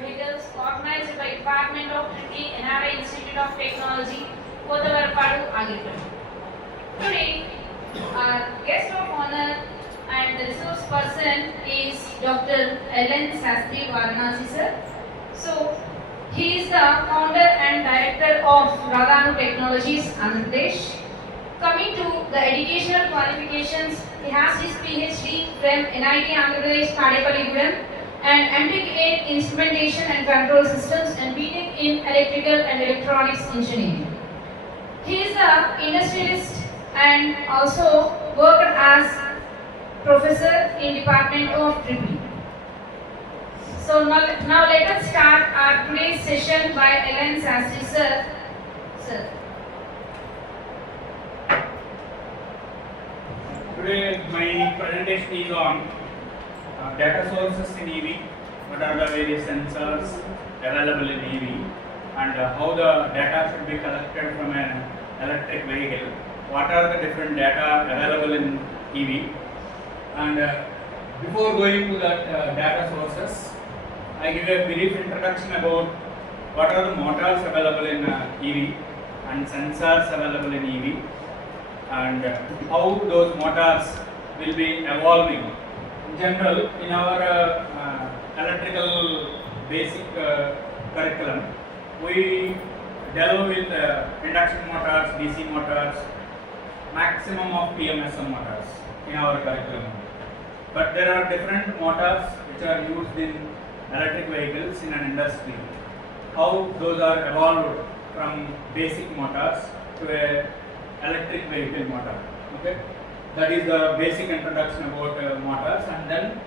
Vehicles organized by Department of Tripoli, NRI Institute of Technology, POTHAVARAPPADU, Agriculture. Today, our guest of honor and the resource person is Dr. L N Sastry Varanasi, sir. So, he is the founder and director of Radhanu Technologies, Andhra Pradesh. Coming to the educational qualifications, he has his PhD from NIT Andhra Pradesh, Tadepalligudem, and MTech in Instrumentation and Control Systems and BTech in Electrical and Electronics Engineering. He is an industrialist and also worked as professor in Department of Tripoli. So now let us start our today's session by L N Sastry sir. Sir. Today my presentation is on data sources in EV, what are the various sensors available in EV, and how the data should be collected from an electric vehicle, what are the different data available in EV, and before going to that data sources, I give a brief introduction about what are the motors available in EV and sensors available in EV, and how those motors will be evolving. In general, in our electrical basic curriculum, we delve with induction motors, DC motors, maximum of PMSM motors in our curriculum. But there are different motors which are used in electric vehicles in an industry. How those are evolved from basic motors to a electric vehicle motor. Okay, that is the basic introduction about motors, and then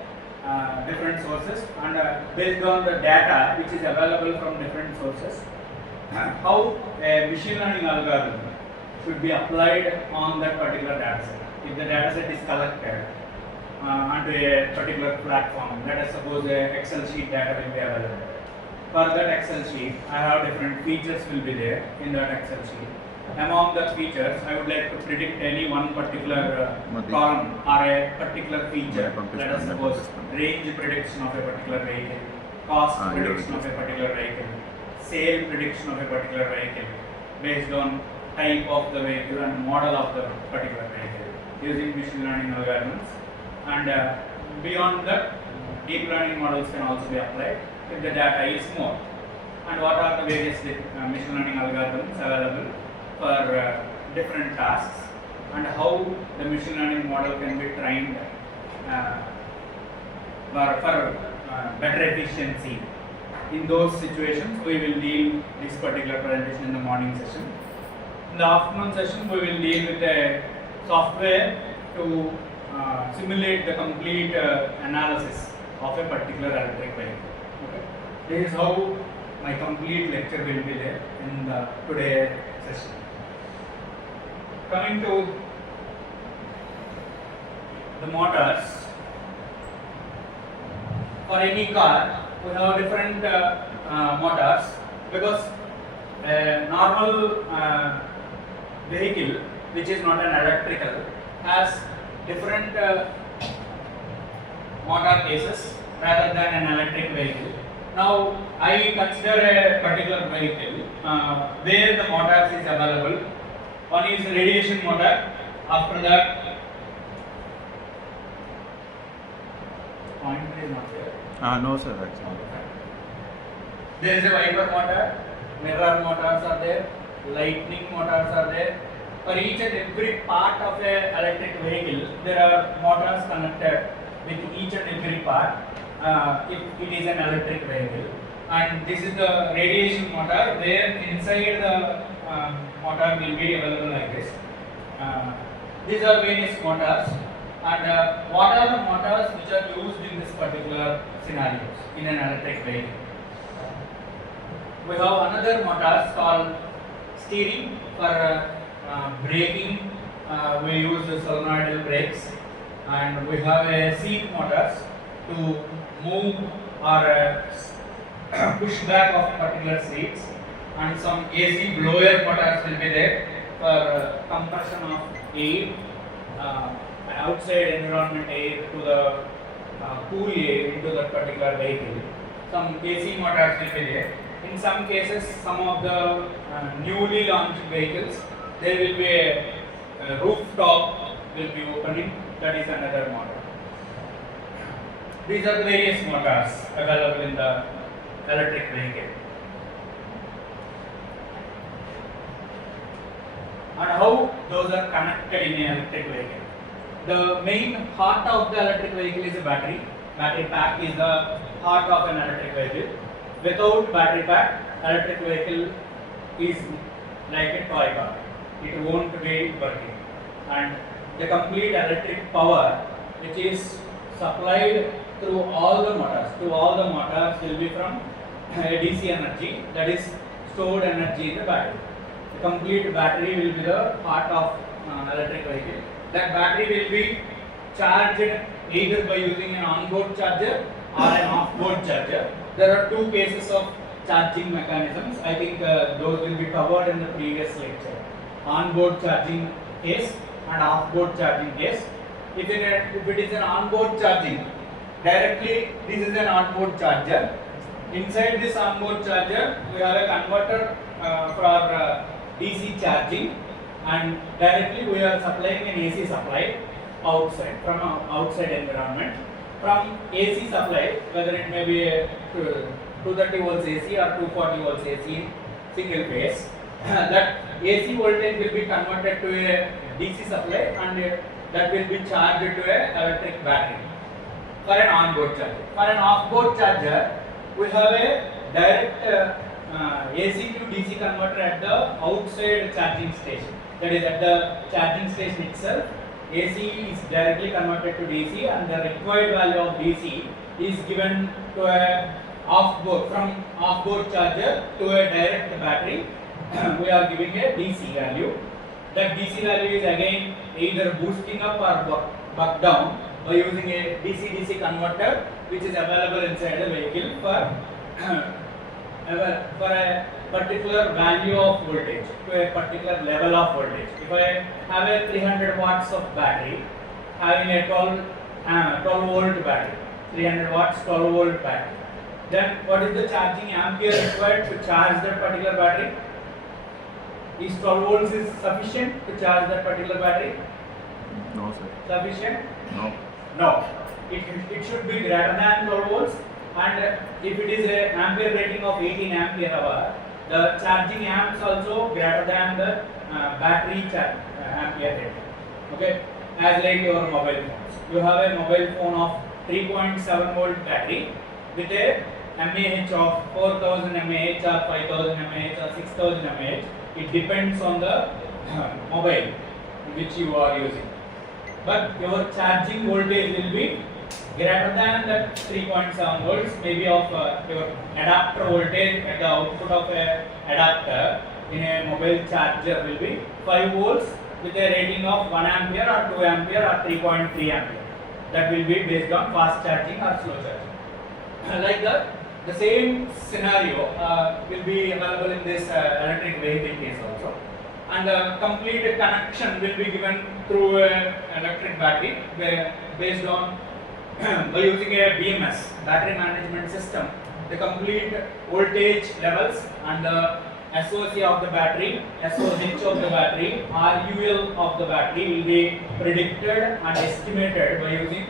different sources, and based on the data which is available from different sources, how a machine learning algorithm should be applied on that particular data set. If the data set is collected onto a particular platform, let us suppose a Excel sheet data will be available. For that Excel sheet, I have different features will be there in that Excel sheet. Among the features, I would like to predict any one particular column or a particular feature. Let us suppose range prediction of a particular vehicle, cost prediction of a particular vehicle, sale prediction of a particular vehicle, based on type of the vehicle and model of the particular vehicle, using machine learning algorithms. And beyond that, deep learning models can also be applied if the data is more. And what are the various machine learning algorithms available for different tasks, and how the machine learning model can be trained for better efficiency. In those situations, we will deal this particular presentation in the morning session. In the afternoon session, we will deal with a software to simulate the complete analysis of a particular electric vehicle. Okay. This is how my complete lecture will be there in the today's session. Coming to the motors, for any car we have different motors, because a normal vehicle which is not an electrical has different motor cases rather than an electric vehicle. Now I consider a particular vehicle where the motors is available. One is radiation motor. After that, pointer is not there. No sir, actually. There is a wiper motor, mirror motors are there, lightning motors are there. For each and every part of a electric vehicle, there are motors connected with each and every part if it is an electric vehicle. And this is the radiation motor, where inside the motor will be available like this. These are various motors, and what are the motors which are used in this particular scenarios in an electric vehicle? We have another motors called steering. For braking, we use the solenoidal brakes, and we have a seat motors to move or push back of particular seats, and some AC blower motors will be there for compression of air, outside environment air to the cool air into that particular vehicle. some AC motors will be there. In some cases, some of the newly launched vehicles, there will be a rooftop will be opening. That is another motor. These are the various motors available in the electric vehicle. And how those are connected in an electric vehicle. The main heart of the electric vehicle is a battery. Battery pack is the heart of an electric vehicle. Without battery pack, electric vehicle is like a toy car. It won't be working. And the complete electric power which is supplied through all the motors will be from DC energy, that is stored energy in the battery. The complete battery will be the part of electric vehicle. That battery will be charged either by using an onboard charger or an off-board charger. There are two cases of charging mechanisms. I think those will be covered in the previous lecture. On-board charging case and off-board charging case. If it is an on-board charging, directly this is an on-board charger. Inside this on-board charger, we have a converter for DC charging, and directly we are supplying an AC supply outside, from outside environment. From AC supply, whether it may be a 230 volts AC or 240 volts AC single phase, that AC voltage will be converted to a DC supply, and that will be charged to a electric battery for an on-board charger. For an off-board charger, we have a direct AC to DC converter at the outside charging station. That is, at the charging station itself, AC is directly converted to DC, and the required value of DC is given to a from off-board charger to a direct battery. We are giving a DC value. That DC value is again either boosting up or buck down by using a DC-DC converter, which is available inside the vehicle for a particular value of voltage to a particular level of voltage. If I have a 300 watts of battery having a 12 volt battery, 300 watts 12 volt battery, then what is the charging ampere required to charge that particular battery? Is 12 volts is sufficient to charge that particular battery? No, sir. Sufficient? No. No. It should be greater than 12 volts, and if it is a ampere rating of 18 ampere hour, the charging amps also greater than the battery ampere rating. Okay, as like your mobile phones. You have a mobile phone of 3.7 volt battery with a mAh of 4000 mAh or 5000 mAh or 6000 mAh. It depends on the mobile which you are using. But your charging voltage will be greater than that 3.7 volts, maybe of your adapter voltage at the output of a adapter in a mobile charger will be 5 volts with a rating of 1 ampere or 2 ampere or 3.3 ampere. That will be based on fast charging or slow charging. Like that, the same scenario will be available in this electric vehicle case also. And the complete connection will be given through an electric battery based on by using a BMS, battery management system. The complete voltage levels and the SOC of the battery, SOH of the battery, RUL of the battery will be predicted and estimated by using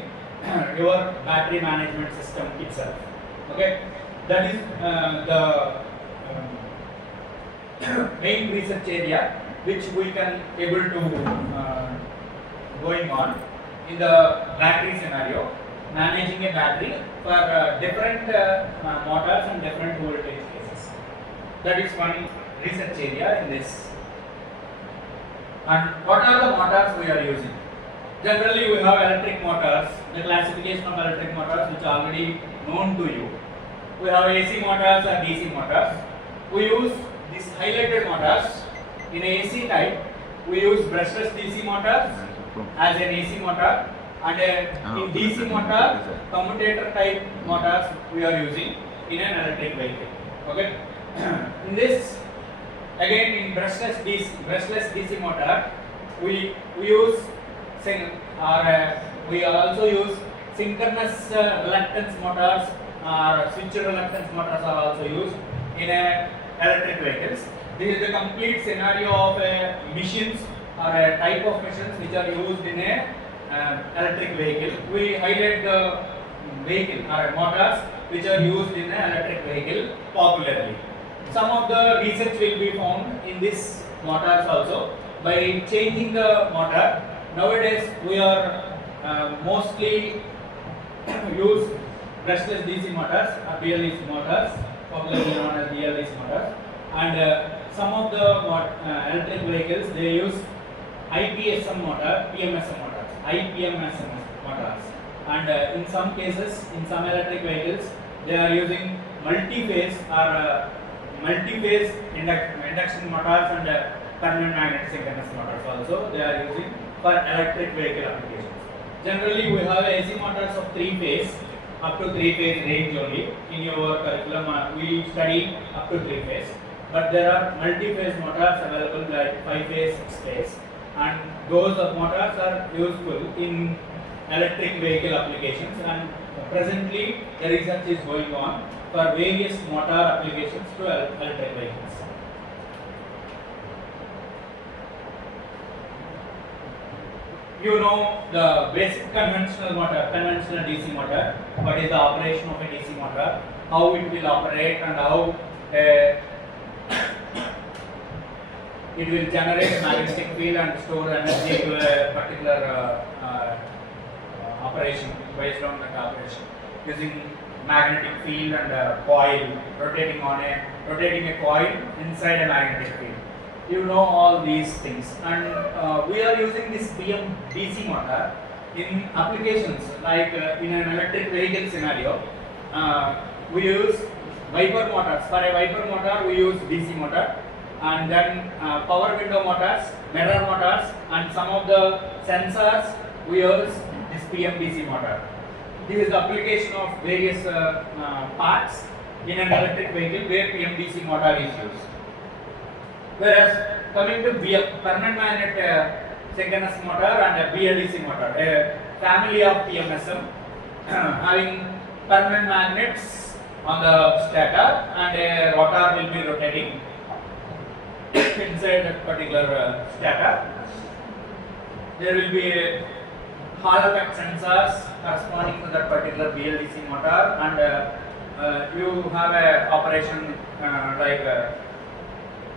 your battery management system itself. Okay, that is the main research area which we can able to going on in the battery scenario, managing a battery for different motors and different voltage cases. That is one research area in this. And what are the motors we are using? Generally we have electric motors, the classification of electric motors which are already known to you. We have AC motors or DC motors. We use these highlighted motors. In AC type, we use brushless DC motors as an AC motor, and in DC motor, commutator type motors we are using in an electric vehicle. Okay. In this, again in brushless DC motor, we use we also use synchronous reluctance motors or switched reluctance motors are also used in electric vehicles. This is the complete scenario of machines or a type of machines which are used in a electric vehicle. We highlight the vehicle or motors which are used in an electric vehicle popularly. Some of the research will be found in this motors also. By changing the motor, nowadays we are mostly use brushless DC motors or BLDC motors, popularly known as BLDC motors, and some of the electric vehicles they use IPSM motor, PMSM motors, IPMSM motors, and in some cases, in some electric vehicles, they are using multi-phase or multi-phase induction motors and permanent magnet synchronous motors also they are using for electric vehicle applications. Generally, we have AC motors of 3-phase up to 3-phase range only. In your curriculum, we study up to 3-phase, but there are multi-phase motors available like 5-phase, 6-phase, and those motors are useful in electric vehicle applications. And presently, the research is going on for various motor applications to electric vehicles. You know the basic conventional motor, conventional DC motor, what is the operation of a DC motor, how it will operate and how it will generate a magnetic field and store energy to a particular operation based on that operation using magnetic field and coil rotating a coil inside a magnetic field. You know all these things, and we are using this DC motor in applications like in an electric vehicle scenario. We use wiper motors. For a wiper motor, we use DC motor, and then power window motors, mirror motors, and some of the sensors we use this PMDC motor. This is the application of various parts in an electric vehicle where PMDC motor is used. Whereas coming to permanent magnet synchronous motor and a BLDC motor, a family of PMSM having permanent magnets on the stator and a rotor will be rotating inside that particular stator. There will be a Hall effect sensors corresponding to that particular BLDC motor, and you have a operation like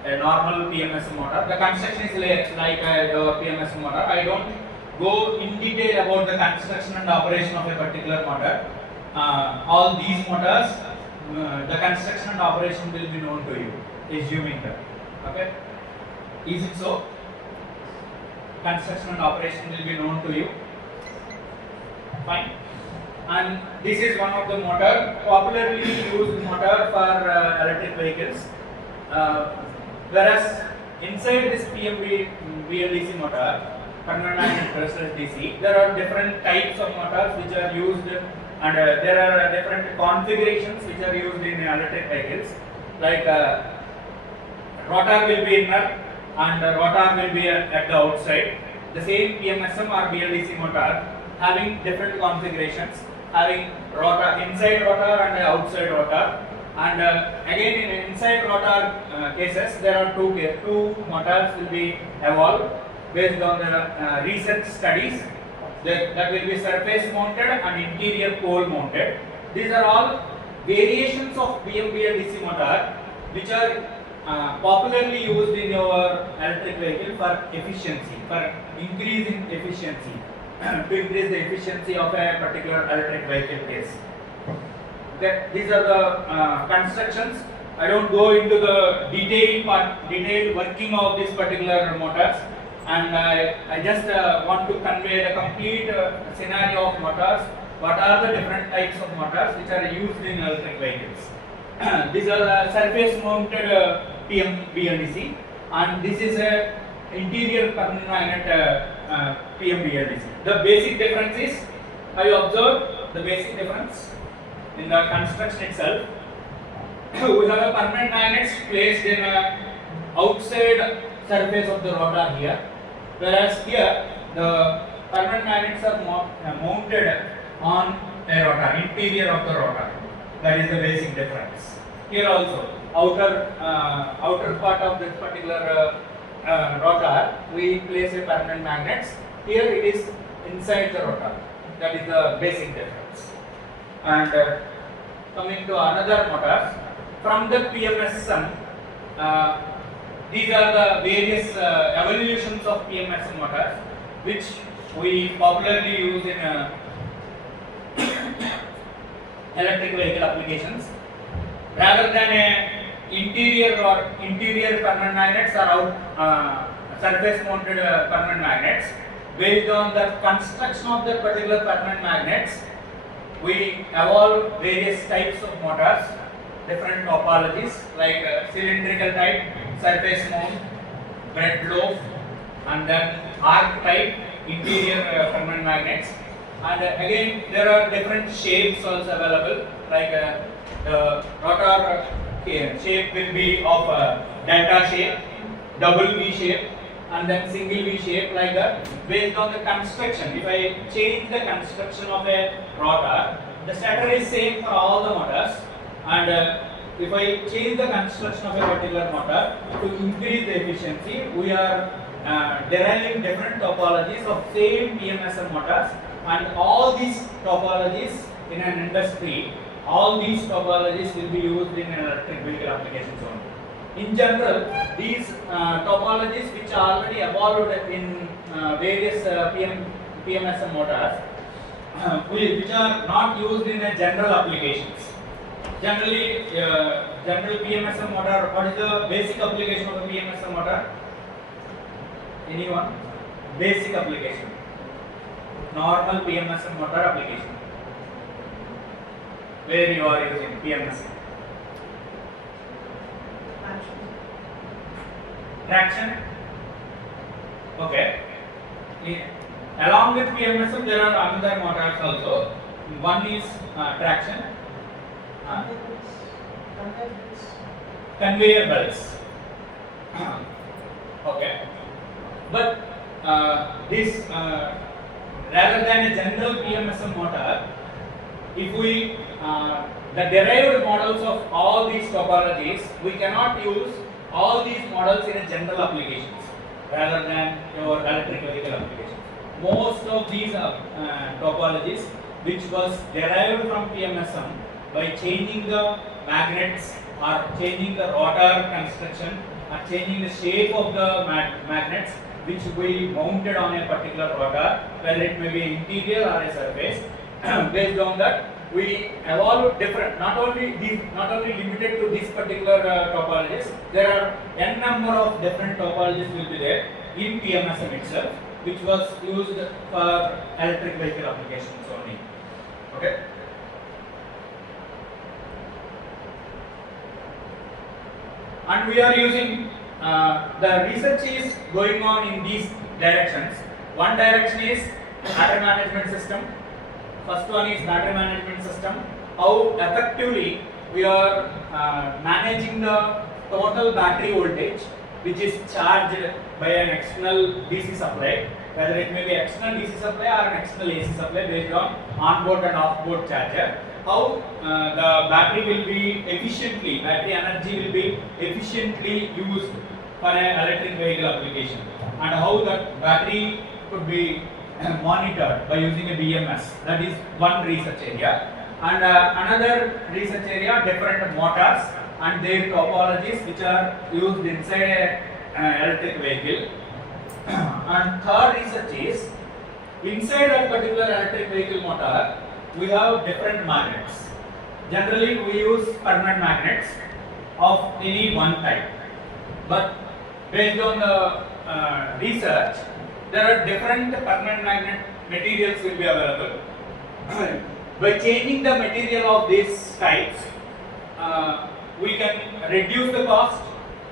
a normal PMS motor. The construction is like the PMS motor. I don't go in detail about the construction and operation of a particular motor. All these motors, the construction and operation will be known to you, assuming that. Okay? Is it so? Construction and operation will be known to you. Fine. And this is one of the motor, popularly used motor for electric vehicles. Whereas inside this BLDC motor, permanent magnet brushless DC, there are different types of motors which are used, and there are different configurations which are used in electric vehicles. Like rotor will be inner and rotor will be at the outside. The same PMSM or BLDC motor having different configurations, having rotor, inside rotor and outside rotor. And again in inside rotor cases, there are two motors will be evolved based on the recent studies. That will be surface mounted and interior pole mounted. These are all variations of BLDC motor which are popularly used in your electric vehicle for efficiency, for increasing efficiency, to increase the efficiency of a particular electric vehicle case. These are the constructions. I don't go into the detailed working of this particular motors, and I just want to convey the complete scenario of motors. What are the different types of motors which are used in electric vehicles? These are surface mounted BLDC, and this is a interior permanent magnet BLDC. The basic difference is, have you observed the basic difference in the construction itself? We have a permanent magnets placed in a outside surface of the rotor here, whereas here the permanent magnets are mounted on a rotor, interior of the rotor. That is the basic difference. Here also, outer part of this particular rotor, we place a permanent magnets. Here it is inside the rotor. That is the basic difference. And coming to another motors, from the PMS system, these are the various evolutions of PMS motors, which we popularly use in electric vehicle applications. Rather than a interior permanent magnets or out surface mounted permanent magnets, based on the construction of the particular permanent magnets, we evolve various types of motors, different topologies like cylindrical type, surface mount, bread loaf, and then arc type interior permanent magnets. And again, there are different shapes also available, like the rotor shape will be of delta shape, double V shape, and then single V shape, like that. Based on the construction, if I change the construction of a rotor, the stator is same for all the motors, and if I change the construction of a particular motor to increase the efficiency, we are deriving different topologies of same PMSM motors, and all these topologies in an industry, all these topologies will be used in electric vehicle applications only. In general, these topologies which are already evolved in various PMSM motors, which are not used in a general applications. Generally, general PMSM motor, what is the basic application of the PMSM motor? Anyone? Basic application. Normal PMSM motor application. Where you are using PMSM? Traction. Okay. Along with PMSM, there are another motors also. One is traction. Conveyor belts. Okay. But this rather than a general PMSM motor, if we the derived models of all these topologies, we cannot use all these models in a general applications rather than your electric vehicle applications. Most of these topologies which was derived from PMSM by changing the magnets or changing the rotor construction or changing the shape of the magnets which we mounted on a particular rotor, whether it may be interior or a surface. Based on that, we evolve different, not only limited to these particular topologies. There are n number of different topologies will be there in PMSM itself, which was used for electric vehicle applications only. Okay. And we are using the research is going on in these directions. One direction is battery management system. First one is battery management system. How effectively we are managing the total battery voltage, which is charged by an external DC supply, whether it may be external DC supply or an external AC supply based on onboard and offboard charger. How the battery will be efficiently, battery energy will be efficiently used for an electric vehicle application, and how that battery could be monitored by using a BMS. That is one research area. And another research area, different motors and their topologies which are used inside an electric vehicle. And third research is, inside that particular electric vehicle motor, we have different magnets. Generally, we use permanent magnets of any one type. But based on the research, there are different permanent magnet materials will be available. By changing the material of these types, we can reduce the cost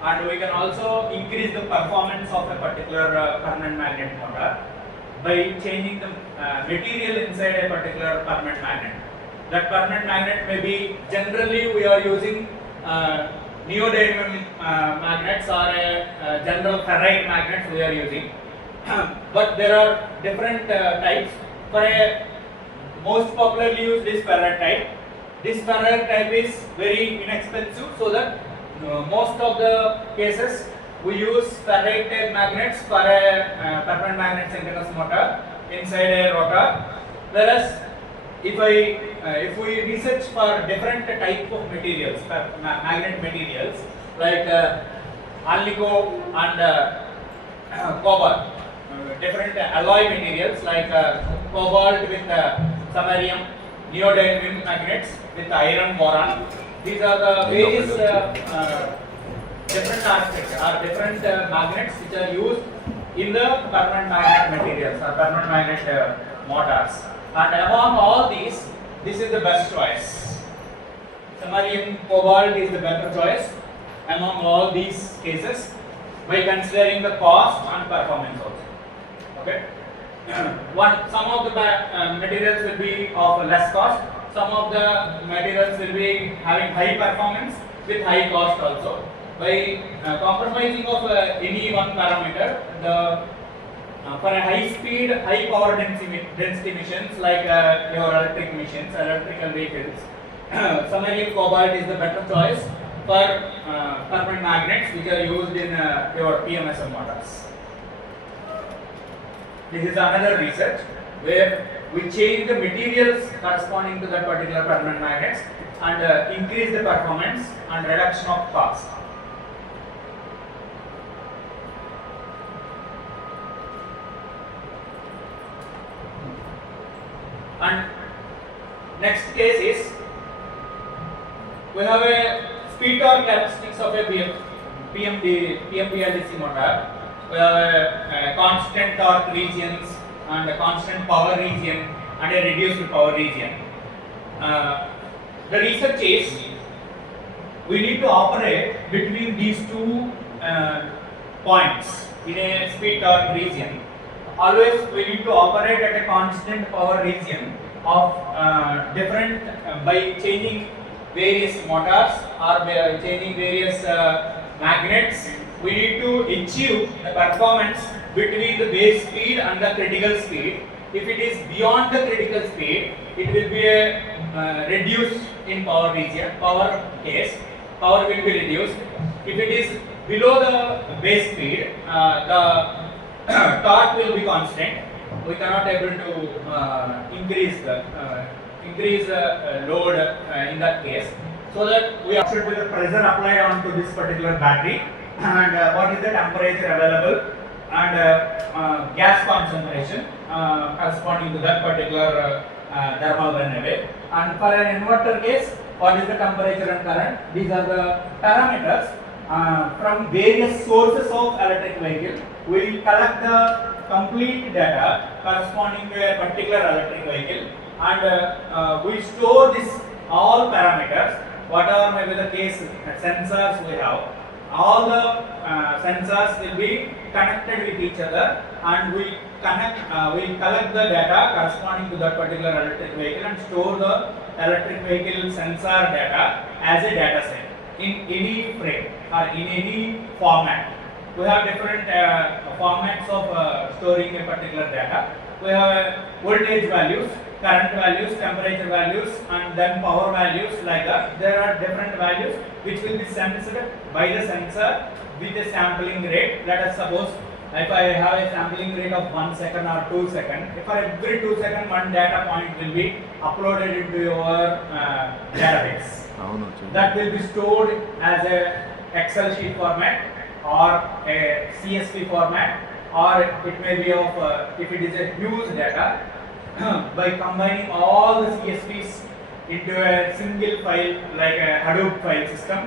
and we can also increase the performance of a particular permanent magnet motor by changing the material inside a particular permanent magnet. That permanent magnet may be, generally we are using neodymium magnets or a general ferrite magnets we are using. But there are different types. For a most popularly used is ferrite type. This ferrite type is very inexpensive, so that most of the cases we use ferrite type magnets for a permanent magnet synchronous motor inside a rotor. Whereas if we research for different type of materials, magnet materials like alnico and cobalt, different alloy materials like cobalt with samarium, neodymium magnets with iron boron. These are the various different aspects or different magnets which are used in the permanent magnet materials or permanent magnet motors. And among all these, this is the best choice. Samarium cobalt is the better choice among all these cases by considering the cost and performance also. Okay. Some of the materials will be of less cost. Some of the materials will be having high performance with high cost also. By compromising of any one parameter, for a high speed, high power density machines like your electric machines, electrical vehicles, samarium cobalt is the better choice for permanent magnets which are used in your PMSM motors. This is another research where we change the materials corresponding to that particular permanent magnets and increase the performance and reduction of cost. And next case is we have a speed torque characteristics of a PMDLDC motor. We have a constant torque regions and a constant power region and a reduced power region. The research is we need to operate between these two points in a speed torque region. Always we need to operate at a constant power region of different by changing various motors or by changing various magnets. We need to achieve the performance between the base speed and the critical speed. If it is beyond the critical speed, it will be a reduced in power region, power case, power will be reduced. If it is below the base speed, the torque will be constant. We cannot able to increase the load in that case. So that we should be the pressure applied onto this particular battery and what is the temperature available and gas concentration corresponding to that particular thermal runaway. And for an inverter case, what is the temperature and current? These are the parameters from various sources of electric vehicle. We will collect the complete data corresponding to a particular electric vehicle and we store this all parameters, whatever may be the case sensors we have. All the sensors will be connected with each other and we collect the data corresponding to that particular electric vehicle and store the electric vehicle sensor data as a data set in any frame or in any format. We have different formats of storing a particular data. We have voltage values, current values, temperature values and then power values like that. There are different values which will be sensed by the sensor with a sampling rate. Let us suppose if I have a sampling rate of 1 second or 2 seconds, for every 2 seconds one data point will be uploaded into your database. That will be stored as a Excel sheet format or a CSV format, or it may be of if it is a huge data by combining all the CSVs into a single file like a Hadoop file system.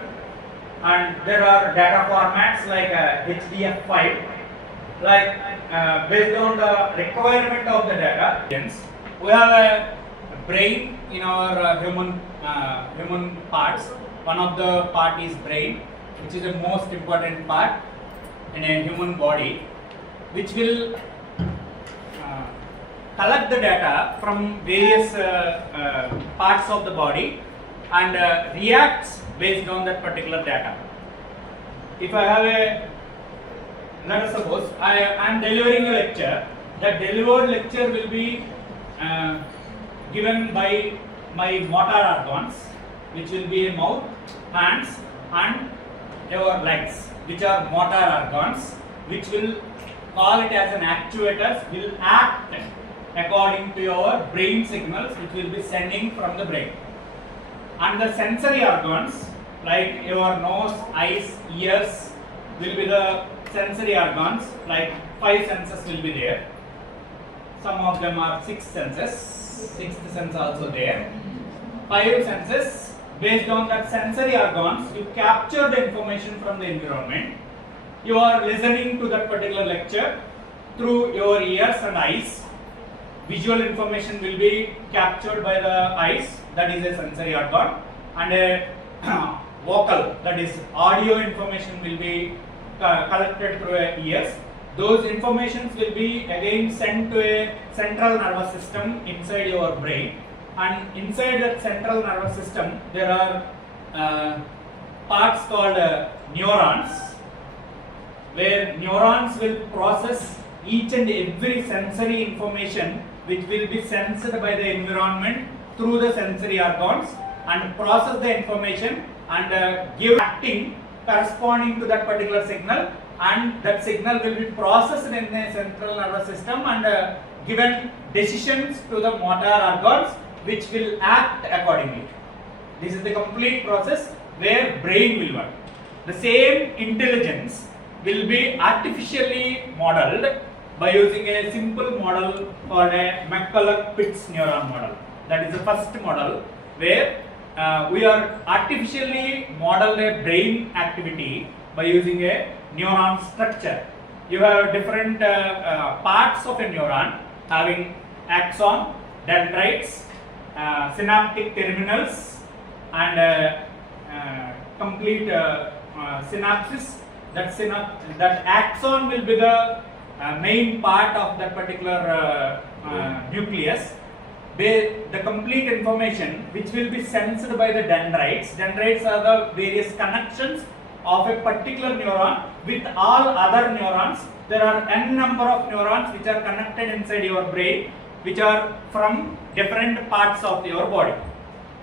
And there are data formats like a HDF file, like based on the requirement of the data. We have a brain in our human parts. One of the part is brain, which is the most important part in a human body, which will collect the data from various parts of the body and reacts based on that particular data. If I have a, let us suppose I am delivering a lecture, that delivered lecture will be given by my motor organs, which will be a mouth, hands, and your legs, which are motor organs, which will call it as an actuators, will act according to your brain signals, which will be sending from the brain. And the sensory organs, like your nose, eyes, ears, will be the sensory organs, like 5 senses will be there. Some of them are 6 senses, 6th sense also there. 5 senses, based on that sensory organs, you capture the information from the environment. You are listening to that particular lecture through your ears and eyes. Visual information will be captured by the eyes, that is a sensory organ, and a vocal, that is audio information, will be collected through ears. Those informations will be again sent to a central nervous system inside your brain, and inside that central nervous system there are parts called neurons, where neurons will process each and every sensory information which will be sensed by the environment through the sensory organs, and process the information and give acting corresponding to that particular signal, and that signal will be processed in the central nervous system and given decisions to the motor organs, which will act accordingly. This is the complete process where brain will work. The same intelligence will be artificially modeled by using a simple model called a McCulloch-Pitts neuron model. That is the first model where we are artificially modeled a brain activity by using a neuron structure. You have different parts of a neuron having axon, dendrites, synaptic terminals, and complete synapses. That axon will be the main part of that particular nucleus. The complete information which will be sensed by the dendrites. Dendrites are the various connections of a particular neuron with all other neurons. There are n number of neurons which are connected inside your brain, which are from different parts of your body.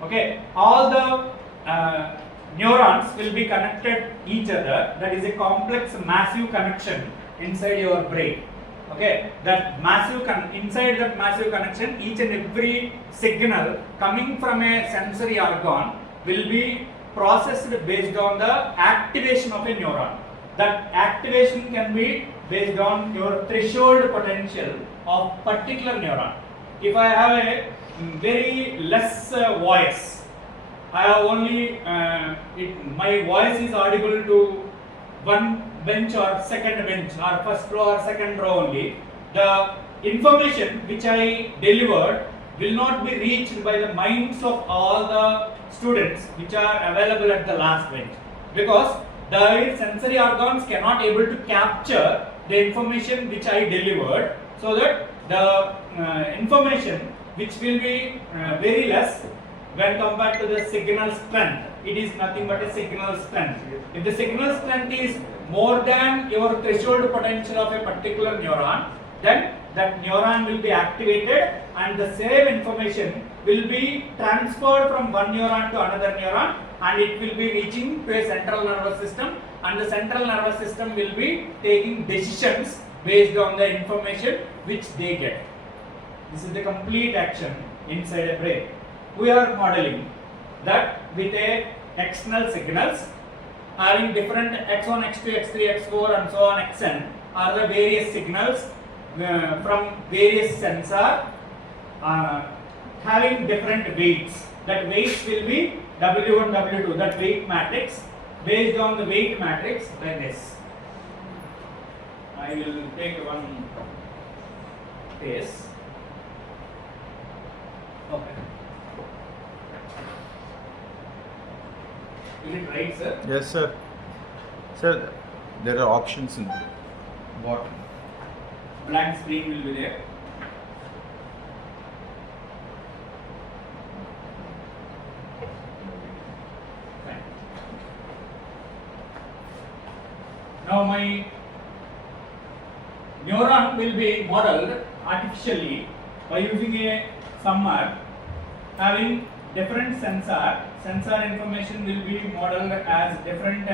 Okay, all the neurons will be connected each other. That is a complex, massive connection inside your brain. Okay, that massive inside that massive connection, each and every signal coming from a sensory organ will be processed based on the activation of a neuron. That activation can be based on your threshold potential of particular neuron. If I have a very less voice, I have only my voice is audible to one bench or second bench or first row or second row only. The information which I delivered will not be reached by the minds of all the students which are available at the last bench, because the sensory organs cannot able to capture the information which I delivered, so that the information which will be very less when compared to the signal strength. It is nothing but a signal strength. If the signal strength is more than your threshold potential of a particular neuron, then that neuron will be activated and the same information will be transferred from one neuron to another neuron, and it will be reaching to a central nervous system, and the central nervous system will be taking decisions based on the information which they get. This is the complete action inside a brain. We are modeling that with a external signals having different x1, x2, x3, x4 and so on, xn are the various signals from various sensor having different weights. That weights will be W1, W2, that weight matrix. Based on the weight matrix, like this. I will take one case. Okay. Is it right, sir? Yes, sir. Sir, there are options in what? Blank screen will be there. Fine. Now my neuron will be modeled artificially by using a summer having different sensor information will be modeled as different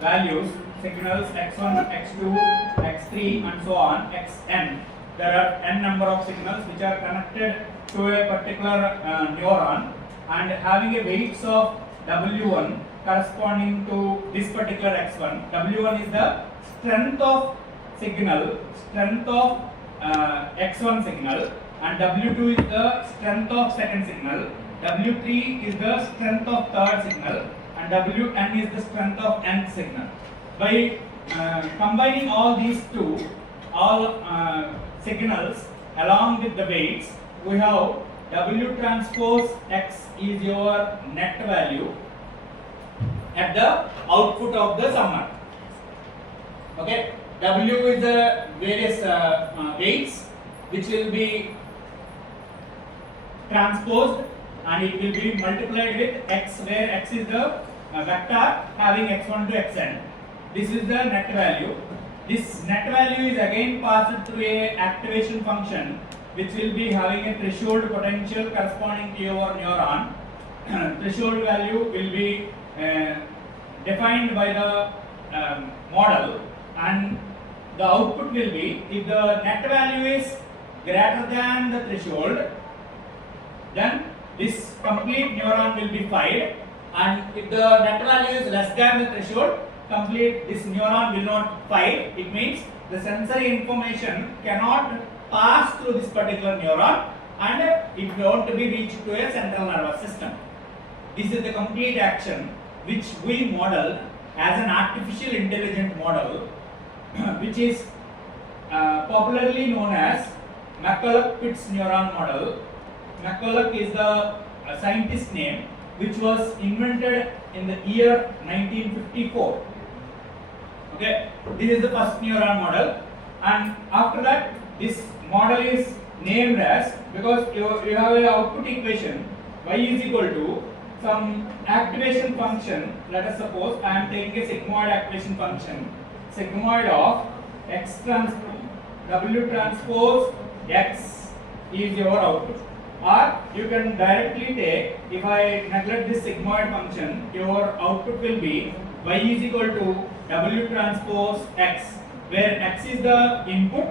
values, signals x1, x2, x3 and so on, xn. There are n number of signals which are connected to a particular neuron and having a weights of W1 corresponding to this particular x1. W1 is the strength of signal, strength of x1 signal, and W2 is the strength of second signal, W3 is the strength of third signal, and Wn is the strength of nth signal. By combining all these two, signals along with the weights, we have W transpose x is your net value at the output of the summer. Okay, W is the various weights which will be transposed and it will be multiplied with x, where x is the vector having x1 to xn. This is the net value. This net value is again passed through a activation function which will be having a threshold potential corresponding to your neuron. Threshold value will be defined by the model, and the output will be, if the net value is greater than the threshold, then this complete neuron will be fired, and if the net value is less than the threshold, this neuron will not fire. It means the sensory information cannot pass through this particular neuron and it won't be reached to a central nervous system. This is the complete action which we model as an artificial intelligent model which is popularly known as McCulloch-Pitts neuron model. McCulloch is the scientist name which was invented in the year 1954. Okay, this is the first neuron model, and after that this model is named as, because you have an output equation y is equal to some activation function. Let us suppose I am taking a sigmoid activation function, sigmoid of x transpose W transpose x is your output. Or you can directly take, if I neglect this sigmoid function, your output will be y is equal to W transpose x, where x is the input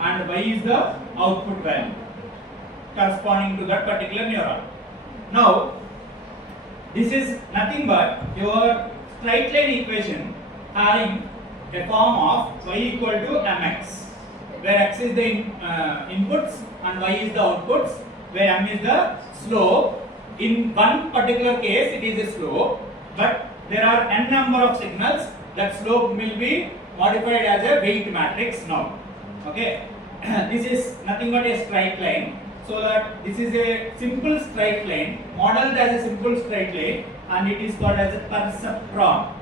and y is the output value corresponding to that particular neuron. Now, this is nothing but your straight line equation having a form of y equal to mx, where x is the inputs and y is the outputs, where m is the slope. In one particular case it is a slope, but there are n number of signals. That slope will be modified as a weight matrix now. Okay, this is nothing but a straight line, so that this is a simple straight line modeled as a simple straight line, and it is called as a perceptron,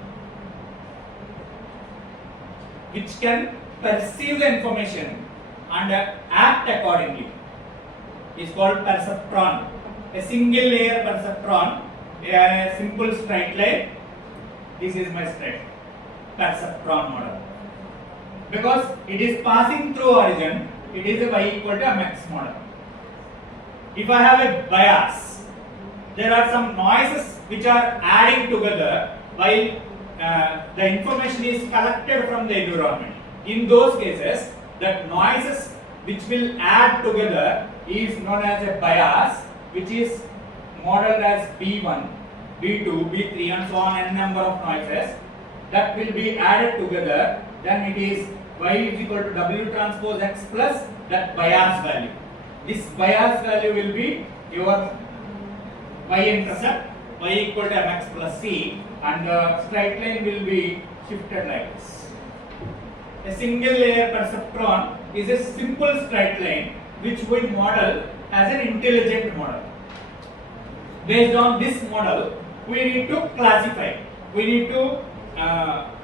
which can perceive the information and act accordingly. Is called perceptron. A single layer perceptron, a simple straight line. This is my straight perceptron model. Because it is passing through origin, it is a y equal to mx model. If I have a bias, there are some noises which are adding together while the information is collected from the environment. In those cases, that noises which will add together is known as a bias, which is modeled as B1, B2, B3 and so on, n number of noises that will be added together. Then it is y is equal to W transpose x plus that bias value. This bias value will be your y-intercept, y equal to mx plus c, and the straight line will be shifted like this. A single layer perceptron is a simple straight line which we model as an intelligent model. Based on this model, we need to classify, we need to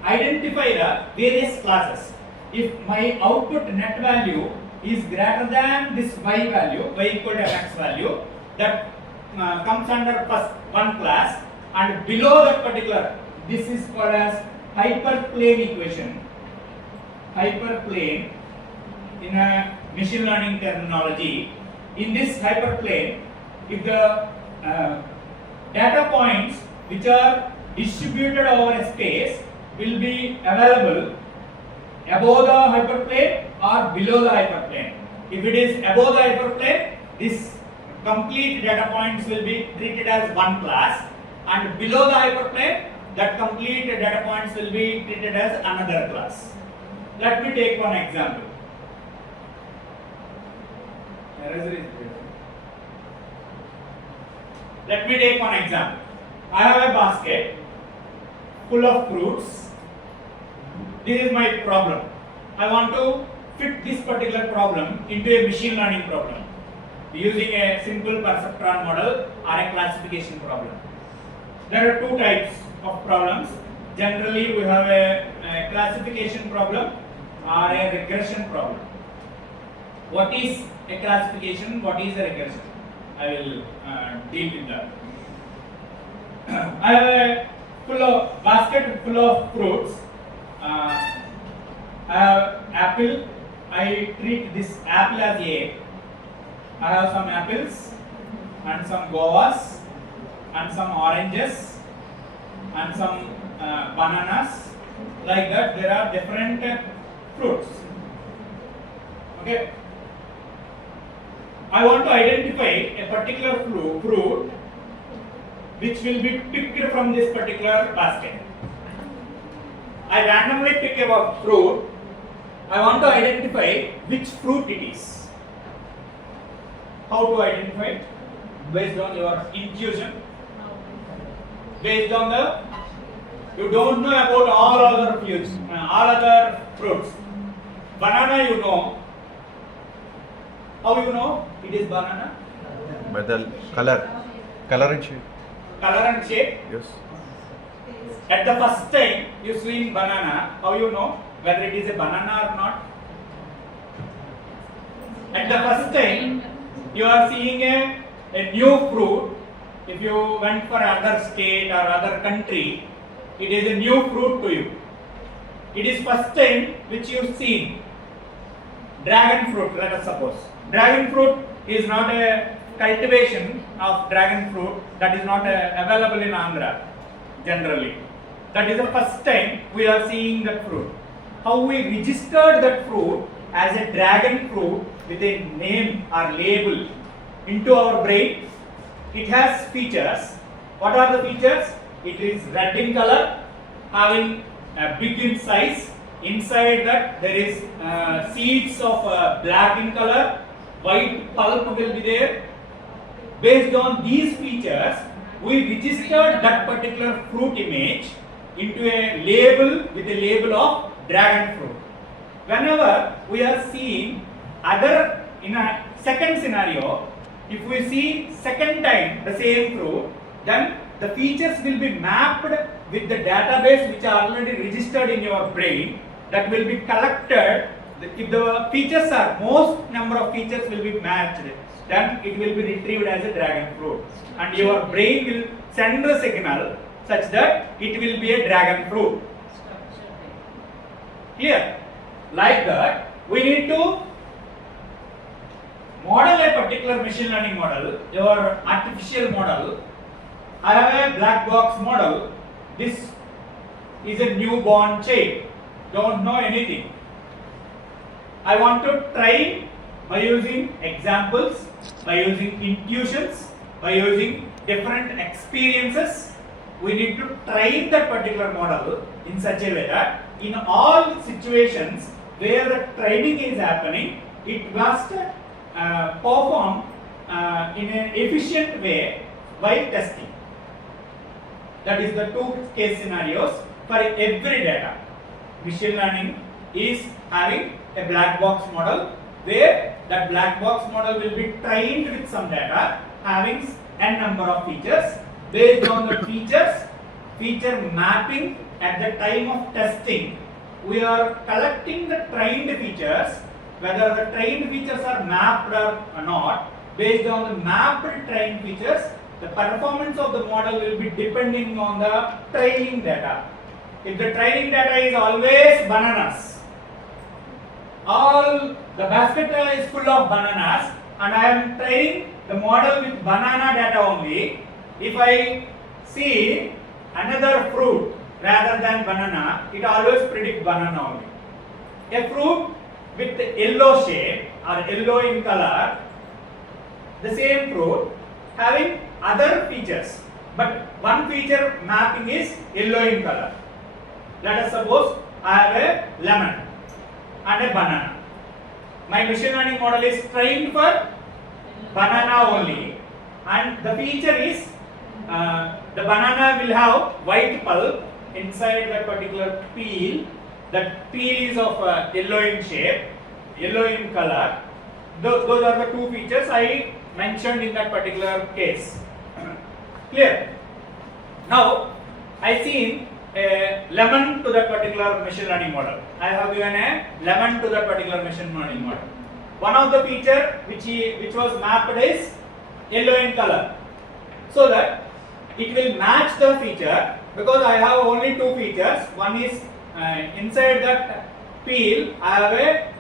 identify the various classes. If my output net value is greater than this y value, y equal to x value, that comes under first one class, and below that particular, this is called as hyperplane equation. Hyperplane in a machine learning terminology. In this hyperplane, if the data points which are distributed over a space will be available above the hyperplane or below the hyperplane. If it is above the hyperplane, this complete data points will be treated as one class, and below the hyperplane, that complete data points will be treated as another class. Let me take one example. Let me take one example. I have a basket full of fruits. This is my problem. I want to fit this particular problem into a machine learning problem using a simple perceptron model or a classification problem. There are two types of problems. Generally, we have a classification problem or a regression problem. What is a classification? What is a regression? I will deal with that. I have a basket full of fruits. I have apple. I treat this apple as A. I have some apples and some guavas and some oranges and some bananas. Like that, there are different fruits. Okay. I want to identify a particular fruit which will be picked from this particular basket. I randomly pick a fruit. I want to identify which fruit it is. How to identify it? Based on your intuition. Based on you don't know about all other fruits. Banana you know. How you know it is banana? By the color and shape. Color and shape? Yes. At the first time you see banana, how you know whether it is a banana or not? At the first time you are seeing a new fruit. If you went for other state or other country, it is a new fruit to you. It is first time which you see. Dragon fruit, let us suppose. Dragon fruit is not a cultivation of dragon fruit, that is not available in Andhra generally. That is the first time we are seeing that fruit. How we registered that fruit as a dragon fruit with a name or label into our brain. It has features. What are the features? It is red in color, having a big in size. Inside that there is seeds of black in color, white pulp will be there. Based on these features, we registered that particular fruit image into a label with a label of dragon fruit. Whenever we are seeing other, in a second scenario, if we see second time the same fruit, then the features will be mapped with the database which are already registered in your brain, that will be collected. If the features are, most number of features will be matched, then it will be retrieved as a dragon fruit, and your brain will send the signal such that it will be a dragon fruit. Clear? Like that, we need to model a particular machine learning model, your artificial model. I have a black box model. This is a newborn child, don't know anything. I want to train by using examples, by using intuitions, by using different experiences. We need to train that particular model in such a way that in all situations where the training is happening, it must perform in an efficient way while testing. That is the two case scenarios for every data. Machine learning is having a black box model where that black box model will be trained with some data having n number of features. Based on the feature mapping at the time of testing, we are collecting the trained features, whether the trained features are mapped or not. Based on the mapped trained features, the performance of the model will be depending on the training data. If the training data is always bananas, all the basket is full of bananas, and I am training the model with banana data only, if I see another fruit rather than banana, it always predict banana only. A fruit with yellow shade or yellow in color, the same fruit having other features, but one feature mapping is yellow in color. Let us suppose I have a lemon and a banana. My machine learning model is trained for banana only, and the feature is the banana will have white pulp inside that particular peel. That peel is of yellow in shape, yellow in color. Those are the two features I mentioned in that particular case. Clear? Now I seen a lemon to that particular machine learning model. I have given a lemon to that particular machine learning model. One of the feature which was mapped is yellow in color, so that it will match the feature, because I have only two features. One is inside that peel I have a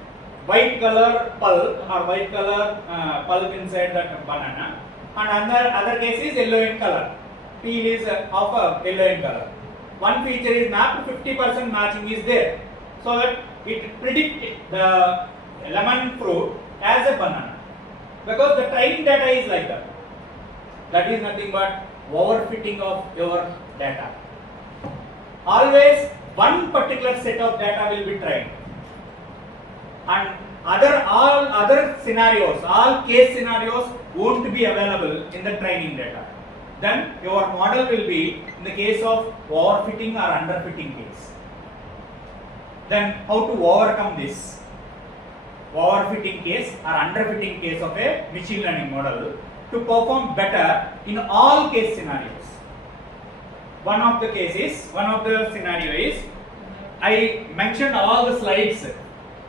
white color pulp or white color pulp inside that banana, and other case is yellow in color. Peel is of a yellow in color. One feature is mapped, 50% matching is there, so that it predicts the lemon fruit as a banana, because the training data is like that. That is nothing but overfitting of your data. Always one particular set of data will be trained, and all other scenarios, all case scenarios won't be available in the training data. Then your model will be in the case of overfitting or underfitting case. Then how to overcome this overfitting case or underfitting case of a machine learning model to perform better in all case scenarios? One of the scenario is, I mentioned all the slides.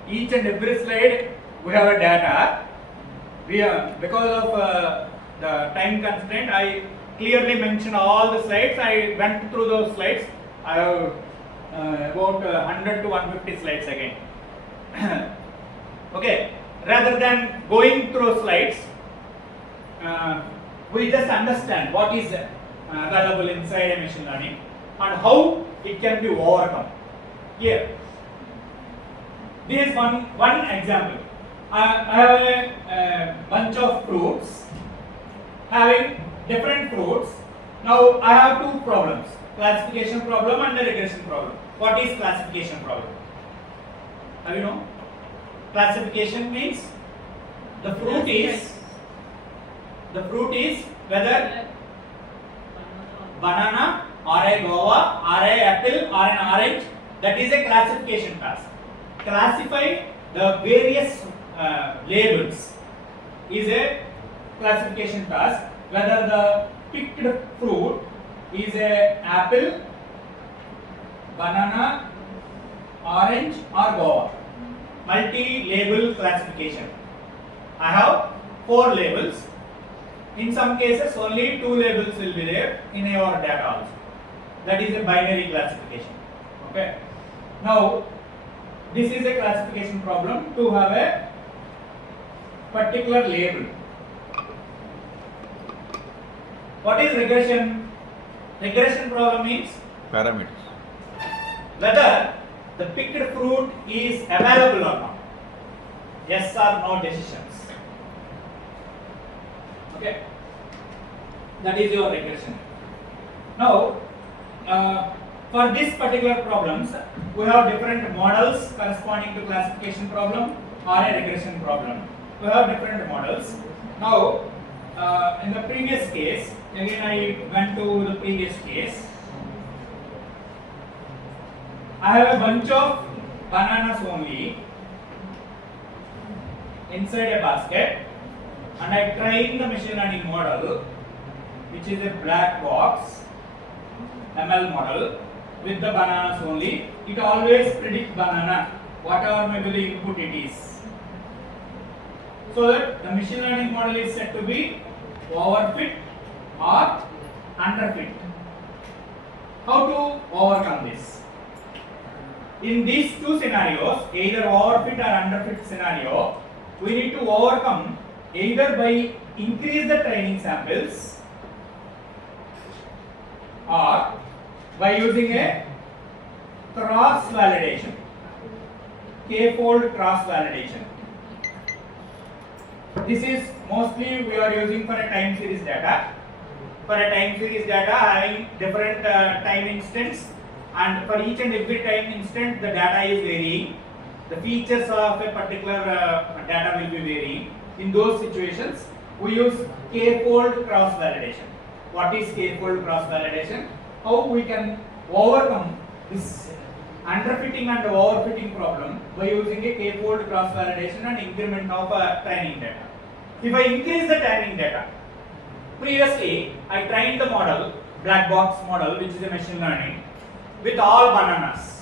Each and every slide we have a data. Because of the time constraint, I clearly mentioned all the slides. I went through those slides. I have about 100 to 150 slides again. Okay, rather than going through slides, we just understand what is available inside a machine learning and how it can be overcome. Here, this is one example. I have a bunch of fruits having different fruits. Now I have two problems: classification problem and a regression problem. What is classification problem? Have you know? Classification means the fruit is whether banana or a guava or a apple or an orange. That is a classification task. Classify the various labels is a classification task. Whether the picked fruit is a apple, banana, orange or guava. Multi-label classification. I have 4 labels. In some cases only 2 labels will be there in your data also. That is a binary classification. Okay. Now this is a classification problem to have a particular label. What is regression? Regression problem means Parameters. whether the picked fruit is available or not. Yes or no decisions. Okay. That is your regression. Now, for this particular problems, we have different models corresponding to classification problem or a regression problem. We have different models. Now, in the previous case, again I went to the previous case. I have a bunch of bananas only inside a basket, and I train the machine learning model, which is a black box ML model with the bananas only. It always predicts banana, whatever may be the input it is. So that the machine learning model is said to be overfit or underfit. How to overcome this? In these two scenarios, either overfit or underfit scenario, we need to overcome either by increase the training samples or by using a cross validation, k-fold cross validation. This is mostly we are using for a time series data. For a time series data having different time instants, and for each and every time instant the data is varying. The features of a particular data will be varying. In those situations, we use k-fold cross validation. What is k-fold cross validation? How we can overcome this underfitting and overfitting problem by using a k-fold cross validation and increment of training data. If I increase the training data, previously I trained the model, black box model, which is a machine learning, with all bananas.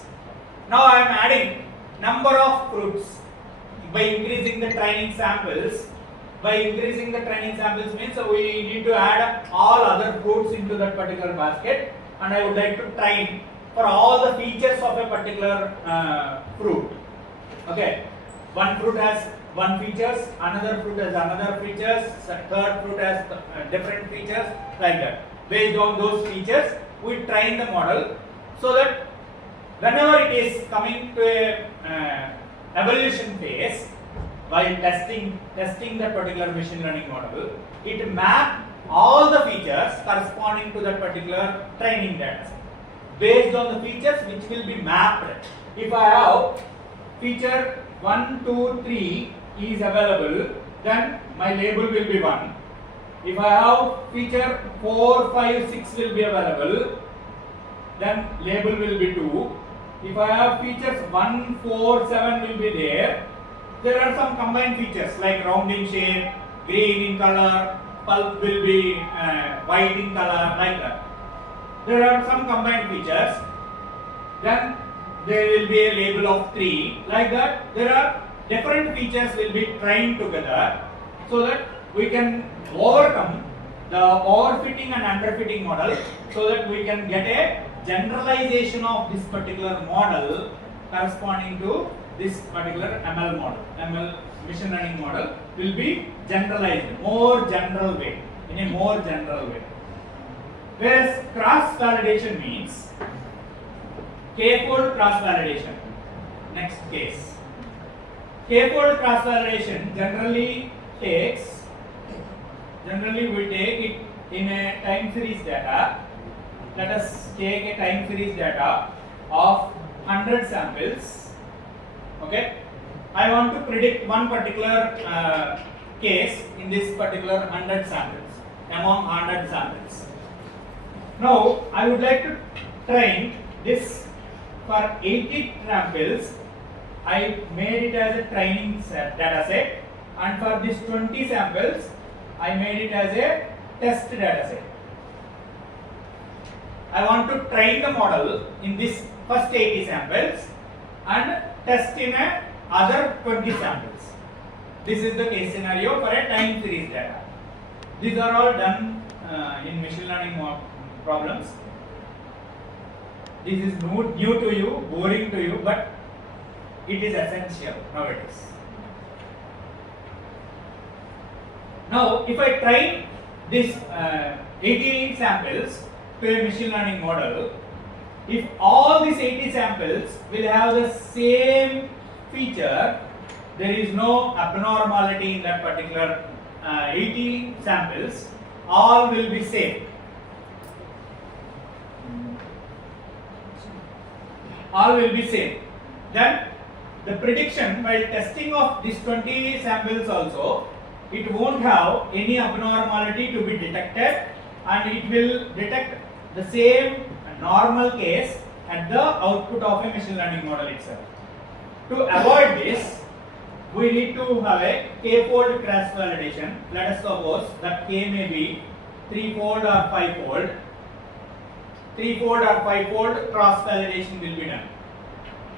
Now I am adding number of fruits by increasing the training samples. By increasing the training samples means we need to add all other fruits into that particular basket, and I would like to train for all the features of a particular fruit. Okay, one fruit has one features, another fruit has another features, third fruit has different features, like that. Based on those features, we train the model so that whenever it is coming to a evolution phase, while testing that particular machine learning model, it map all the features corresponding to that particular training data set. Based on the features which will be mapped. If I have feature 1, 2, 3 is available, then my label will be 1. If I have feature 4, 5, 6 will be available, then label will be 2. If I have features 1, 4, 7 will be there. There are some combined features like rounding shape, green in color, pulp will be white in color, like that. There are some combined features. Then there will be a label of 3, like that. There are different features will be trained together so that we can overcome the overfitting and underfitting model, so that we can get a generalization of this particular model corresponding to this particular ML model. ML machine learning model will be generalized, more general way, in a more general way. Whereas cross validation means k-fold cross validation. Next case. K-fold cross validation generally we take it in a time series data. Let us take a time series data of 100 samples. Okay, I want to predict one particular case in this particular 100 samples, among 100 samples. Now I would like to train this for 80 samples. I made it as a training data set, and for this 20 samples I made it as a test data set. I want to train the model in this first 80 samples and test in a other 20 samples. This is the case scenario for a time series data. These are all done in machine learning problems. This is new to you, boring to you, but it is essential nowadays. Now, if I train this 80 samples to a machine learning model, if all these 80 samples will have the same feature, there is no abnormality in that particular 80 samples, all will be same. All will be same. Then the prediction while testing of these 20 samples also, it won't have any abnormality to be detected, and it will detect the same normal case at the output of a machine learning model itself. To avoid this, we need to have a k-fold cross validation. Let us suppose that k may be 3-fold or 5-fold. 3-fold or 5-fold cross validation will be done.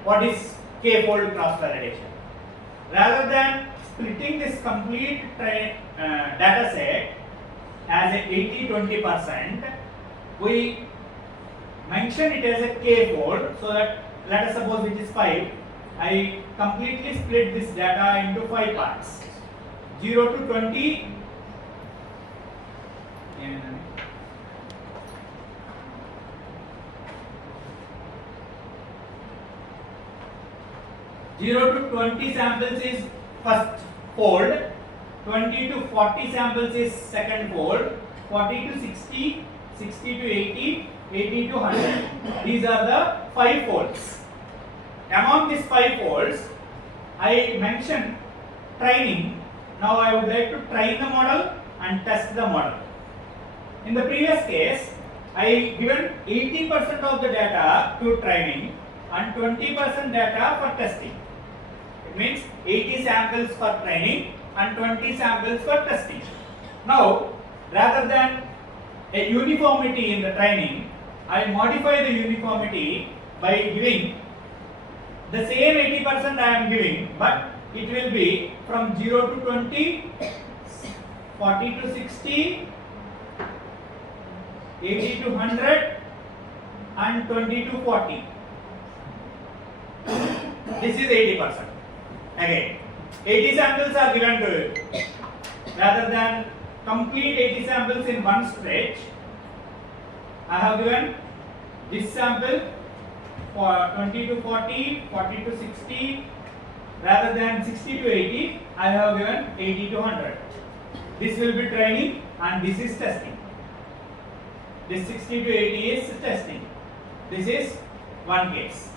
What is k-fold cross validation? Rather than splitting this complete data set as a 80-20%, we mention it as a k-fold, so that let us suppose which is 5, I completely split this data into 5 parts. 0 to 20 0 0 to 20 samples is first fold, 20 to 40 samples is second fold, 40 to 60, 60 to 80, 80 to 100. These are the 5 folds. Among these 5 folds, I mentioned training. Now I would like to train the model and test the model. In the previous case, I given 80% of the data to training and 20% data for testing. It means 80 samples for training and 20 samples for testing. Now, rather than a uniformity in the training, I modify the uniformity by giving the same 80% I am giving, but it will be from 0 to 20, 40 to 60, 80 to 100 and 20 to 40. This is 80%. Again, 80 samples are given to it. Rather than complete 80 samples in one stretch, I have given this sample for 20 to 40, 40 to 60. Rather than 60 to 80, I have given 80 to 100. This will be training and this is testing. This 60 to 80 is testing. This is one case.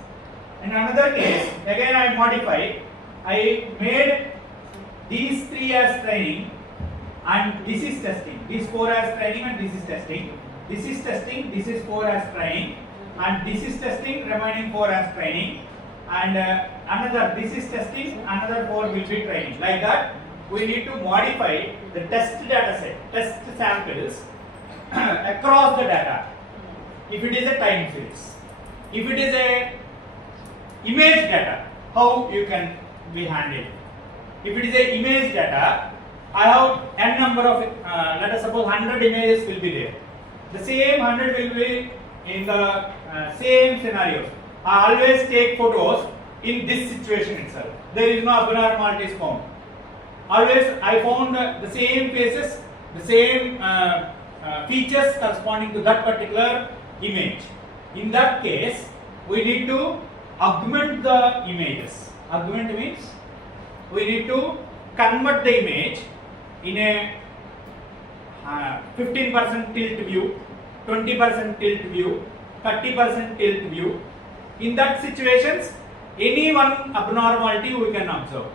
In another case, again I modify. I made these 3 as training and this is testing. These 4 as training and this is testing. This is testing, this is 4 as training and this is testing, remaining 4 as training. And another, this is testing, another 4 will be training. Like that, we need to modify the test data set, test samples across the data. If it is a time series, if it is a image data, how you can be handled. If it is a image data, I have n number of, let us suppose 100 images will be there. The same 100 will be in the same scenarios. I always take photos in this situation itself. There is no abnormalities found. Always I found the same faces, the same features corresponding to that particular image. In that case, we need to augment the images. Augment means we need to convert the image in a 15% tilt view, 20% tilt view, 30% tilt view. In that situations, any one abnormality we can observe.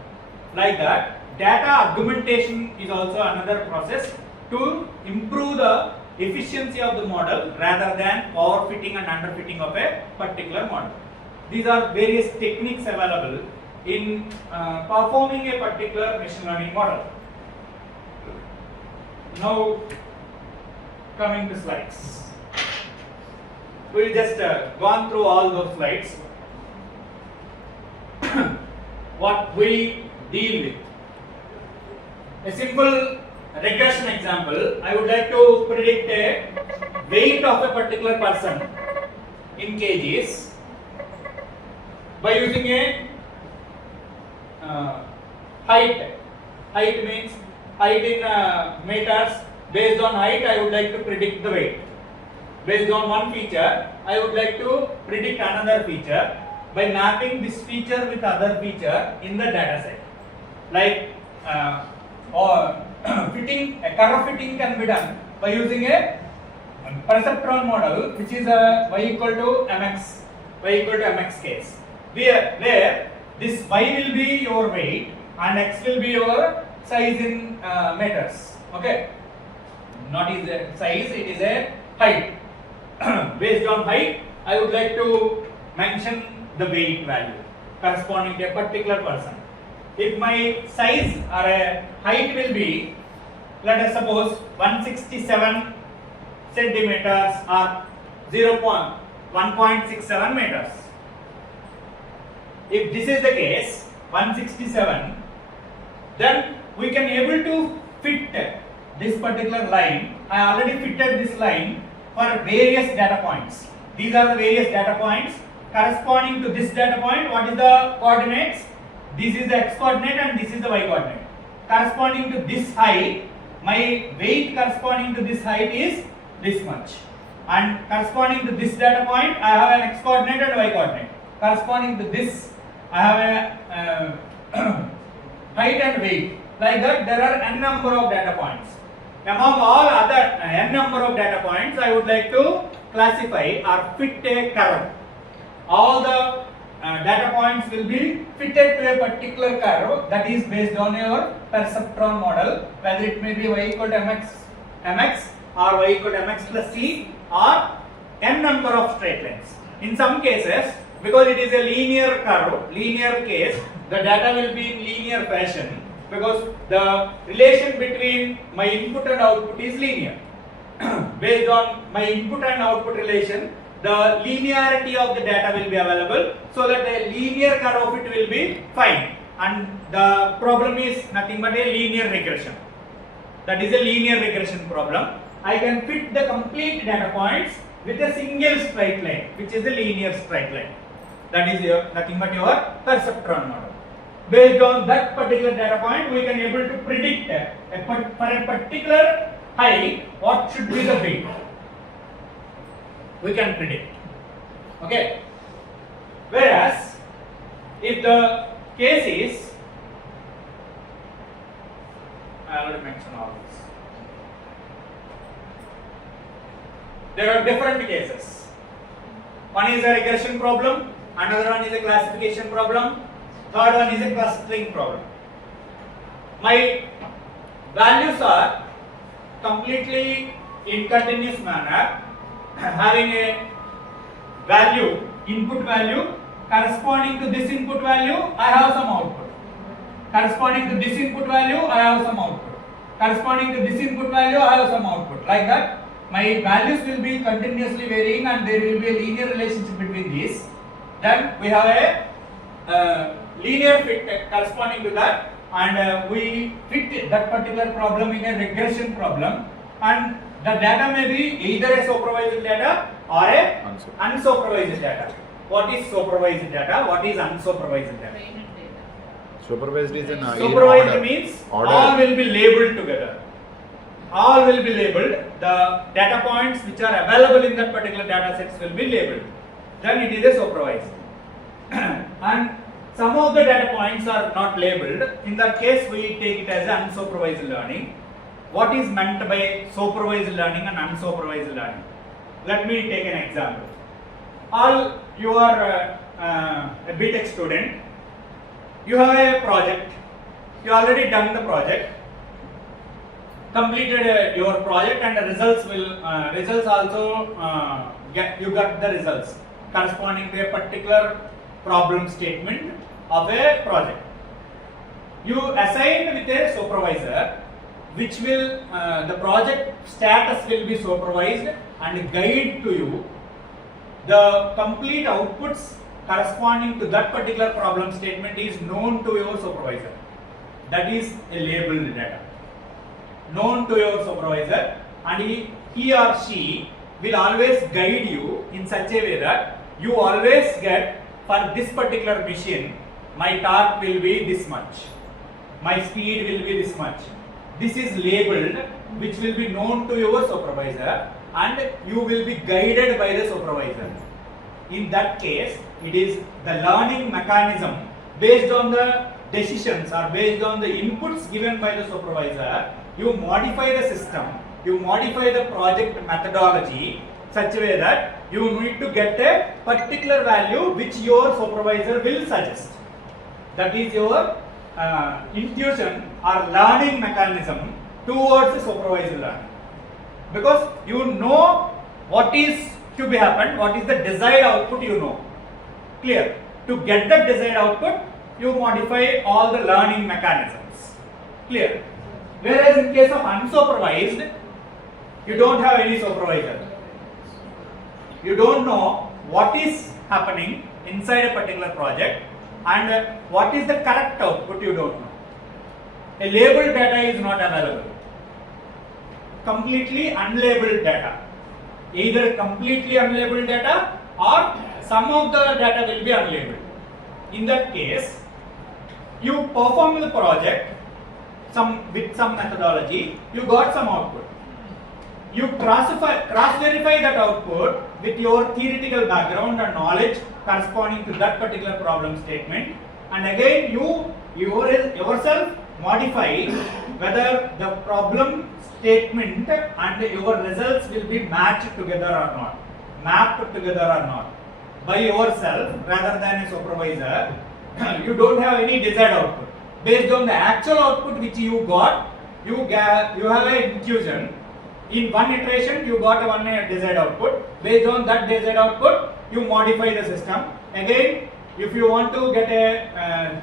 Like that, data augmentation is also another process to improve the efficiency of the model rather than overfitting and underfitting of a particular model. These are various techniques available in performing a particular machine learning model. Now, coming to slides. We will just gone through all those slides. What we deal with. A simple regression example. I would like to predict a weight of a particular person in kgs by using a height. Height means height in meters. Based on height, I would like to predict the weight. Based on one feature, I would like to predict another feature by mapping this feature with other feature in the data set. Like or fitting, a curve fitting can be done by using a perceptron model, which is y equal to mx case. Where this y will be your weight and x will be your size in meters. Okay, not is a size, it is a height. Based on height, I would like to mention the weight value corresponding to a particular person. If my size or a height will be, let us suppose 167 centimeters or 1.67 meters. If this is the case, 167, then we can able to fit this particular line. I already fitted this line for various data points. These are the various data points corresponding to this data point. What is the coordinates? This is the x coordinate and this is the y coordinate. Corresponding to this height, my weight corresponding to this height is this much. And corresponding to this data point, I have an x coordinate and y coordinate. Corresponding to this I have a height and weight. Like that, there are n number of data points. Among all other n number of data points, I would like to classify or fit a curve. All the data points will be fitted to a particular curve that is based on your perceptron model, whether it may be y equal to mx or y equal to mx plus c or n number of straight lines. In some cases, because it is a linear curve, linear case, the data will be in linear fashion because the relation between my input and output is linear. Based on my input and output relation, the linearity of the data will be available, so that a linear curve of it will be fine, and the problem is nothing but a linear regression. That is a linear regression problem. I can fit the complete data points with a single straight line, which is a linear straight line. That is nothing but your perceptron model. Based on that particular data point, we can able to predict for a particular height what should be the weight. We can predict. Okay. Whereas, if the case is, I already mentioned all this. There are different cases. One is a regression problem, another one is a classification problem, third one is a clustering problem. My values are completely in continuous manner, having a value, input value, corresponding to this input value, I have some output. Corresponding to this input value, I have some output. Corresponding to this input value, I have some output. Like that, my values will be continuously varying and there will be a linear relationship between these. Then we have a linear fit corresponding to that, and we fit that particular problem in a regression problem, and the data may be either a supervised data or a unsupervised data. What is supervised data? What is unsupervised data? Supervised is an Supervised order. means Order. all will be labeled together. All will be labeled. The data points which are available in that particular data sets will be labeled. Then it is a supervised. And some of the data points are not labeled. In that case, we take it as unsupervised learning. What is meant by supervised learning and unsupervised learning? Let me take an example. All you are a BTech student. You have a project. You already done the project. Completed your project, and the results also you got the results corresponding to a particular problem statement of a project. You assign with a supervisor, which will the project status will be supervised and guide to you the complete outputs corresponding to that particular problem statement is known to your supervisor. That is a labeled data. Known to your supervisor, and he or she will always guide you in such a way that you always get, for this particular machine, my torque will be this much, my speed will be this much. This is labeled, which will be known to your supervisor, and you will be guided by the supervisor. In that case, it is the learning mechanism based on the decisions or based on the inputs given by the supervisor. You modify the system, you modify the project methodology such a way that you need to get a particular value which your supervisor will suggest. That is your intuition or learning mechanism towards the supervised learning. Because you know what is to be happened, what is the desired output, you know. Clear? To get the desired output, you modify all the learning mechanisms. Clear? Whereas in case of unsupervised, you don't have any supervisor. You don't know what is happening inside a particular project and what is the correct output, you don't know. A labeled data is not available. Completely unlabeled data. Either completely unlabeled data or some of the data will be unlabeled. In that case, you perform the project with some methodology, you got some output. you cross-verify that output with your theoretical background and knowledge corresponding to that particular problem statement, and again you yourself modify whether the problem statement and your results will be matched together or not, mapped together or not by yourself rather than a supervisor. You don't have any desired output. Based on the actual output which you got, you have an intuition. In one iteration you got one desired output. Based on that desired output, you modify the system. Again, if you want to get a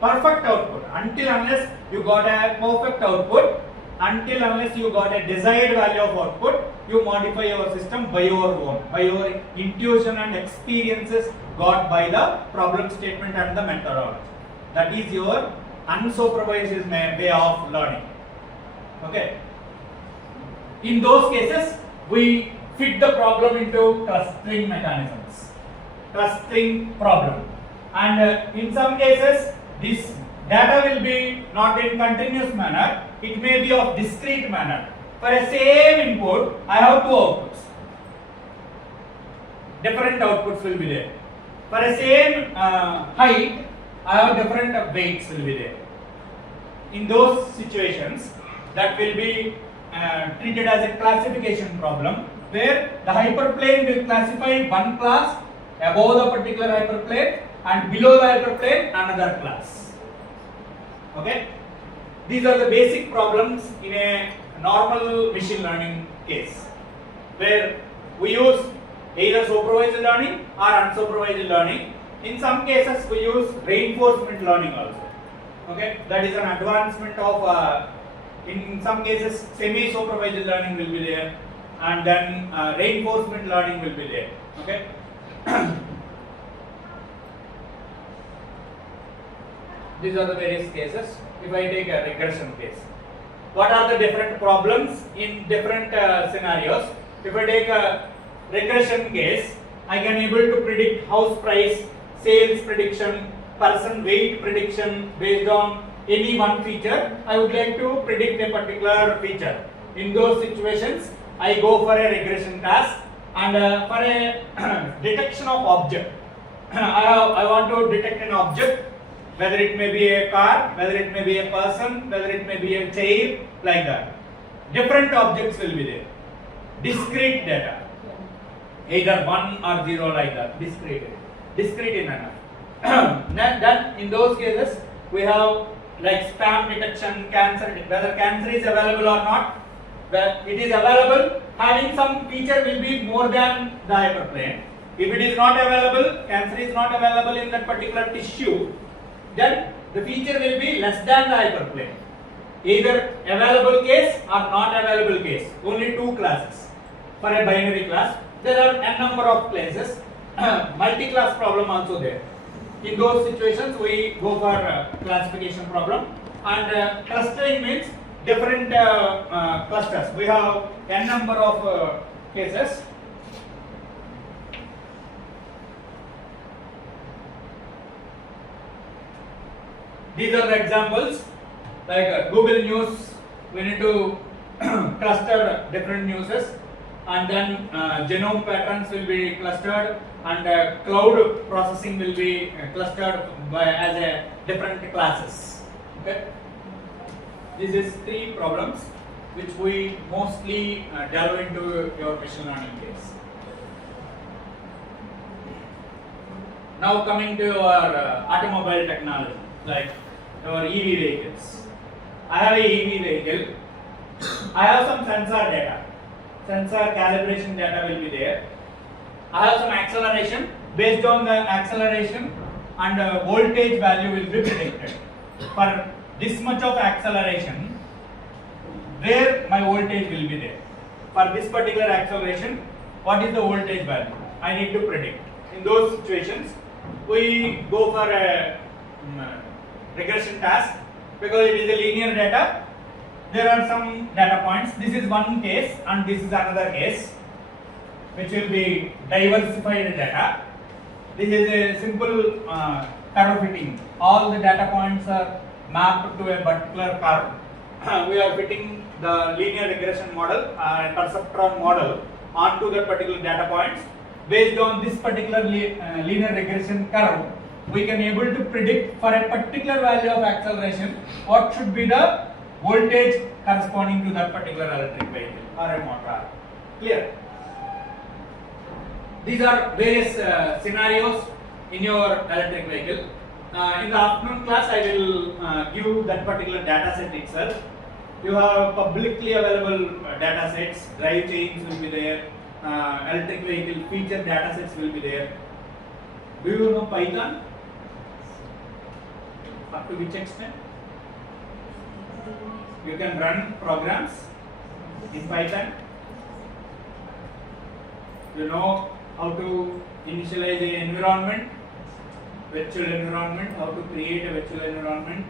perfect output, until unless you got a perfect output, until unless you got a desired value of output, you modify your system by your own, by your intuition and experiences got by the problem statement and the methodology. That is your unsupervised way of learning. Okay. In those cases, we fit the problem into clustering mechanisms, clustering problem, and in some cases this data will be not in continuous manner, it may be of discrete manner. For a same input, I have two outputs. Different outputs will be there. For a same height, I have different weights will be there. In those situations, that will be treated as a classification problem, where the hyperplane will classify one class above the particular hyperplane and below the hyperplane another class. Okay, these are the basic problems in a normal machine learning case, where we use either supervised learning or unsupervised learning. In some cases we use reinforcement learning also. Okay, that is an advancement of in some cases semi-supervised learning will be there, and then reinforcement learning will be there. Okay. These are the various cases. If I take a regression case, what are the different problems in different scenarios? If I take a regression case, I can able to predict house price, sales prediction, person weight prediction based on any one feature. I would like to predict a particular feature. In those situations, I go for a regression task, and for a detection of object, I want to detect an object, whether it may be a car, whether it may be a person, whether it may be a chair, like that. Different objects will be there. Discrete data, either 1 or 0, like that. Discrete in manner. Then in those cases, we have like spam detection, cancer, whether cancer is available or not. Where it is available, having some feature will be more than the hyperplane. If it is not available, cancer is not available in that particular tissue, then the feature will be less than the hyperplane. Either available case or not available case. Only two classes. For a binary class, there are n number of classes. Multi-class problem also there. In those situations, we go for classification problem, and clustering means different clusters. We have n number of cases. These are the examples, like Google News, we need to cluster different newses, and then genome patterns will be clustered, and cloud processing will be clustered as a different classes. Okay. This is three problems which we mostly delve into your machine learning case. Now coming to our automobile technology, like our EV vehicles. I have a EV vehicle. I have some sensor data. Sensor calibration data will be there. I have some acceleration. Based on the acceleration and voltage value will be predicted. For this much of acceleration, where my voltage will be there. For this particular acceleration, what is the voltage value? I need to predict. In those situations, we go for a regression task, because it is a linear data. There are some data points. This is one case and this is another case, which will be diversified data. This is a simple curve fitting. All the data points are mapped to a particular curve. We are fitting the linear regression model, perceptron model onto that particular data points. Based on this particular linear regression curve, we can able to predict for a particular value of acceleration what should be the voltage corresponding to that particular electric vehicle or a motor. Clear? These are various scenarios in your electric vehicle. In the afternoon class, I will give that particular data set itself. You have publicly available data sets, drive chains will be there, electric vehicle feature data sets will be there. Do you know Python? Up to which extent? You can run programs in Python. You know how to initialize an environment, virtual environment, how to create a virtual environment,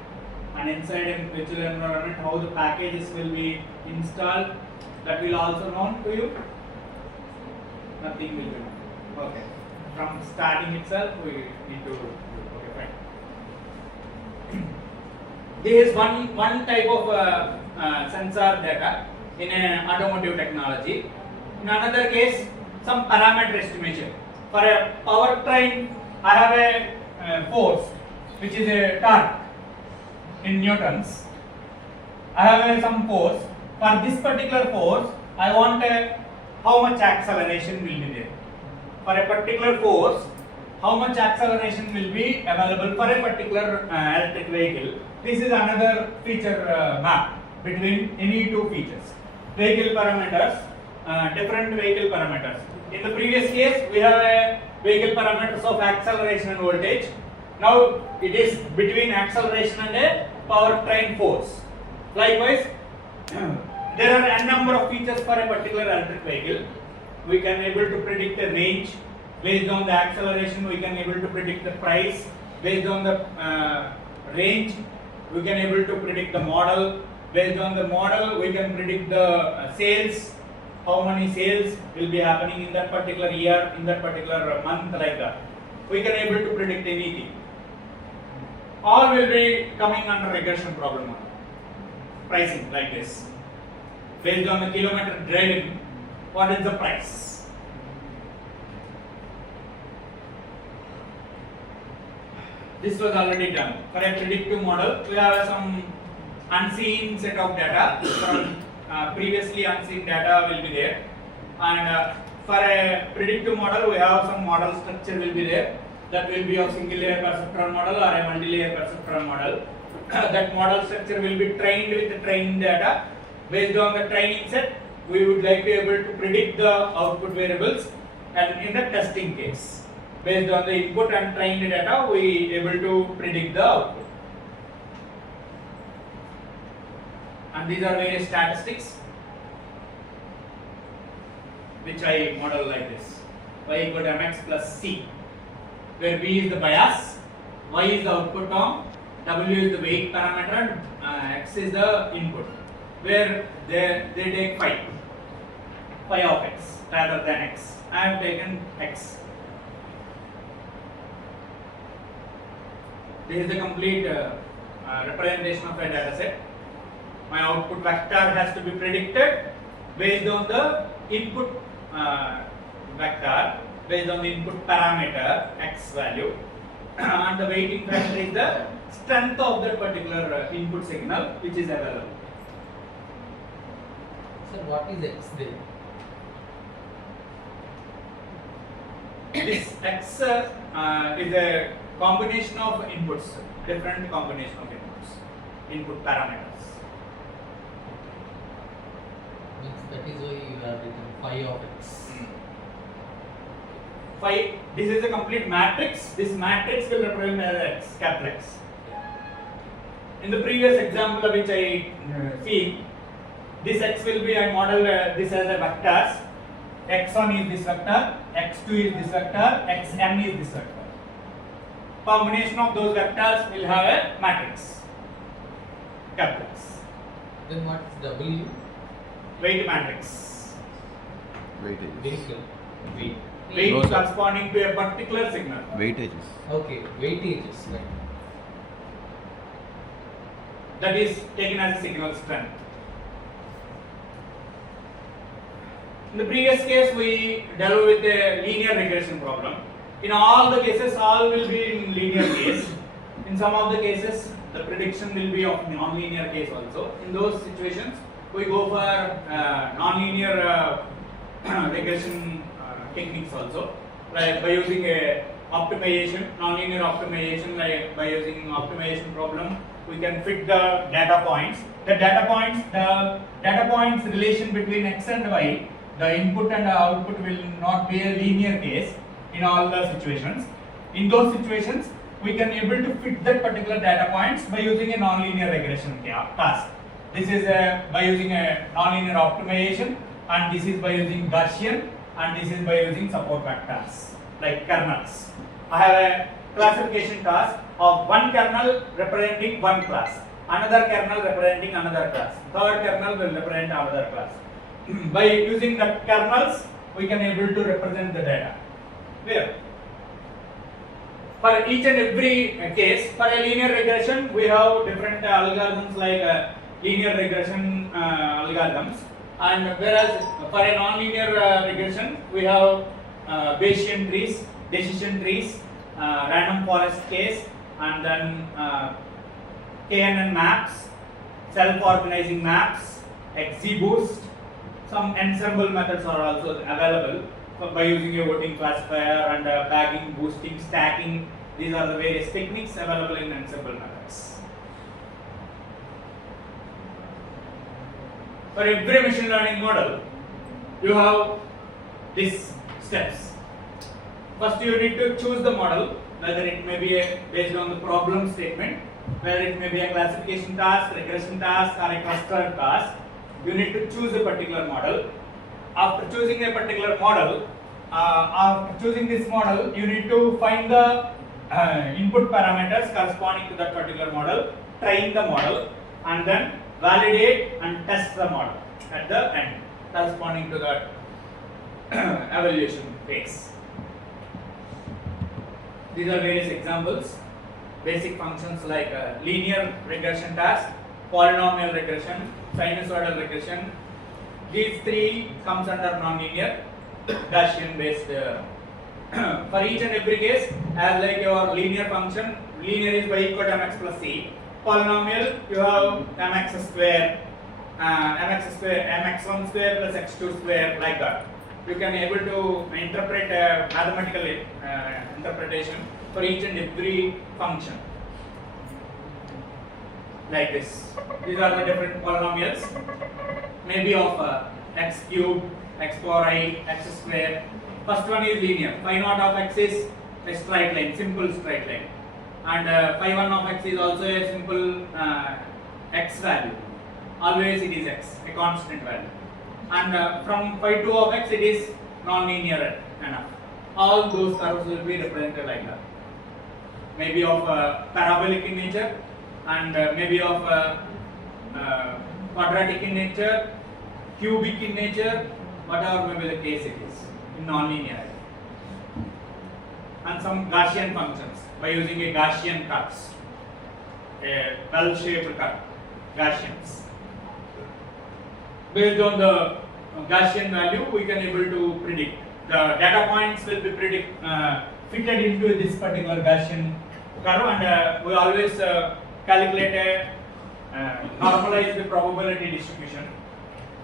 and inside a virtual environment how the packages will be installed. That will also known to you. Nothing will be known. Okay. From starting itself we need to do. Okay, fine. This is one type of sensor data in an automotive technology. In another case, some parameter estimation. For a powertrain, I have a force which is a torque in newtons. I have some force. For this particular force, I want how much acceleration will be there. For a particular force, how much acceleration will be available for a particular electric vehicle. This is another feature map between any two features. Vehicle parameters, different vehicle parameters. In the previous case, we have a vehicle parameters of acceleration and voltage. Now it is between acceleration and a powertrain force. Likewise, there are a number of features for a particular electric vehicle. We can able to predict the range. Based on the acceleration, we can able to predict the price. Based on the range, we can able to predict the model. Based on the model, we can predict the sales. How many sales will be happening in that particular year, in that particular month, like that. We can able to predict anything. All will be coming under regression problem. Pricing like this. Based on the kilometer driven, what is the price? This was already done. For a predictive model, we have some unseen set of data. From previously unseen data will be there. And for a predictive model, we have some model structure will be there. That will be a single layer perceptron model or a multi-layer perceptron model. That model structure will be trained with the training data. Based on the training set, we would like to be able to predict the output variables, and in the testing case, based on the input and trained data, we able to predict the output. And these are various statistics which I model like this. Y equal to mx plus c, where b is the bias, y is the output term, w is the weight parameter, and x is the input. Where they take phi of x rather than x. I have taken x. This is the complete representation of a data set. My output vector has to be predicted based on the input vector, based on the input parameter x value, and the weighting factor is the strength of that particular input signal which is available. Sir, what is X then? This X is a combination of inputs, different combination of inputs, input parameters. Means that is why you have written phi of X. Phi, this is a complete matrix. This matrix will represent as X, capital X. In the previous example which I see, this x will be, I model this as a vectors. x1 is this vector, x2 is this vector, xn is this vector. Combination of those vectors will have a matrix, capital X. Then what is W? Weight matrix. Weightages. Vehicle. Weight. Weight No, sir. corresponding to a particular signal. Weightages. Okay, weightages, right. That is taken as a signal strength. In the previous case, we dealt with a linear regression problem. In all the cases, all will be in linear case. In some of the cases, the prediction will be of non-linear case also. In those situations, we go for non-linear regression techniques also, like by using a optimization, non-linear optimization, like by using optimization problem, we can fit the data points. The data points relation between x and y, the input and the output will not be a linear case in all the situations. In those situations, we can able to fit that particular data points by using a non-linear regression task. This is by using a non-linear optimization, and this is by using Gaussian, and this is by using support vectors like kernels. I have a classification task of one kernel representing one class, another kernel representing another class, third kernel will represent another class. By using the kernels, we can able to represent the data. Clear? For each and every case, for a linear regression, we have different algorithms like linear regression algorithms, and whereas for a non-linear regression, we have Bayesian trees, decision trees, random forest case, and then KNN maps, self-organizing maps, XGBoost. Some ensemble methods are also available by using a voting classifier and bagging, boosting, stacking. These are the various techniques available in ensemble methods. For every machine learning model, you have these steps. First, you need to choose the model, whether it may be based on the problem statement, whether it may be a classification task, regression task, or a cluster task. You need to choose a particular model. After choosing a particular model, you need to find the input parameters corresponding to that particular model, train the model, and then validate and test the model at the end corresponding to that evaluation phase. These are various examples. Basic functions like linear regression task, polynomial regression, sinusoidal regression. These three comes under nonlinear, Gaussian based. For each and every case, as like your linear function, linear is y equal to mx plus c. Polynomial, you have mx square, mx1 square plus x2 square, like that. You can able to interpret mathematical interpretation for each and every function. Like this. These are the different polynomials. Maybe of x cube, x power I, x square. First one is linear. Phi naught of x is a straight line, simple straight line. And phi 1 of x is also a simple x value. Always it is x, a constant value. And from phi 2 of x it is non-linear enough. All those curves will be represented like that. Maybe of parabolic in nature, and maybe of quadratic in nature, cubic in nature, whatever may be the case it is in non-linear. And some Gaussian functions by using a Gaussian curves, a bell-shaped curve, Gaussians. Based on the Gaussian value, we can able to predict. The data points will be fitted into this particular Gaussian curve, and we always calculate a normalized probability distribution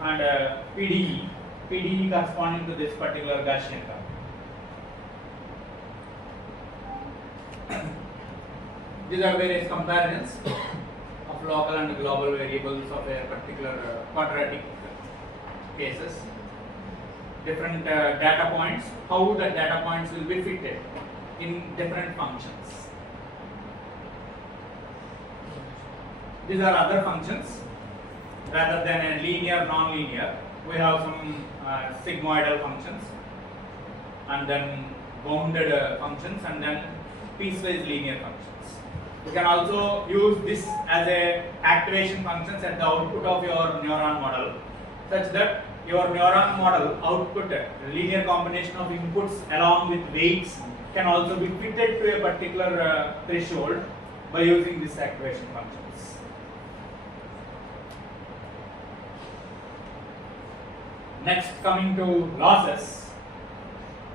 and PDE corresponding to this particular Gaussian curve. These are various comparisons of local and global variables of a particular quadratic cases. Different data points, how the data points will be fitted in different functions. These are other functions rather than a linear, non-linear. We have some sigmoidal functions, and then bounded functions, and then piecewise linear functions. You can also use this as a activation functions at the output of your neuron model, such that your neuron model output, linear combination of inputs along with weights, can also be fitted to a particular threshold by using this activation functions. Next, coming to losses.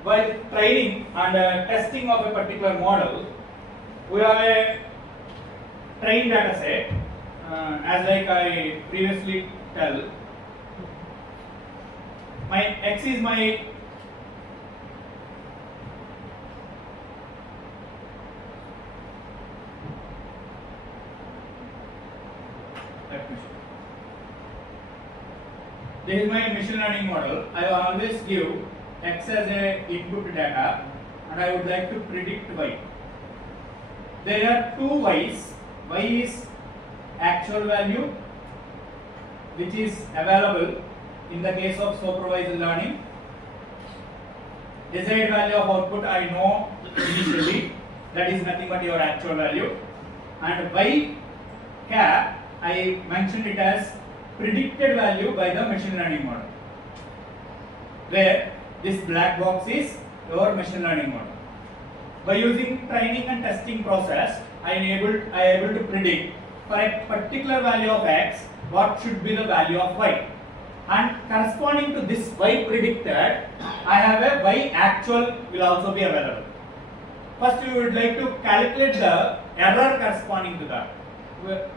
While training and testing of a particular model, we have a trained data set, as like I previously tell. My X is my this is my machine learning model. I always give X as a input data and I would like to predict Y. There are two Y's. Y is actual value which is available in the case of supervised learning. Desired value of output I know initially, that is nothing but your actual value. And Y cap I mentioned it as predicted value by the machine learning model, where this black box is your machine learning model. By using training and testing process, I am able to predict for a particular value of X what should be the value of Y, and corresponding to this Y predicted, I have a Y actual will also be available. First, we would like to calculate the error corresponding to that.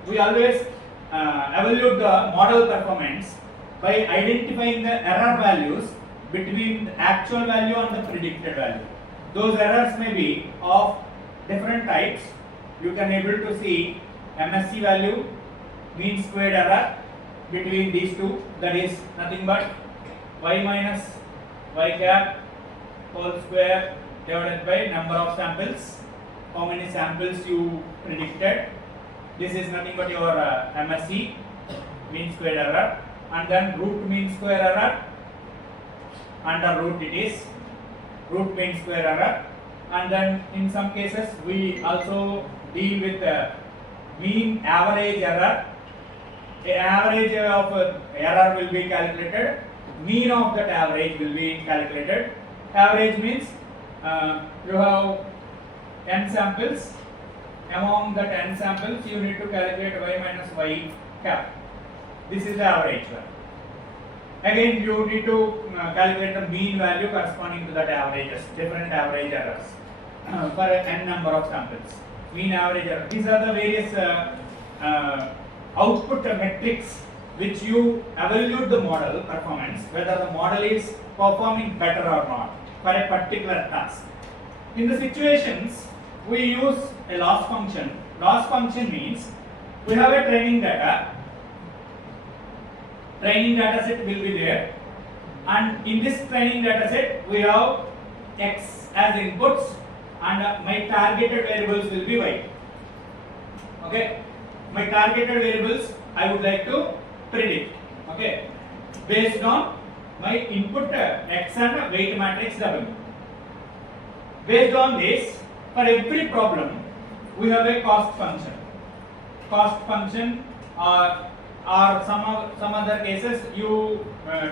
We always evaluate the model performance by identifying the error values between the actual value and the predicted value. Those errors may be of different types. You can able to see MSE value, mean squared error between these two, that is nothing but Y minus Y cap whole square divided by number of samples, how many samples you predicted. This is nothing but your MSE, mean square error, and then root mean square error, under root it is root mean square error, and then in some cases we also deal with mean average error. The average of error will be calculated, mean of that average will be calculated. Average means you have n samples. Among that n samples, you need to calculate Y minus Y cap. This is the average one. Again, you need to calculate the mean value corresponding to that averages, different average errors for n number of samples. Mean average error. These are the various output metrics which you evaluate the model performance, whether the model is performing better or not for a particular task. In the situations, we use a loss function. Loss function means we have a training data. Training data set will be there, and in this training data set we have X as inputs, and my targeted variables will be Y. Okay, my targeted variables I would like to predict, okay, based on my input X and weight matrix W. Based on this, for every problem we have a cost function. Cost function, or some other cases you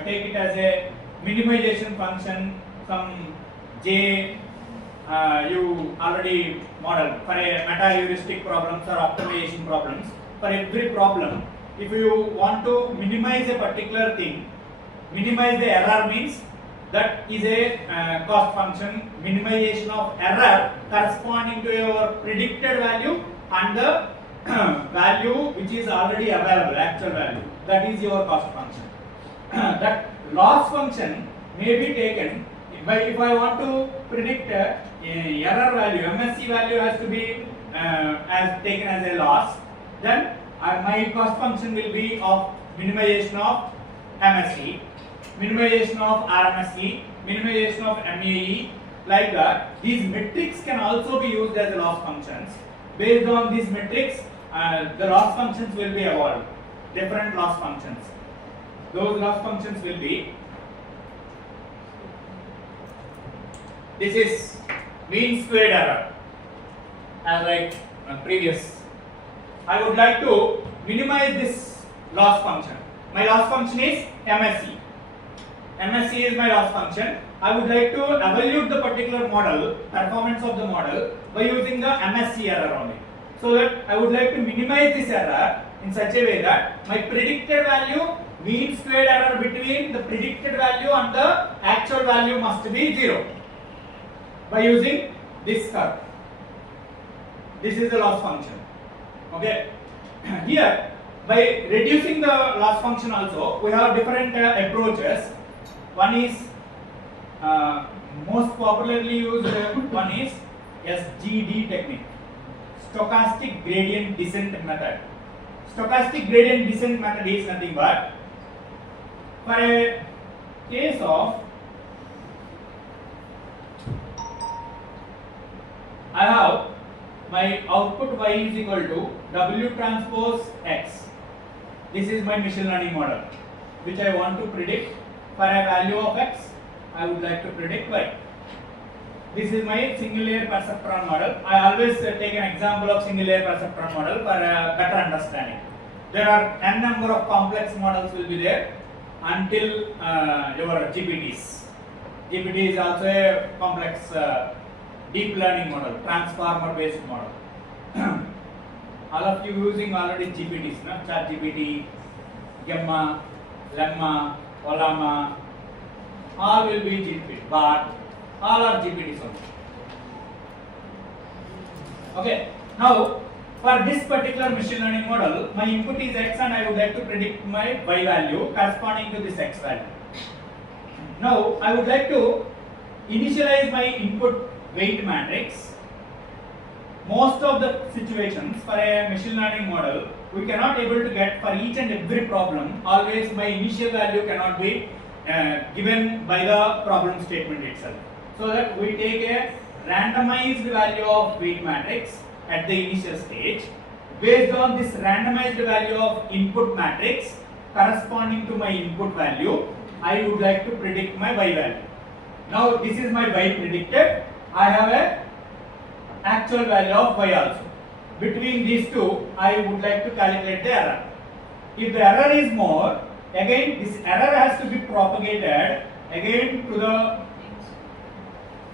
take it as a minimization function, some J you already model for a meta heuristic problems or optimization problems. For every problem, if you want to minimize a particular thing, minimize the error means that is a cost function, minimization of error corresponding to your predicted value and the value which is already available, actual value, that is your cost function. That loss function may be taken by, if I want to predict error value, MSE value has to be as taken as a loss, then my cost function will be of minimization of MSE, minimization of RMSE, minimization of MEE, like that. These metrics can also be used as loss functions. Based on these metrics, the loss functions will be evolved, different loss functions. Those loss functions will be, this is mean squared error, as like previous. I would like to minimize this loss function. My loss function is MSE. MSE is my loss function. I would like to evaluate the particular model, performance of the model, by using the MSE error only. So that I would like to minimize this error in such a way that my predicted value mean squared error between the predicted value and the actual value must be 0 by using this curve. This is the loss function. Okay. Here, by reducing the loss function also, we have different approaches. One is most popularly used one is SGD technique, stochastic gradient descent method. Stochastic gradient descent method is nothing but, for a case of I have my output y is equal to W transpose X. This is my machine learning model which I want to predict. For a value of X, I would like to predict Y. This is my single layer perceptron model. I always take an example of single layer perceptron model for a better understanding. There are n number of complex models will be there until your GPTs. GPT is also a complex deep learning model, transformer based model. All of you using already GPTs, no? Chat GPT, Gemma, Lemma, Olama, all will be GPT, but all are GPTs only. Okay, now for this particular machine learning model, my input is X and I would like to predict my Y value corresponding to this X value. Now I would like to initialize my input weight matrix. Most of the situations for a machine learning model, we cannot able to get for each and every problem. Always my initial value cannot be given by the problem statement itself. So that we take a randomized value of weight matrix at the initial stage. Based on this randomized value of input matrix corresponding to my input value, I would like to predict my Y value. Now this is my Y predicted. I have a actual value of Y also. Between these two, I would like to calculate the error. If the error is more, again this error has to be propagated again to the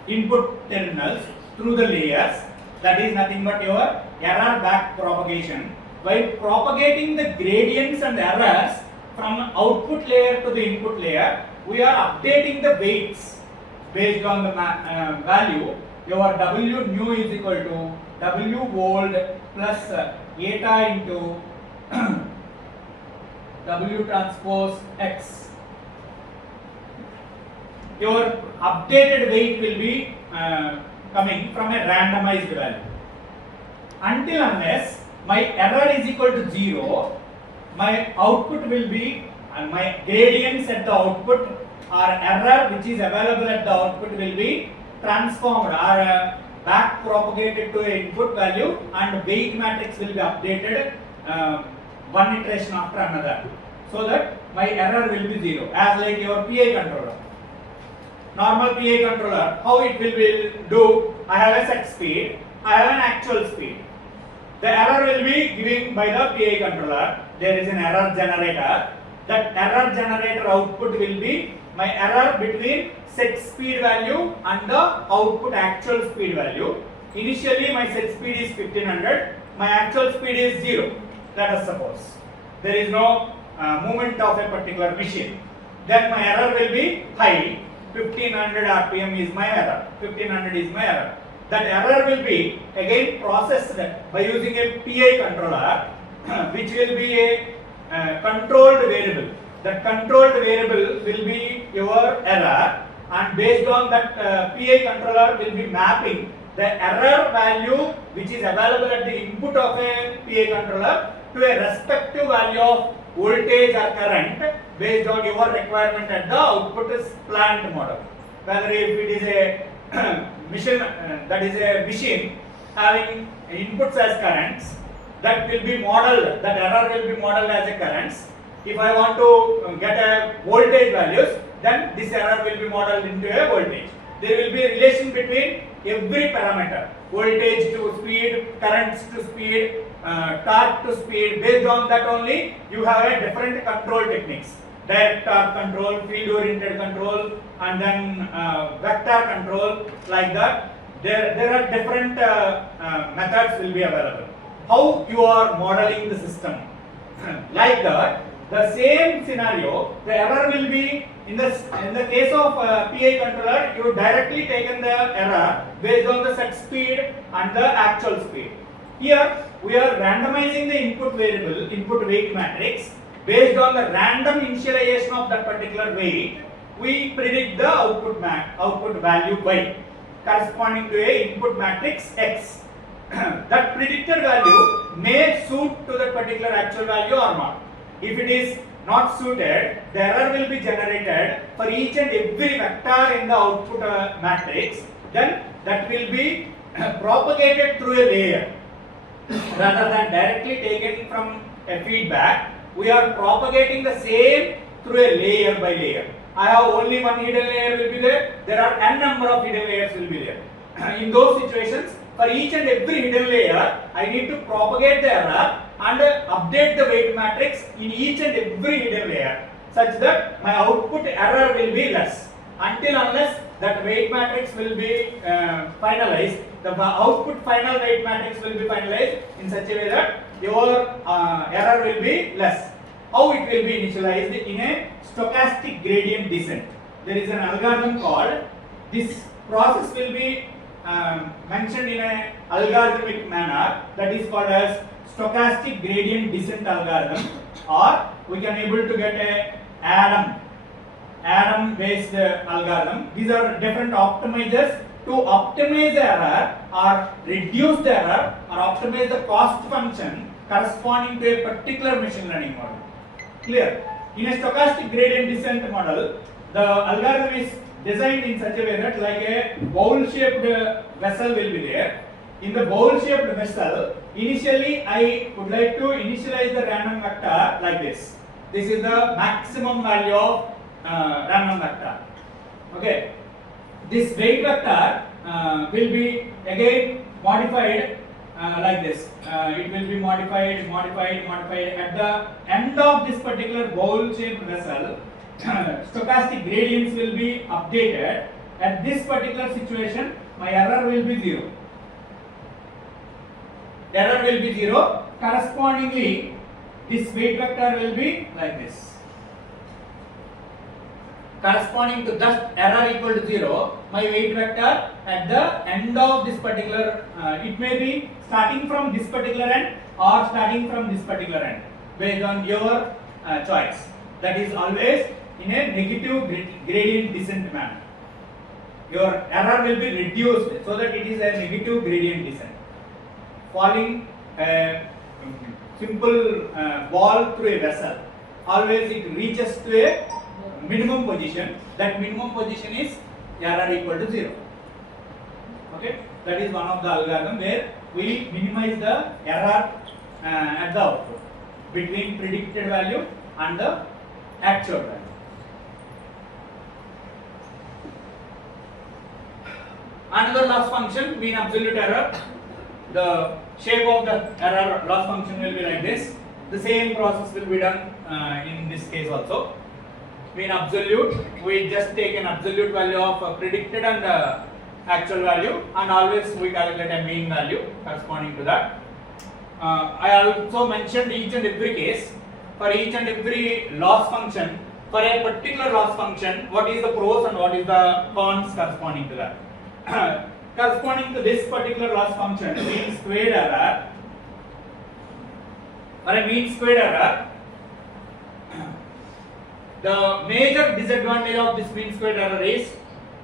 input terminals through the layers. That is nothing but your error back propagation. By propagating the gradients and errors from output layer to the input layer, we are updating the weights based on the value. Your W nu is equal to W volt plus eta into W transpose X. Your updated weight will be coming from a randomized value. Until unless my error is equal to 0, my output will be, and my gradients at the output or error which is available at the output will be transformed or back propagated to an input value, and weight matrix will be updated one iteration after another, so that my error will be 0, as like your PI controller. Normal PI controller, how it will do? I have a set speed, I have an actual speed. The error will be given by the PI controller. There is an error generator. That error generator output will be my error between set speed value and the output actual speed value. Initially my set speed is 1500, my actual speed is 0. Let us suppose there is no movement of a particular machine. Then my error will be high. 1500 RPM is my error. 1500 is my error. That error will be again processed by using a PI controller, which will be a controlled variable. That controlled variable will be your error, and based on that PI controller will be mapping the error value which is available at the input of a PI controller to a respective value of voltage or current based on your requirement at the output is plant model. Whether if it is a machine, that is a machine having inputs as currents, that will be modeled, that error will be modeled as a currents. If I want to get a voltage values, then this error will be modeled into a voltage. There will be a relation between every parameter, voltage to speed, currents to speed, torque to speed. Based on that only you have a different control techniques, direct torque control, field oriented control, and then vector control, like that. There are different methods will be available. How you are modeling the system like that, the same scenario, the error will be in the case of PI controller, you directly taken the error based on the set speed and the actual speed. Here we are randomizing the input variable, input weight matrix, based on the random initialization of that particular weight. We predict the output value y corresponding to a input matrix x. That predicted value may suit to that particular actual value or not. If it is not suited, the error will be generated for each and every vector in the output matrix. Then that will be propagated through a layer. Rather than directly taken from a feedback, we are propagating the same through a layer by layer. I have only one hidden layer will be there. There are n number of hidden layers will be there. In those situations, for each and every hidden layer, I need to propagate the error and update the weight matrix in each and every hidden layer, such that my output error will be less. Until unless that weight matrix will be finalized, the output final weight matrix will be finalized in such a way that your error will be less. How it will be initialized? In a stochastic gradient descent. There is an algorithm called, this process will be mentioned in a algorithmic manner, that is called as stochastic gradient descent algorithm, or we can able to get a Adam based algorithm. These are different optimizers to optimize the error or reduce the error or optimize the cost function corresponding to a particular machine learning model. Clear? In a stochastic gradient descent model, the algorithm is designed in such a way that like a bowl shaped vessel will be there. In the bowl shaped vessel, initially I would like to initialize the random vector like this. This is the maximum value of random vector. Okay. This weight vector will be again modified like this. It will be modified. At the end of this particular bowl shaped vessel, stochastic gradients will be updated. At this particular situation, my error will be 0. Error will be 0. Correspondingly, this weight vector will be like this. Corresponding to that error equal to 0, my weight vector at the end of this particular, it may be starting from this particular end or starting from this particular end, based on your choice. That is always in a negative gradient descent manner. Your error will be reduced so that it is a negative gradient descent. Falling a simple ball through a vessel, always it reaches to a minimum position. That minimum position is error equal to 0. Okay, that is one of the algorithm where we minimize the error at the output between predicted value and the actual value. Another loss function, mean absolute error. The shape of the error loss function will be like this. The same process will be done in this case also. Mean absolute, we just take an absolute value of predicted and actual value, and always we calculate a mean value corresponding to that. I also mentioned each and every case, for each and every loss function, for a particular loss function, what is the pros and what is the cons corresponding to that. Corresponding to this particular loss function, mean squared error, for a mean squared error, the major disadvantage of this mean squared error is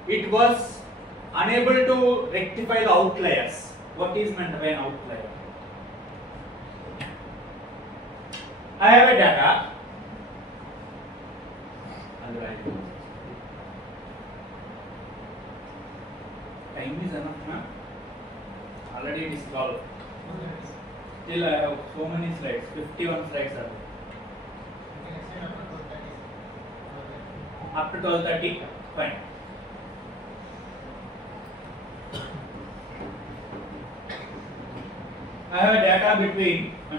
it was unable to rectify the outliers. What is meant by an outlier? I have a data. Time is enough, na? Already it is 12. Still I have so many slides. 51 slides are there. Up to 12:30, fine. I have a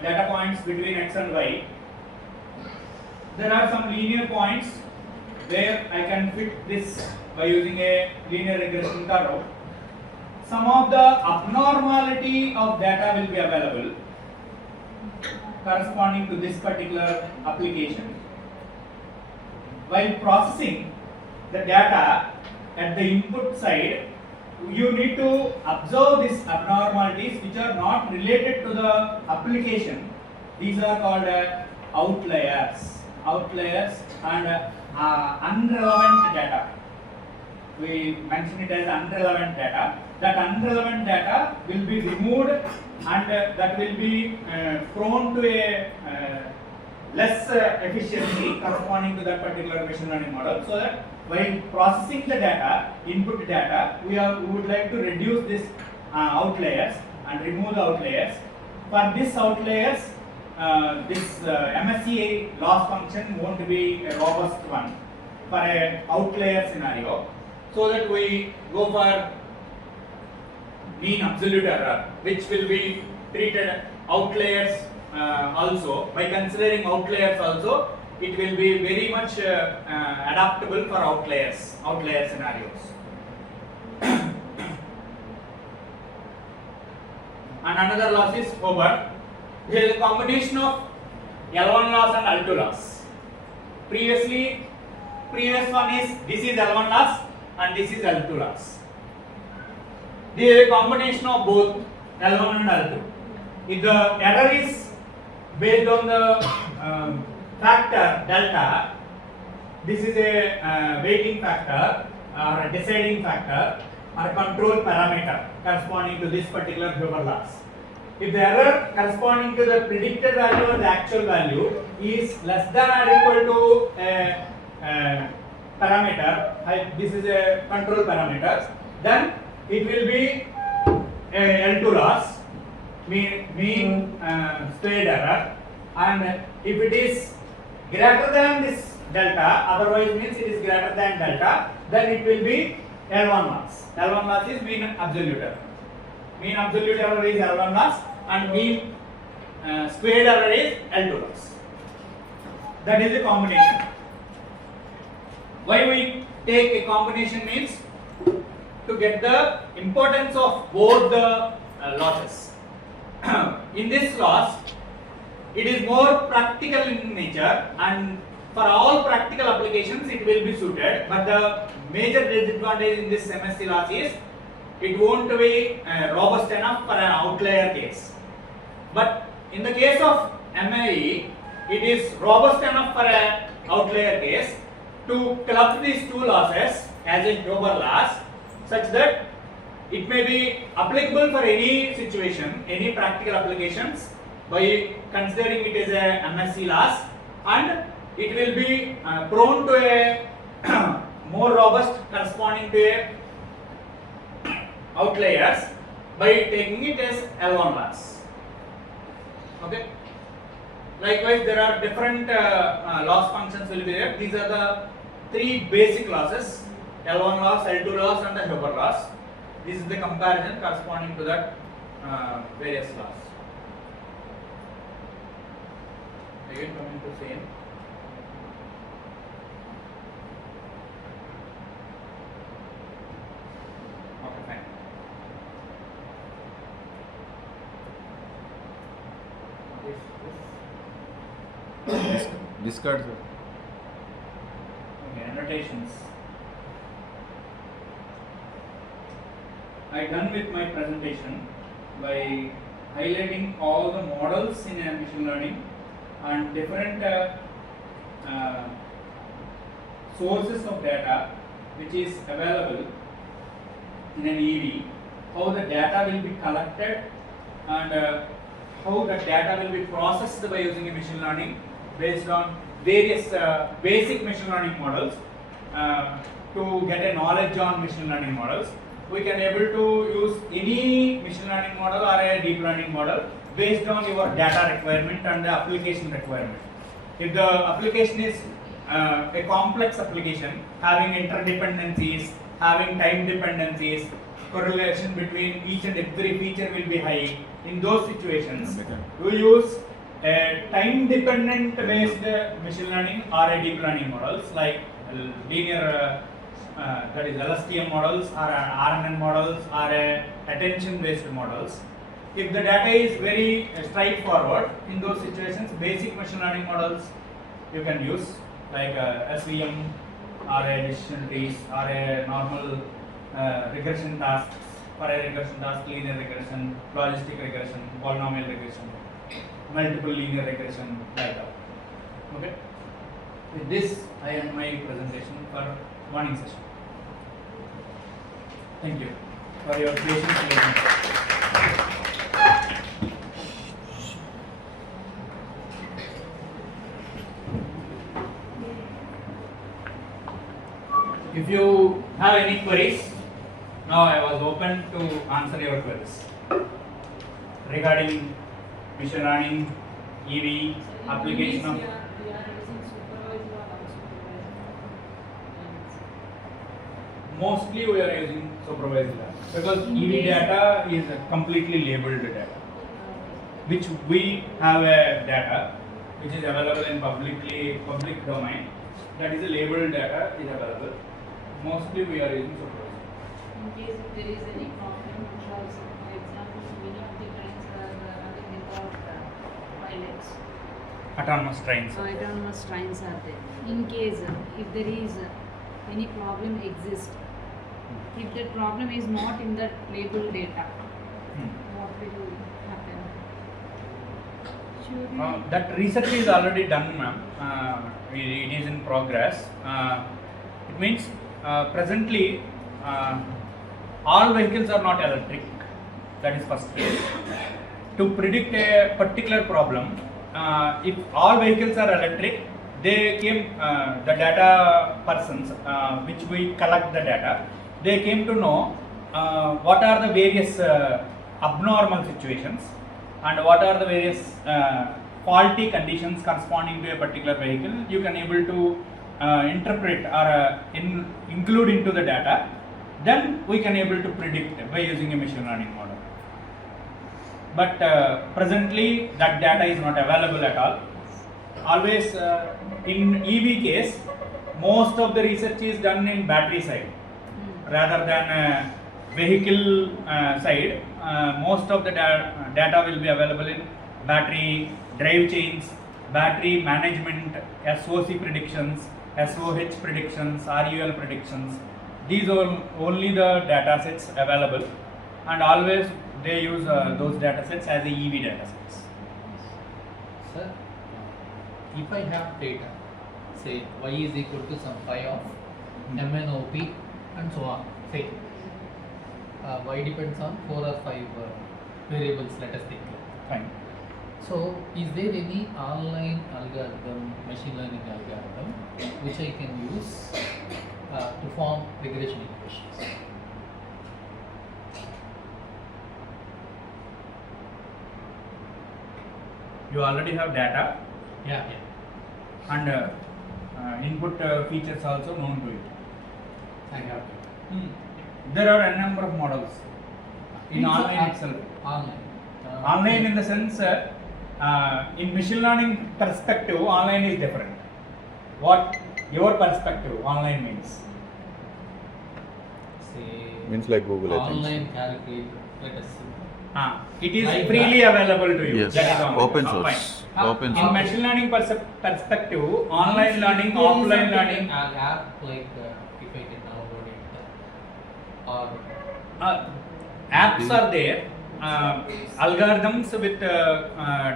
data points between x and y. There are some linear points where I can fit this by using a linear regression curve. Some of the abnormality of data will be available corresponding to this particular application. while processing the data at the input side, you need to observe these abnormalities which are not related to the application. These are called outliers and unrelevant data. We mention it as unrelevant data. That unrelevant data will be removed and that will be prone to a less efficiency corresponding to that particular machine learning model, so that while processing the data, input data, we would like to reduce this outliers and remove the outliers. For these outliers, this MSE loss function won't be a robust one for a outlier scenario, so that we go for mean absolute error, which will be treated outliers also. By considering outliers also, it will be very much adaptable for outlier scenarios. And another loss is over. There is a combination of L1 loss and L2 loss. Previous one is, this is L1 loss and this is L2 loss. There is a combination of both L1 and L2. If the error is based on the factor delta, this is a weighting factor or a deciding factor or a control parameter corresponding to this particular Huber loss. If the error corresponding to the predicted value or the actual value is less than or equal to a parameter, this is a control parameter, then it will be a L2 loss, mean squared error, and if it is greater than this delta, otherwise means it is greater than delta, then it will be L1 loss. L1 loss is mean absolute error. Mean absolute error is L1 loss and mean squared error is L2 loss. That is a combination. Why we take a combination means to get the importance of both the losses. In this loss, it is more practical in nature, and for all practical applications it will be suited, but the major disadvantage in this MSE loss is it won't be robust enough for an outlier case. But in the case of MIE, it is robust enough for an outlier case to club these two losses as a Huber loss, such that it may be applicable for any situation, any practical applications, by considering it as a MSE loss, and it will be prone to a more robust corresponding to a outliers by taking it as L1 loss. Okay. Likewise, there are different loss functions will be there. These are the three basic losses: L1 loss, L2 loss, and the Huber loss. This is the comparison corresponding to that various loss. Again, coming to same. Okay, fine. Discard, sir. Okay, annotations. I done with my presentation by highlighting all the models in machine learning and different sources of data which is available in an EEE, how the data will be collected and how the data will be processed by using a machine learning based on various basic machine learning models. To get a knowledge on machine learning models, we can able to use any machine learning model or a deep learning model based on your data requirement and the application requirement. If the application is a complex application having interdependencies, having time dependencies, correlation between each and every feature will be high, in those situations we use a time dependent based machine learning or a deep learning models like linear that is LSTM models or RNN models or attention based models. If the data is very straightforward, in those situations basic machine learning models you can use. like SVM or a decision trees or a normal regression tasks. For a regression task, linear regression, logistic regression, polynomial regression, multiple linear regression, like that. Okay. With this, I end my presentation for morning session. Thank you for your patience. If you have any queries, now I was open to answer your queries regarding machine learning, EV, application of. We are using supervised or unsupervised. Mostly we are using supervised learning because EV data is a completely labeled data, which we have a data which is available in public domain. That is a labeled data is available. Mostly we are using supervised. In case if there is any problem, which also, for example, many of the trains are running without pilots. Autonomous trains. Autonomous trains are there. In case if there is any problem exists, if that problem is not in that labeled data, what will happen? Should we? That research is already done, ma'am. It is in progress. It means presently all vehicles are not electric. That is first case. To predict a particular problem, if all vehicles are electric, they came the data persons which we collect the data. They came to know what are the various abnormal situations and what are the various faulty conditions corresponding to a particular vehicle. You can able to interpret or include into the data. Then we can able to predict by using a machine learning model. But presently that data is not available at all. Always in EV case, most of the research is done in battery side rather than vehicle side. Most of the data will be available in battery, drive chains, battery management, SOC predictions, SOH predictions, RUL predictions. These are only the data sets available, and always they use those data sets as the EV data sets. Sir, if I have data, say y is equal to some phi of MNOP and so on, say y depends on 4 or 5 variables, let us take it. Fine. So, is there any online algorithm, machine learning algorithm, which I can use to form regression equations? You already have data Yeah. and input features also known to it. I have it. There are a number of models in It's online itself. Online. Online in the sense, in machine learning perspective, online is different. What your perspective online means? Say Means like Google, I think. online calculator, let us see. It is Like freely that. available to you. Yes. That is online. Open Fine. source. Open In source. machine learning perspective, online learning, There is offline something, learning, an app like if I can download it, or apps are there. Algorithms with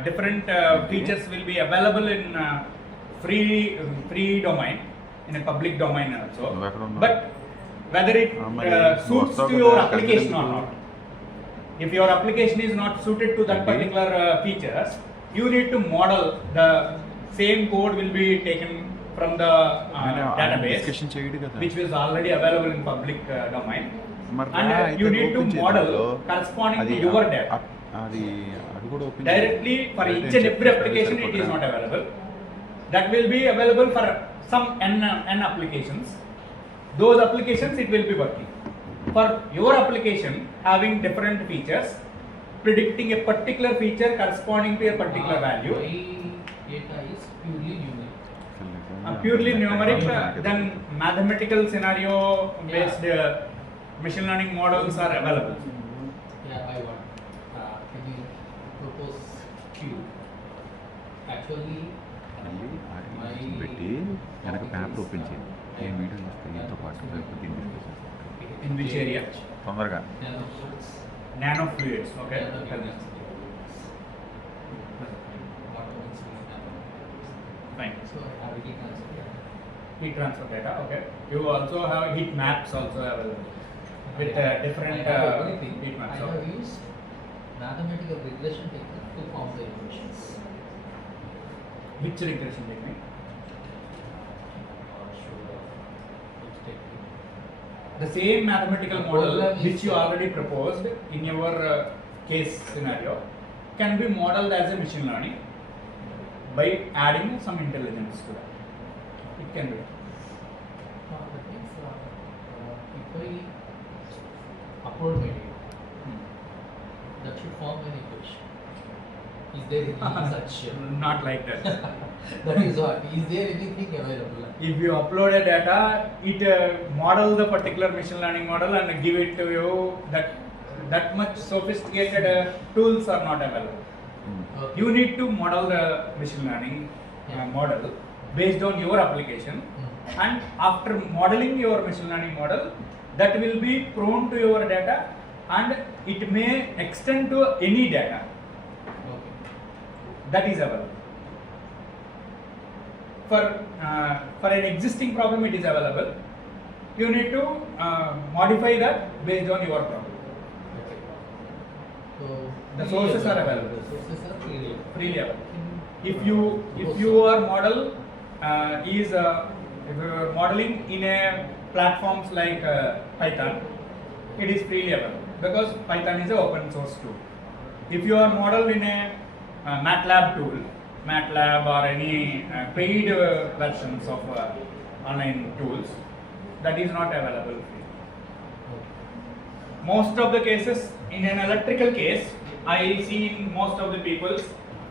different features will be available in free domain, in a public domain also. But whether it suits to your application or not. If your application is not suited to that particular features, you need to model. The same code will be taken from the database, which was already available in public domain. And you need to model corresponding to your data. Directly for each and every application it is not available. That will be available for some n applications. Those applications it will be working. For your application having different features, predicting a particular feature corresponding to a particular value. My data is purely numeric. Purely numeric, then mathematical scenario based machine learning models are available. Yeah, I want. Can you propose Q? Actually, my పెట్టి వెనక paper open చేయండి. నేను video చూస్తే దీంతో పాటు దీన్ని discuss In which area? తొందరగా Nanofluids. Okay. Fine. So have heat transfer. Heat transfer data. Okay. You also have heat maps also available with different I have everything. heat I maps. have used mathematical regression technique to form the equations. Which regression technique? Which technique? The same mathematical The model program is- which you already proposed in your case scenario can be modeled as a machine learning by adding some intelligence to that. It can be. That means if I upload my data, that should form an equation. Is there any such? Not like that. That is what. Is there anything available? If you upload a data, it model the particular machine learning model and give it to you. That much sophisticated tools are not available. Okay. You need to model the machine learning model based on your application, and after modeling your machine learning model, that will be prone to your data and it may extend to any data Okay. that is available. For an existing problem it is available. You need to modify that based on your problem. Okay. So The sources are available. The sources are freely Freely available. If Those your model is if you are modeling in a platforms like Python, it is freely available because Python is an open source tool. If you are modeled in a MATLAB tool, MATLAB or any paid versions of online tools, that is not available. Most of the cases in an electrical case, I see in most of the people,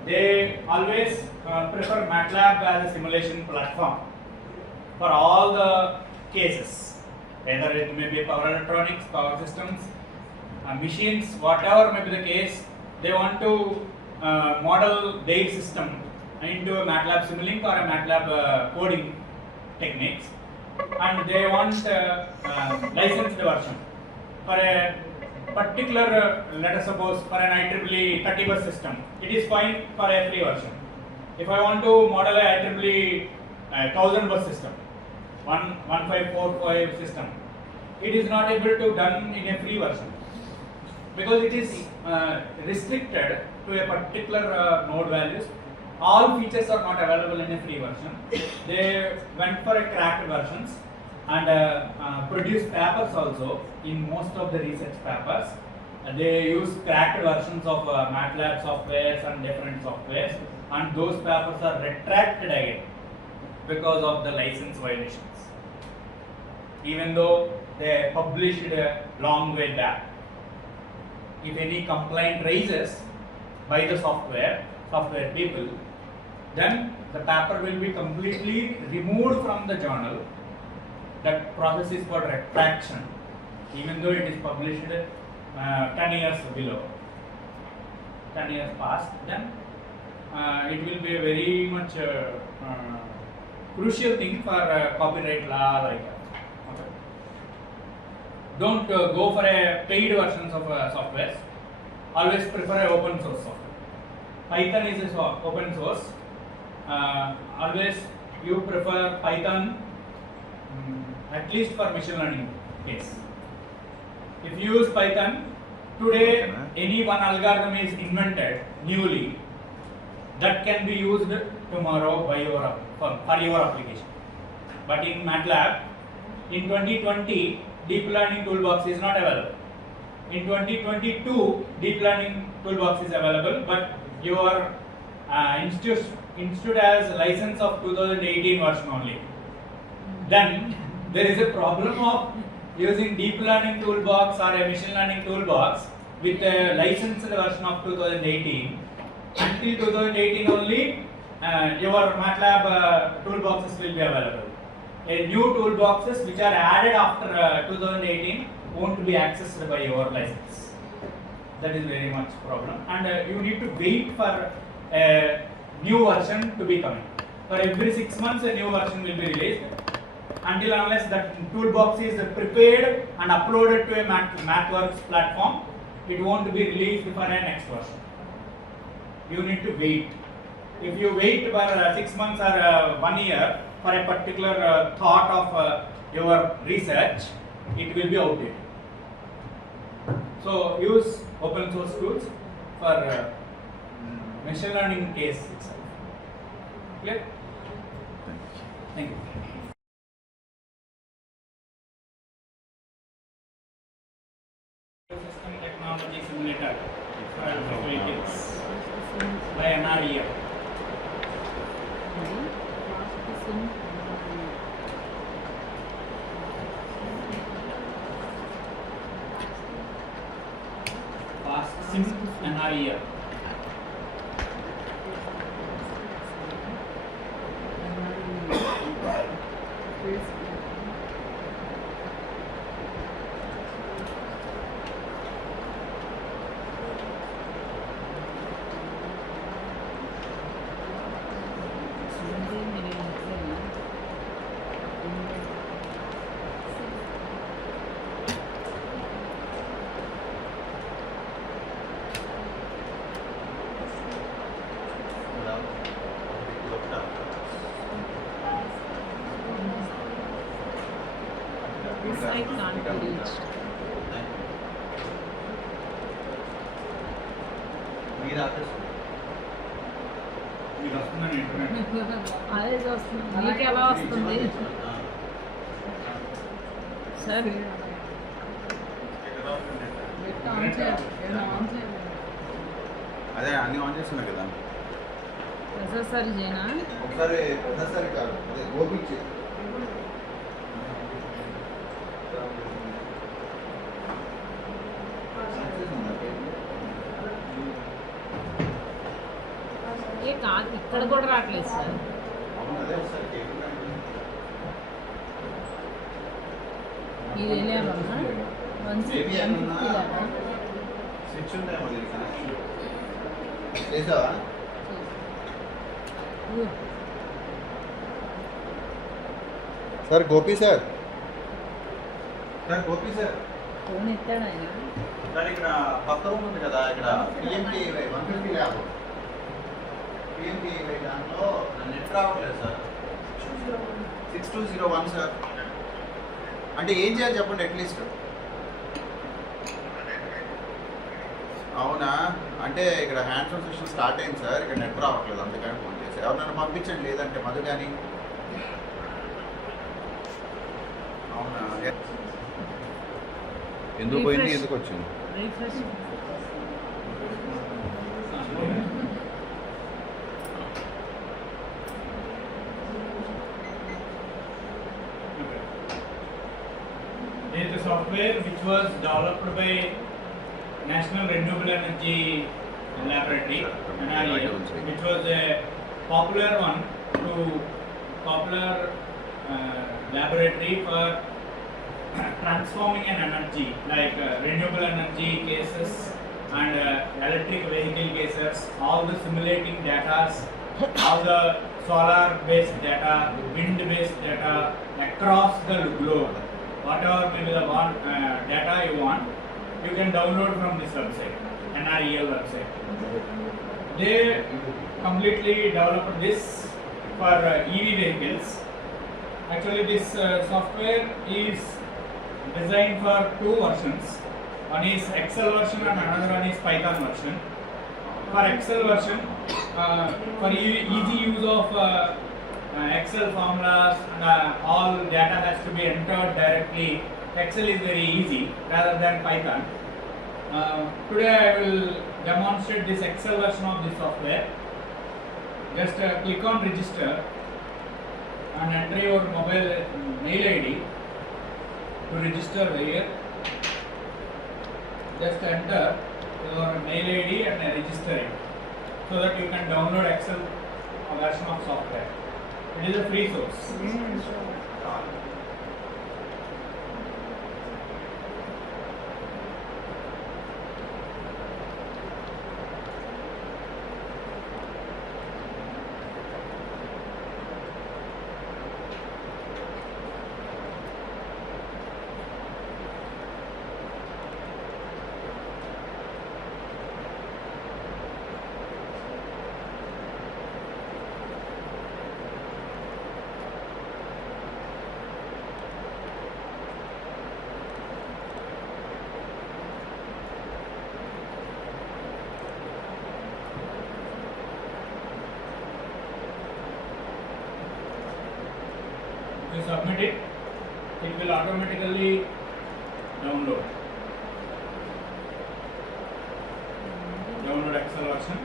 they always prefer MATLAB as a simulation platform for all the cases, whether it may be power electronics, power systems, machines, whatever may be the case. They want to model their system into a MATLAB Simulink or a MATLAB coding techniques, and they want licensed version for a particular, let us suppose for an IEEE 30 bus system, it is fine for a free version. If I want to model a IEEE 1000 bus system, 1545 system, it is not able to done in a free version because it is restricted to a particular node values. All features are not available in a free version. They went for a cracked versions and produce papers also. In most of the research papers, they use cracked versions of MATLAB softwares and different softwares, and those papers are retracted again because of the license violations, even though they published a long way back. If any complaint raises by the software people, then the paper will be completely removed from the journal. That process is called retraction, even though it is published 10 years below, 10 years past, then it will be a very much crucial thing for copyright law like that. Okay. Don't go for a paid versions of softwares. Always prefer a open source software. Python is a open source. Always you prefer Python at least for machine learning case. If you use Python, today any one algorithm is invented newly that can be used tomorrow by for your application. But in MATLAB, in 2020, deep learning toolbox is not available. In 2022, deep learning toolbox is available, but your institute has license of 2018 version only. Then there is a problem of using deep learning toolbox or a machine learning toolbox with a licensed version of 2018. Until 2018 only, your MATLAB toolboxes will be available. A new toolboxes which are added after 2018 won't be accessed by your license. That is very much problem, and you need to wait for a new version to be coming. For every 6 months, a new version will be released. Until unless that toolbox is prepared and uploaded to a MathWorks platform, it won't be released for a next version. You need to wait. If you wait for 6 months or 1 year for a particular thought of your research, it will be outdated. So use open source tools for machine learning case itself. Clear? Thank you. System Technology Simulator for vehicles by NRI. Fast Sim NRI. This I can't reach. మీరు వస్తుందని internet అదే చూస్తుంది మీకు ఎలా వస్తుంది sir on చేయాలి on చేయాలి అదే అన్ని ఆన్ చేస్తున్నా కదా ప్రొసెసర్ చేయనా ఒకసారి కాదు అదే ఓపిక ఏ కాదు ఇక్కడ కూడా రావట్లేదు సార్ అదే ఒకసారి ఇది వెళ్ళామన్నా స్విచ్ ఉంటాయి మళ్ళీ చేసావా sir Gopi sir Gopi sir phone ఎత్తాడు ఆయన సార్ ఇక్కడ పక్క రూమ్ ఉంది కదా ఇక్కడ పిఎంకి 150 ల్యాబ్ పిఎంకి దాంట్లో నెట్ రావట్లేదు సార్ 6201 సార్ అంటే ఏం చేయాలి చెప్పండి అట్లీస్ట్ అవునా అంటే ఇక్కడ హ్యాండ్స్ ఆన్ సెషన్ స్టార్ట్ అయింది సార్ ఇక్కడ నెట్ రావట్లేదు అందుకని ఫోన్ చేశారు ఎవరినైనా పంపించండి లేదంటే మధు కానీ అవునా ఎందుకు పోయింది ఎందుకు వచ్చింది refresh There is a software which was developed by National Renewable Energy Laboratory, NRI, which was a popular one to popular laboratory for transforming an energy like renewable energy cases and electric vehicle cases, all the simulating data, all the solar based data, wind based data across the globe. Whatever may be the data you want, you can download from this website, NREL website. They completely developed this for EV vehicles. Actually, this software is designed for two versions. One is Excel version and another one is Python version. For Excel version, for easy use of Excel formulas and all data has to be entered directly. Excel is very easy rather than Python. Today I will demonstrate this Excel version of this software. Just click on register and enter your mobile mail ID to register here. Just enter your mail ID and register it so that you can download Excel version of software. It is a free source. submit it, it will automatically download Excel version.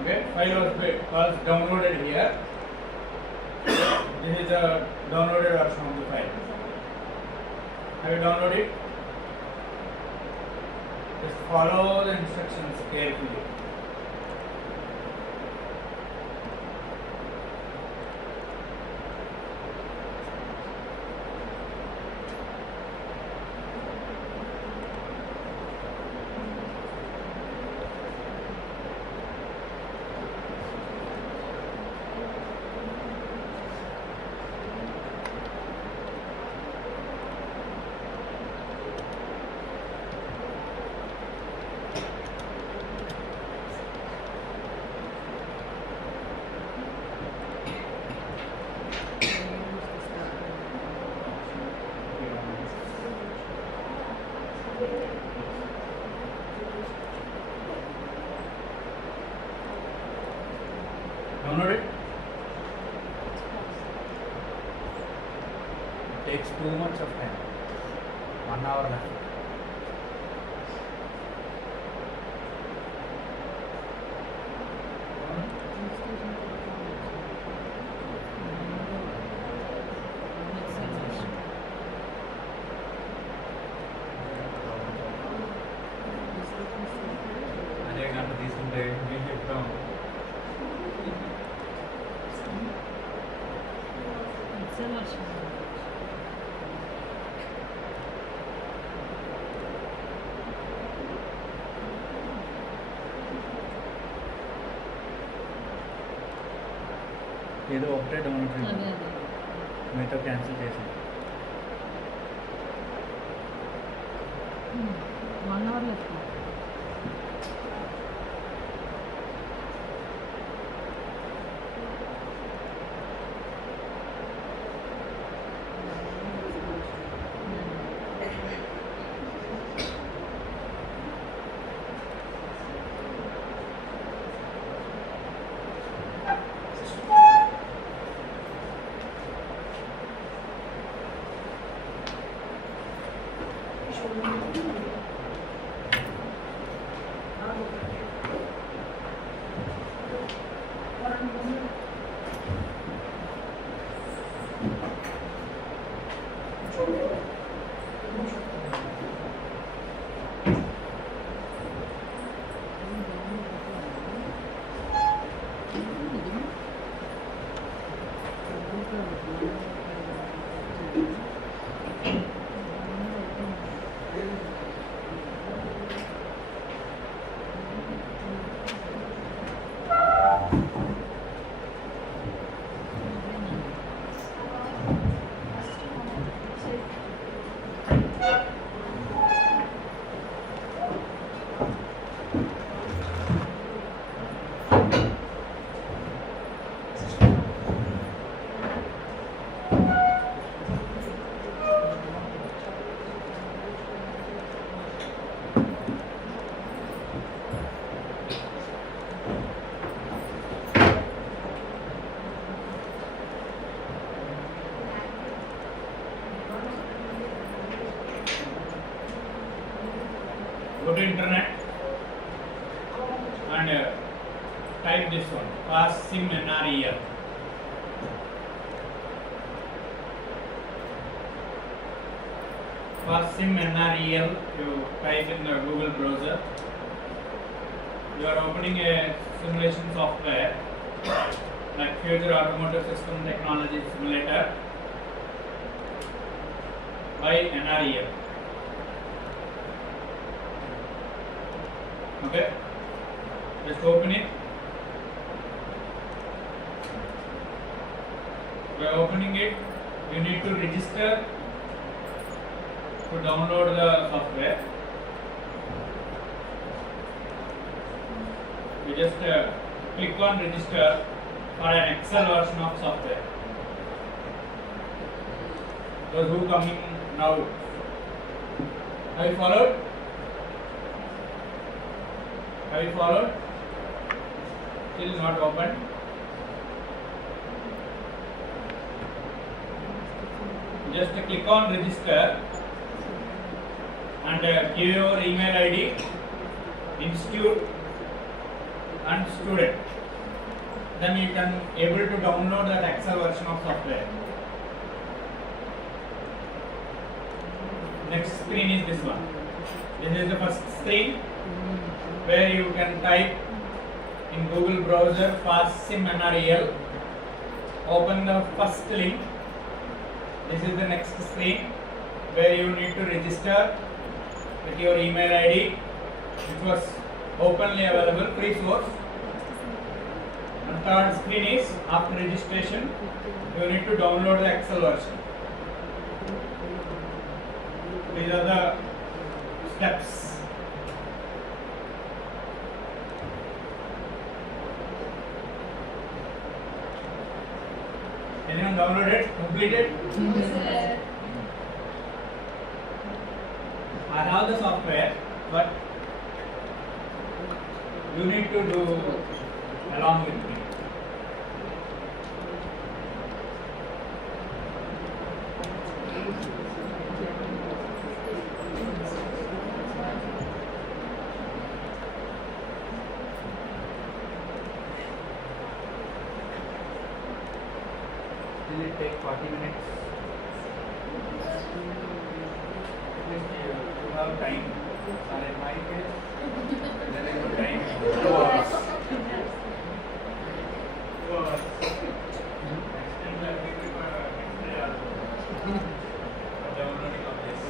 Okay, file was downloaded here. This is a downloaded version of the file. Have you downloaded it? Just follow the instructions carefully. Download it. It takes too much of time. 1 hour left. అదే గంట తీసుకుంటే మేము చెప్తాం. Excel version. ఏదో ఒకటే download అదే చేయండి. అదే. మీతో క్యాన్సిల్ చేసాను. 1 hour left. Go to internet and type this one, pass sim NRI. Pass sim NREL, you type in the Google browser. You are opening a simulation software like Future Automotive System Technology Simulator by NREL. Okay, just open it. By opening it, you need to register to download the software. You just click on register for an Excel version of software. Those who coming now, have you followed? Have you followed? Still not open. Just click on register and give your email ID, institute and student. Then you can able to download that Excel version of software. Next screen is this one. This is the first screen where you can type in Google browser FastSim NRI. Open the first link. This is the next screen where you need to register with your email ID, which was openly available, free source. And third screen is after registration, you need to download the Excel version. These are the steps. Anyone downloaded? Completed? I have the software, but you need to do along with me. Will it take 40 minutes? At least you have time. And in my case, then I have time. 2 hours. 2 hours. Extend the agreement for next day also. For downloading of this.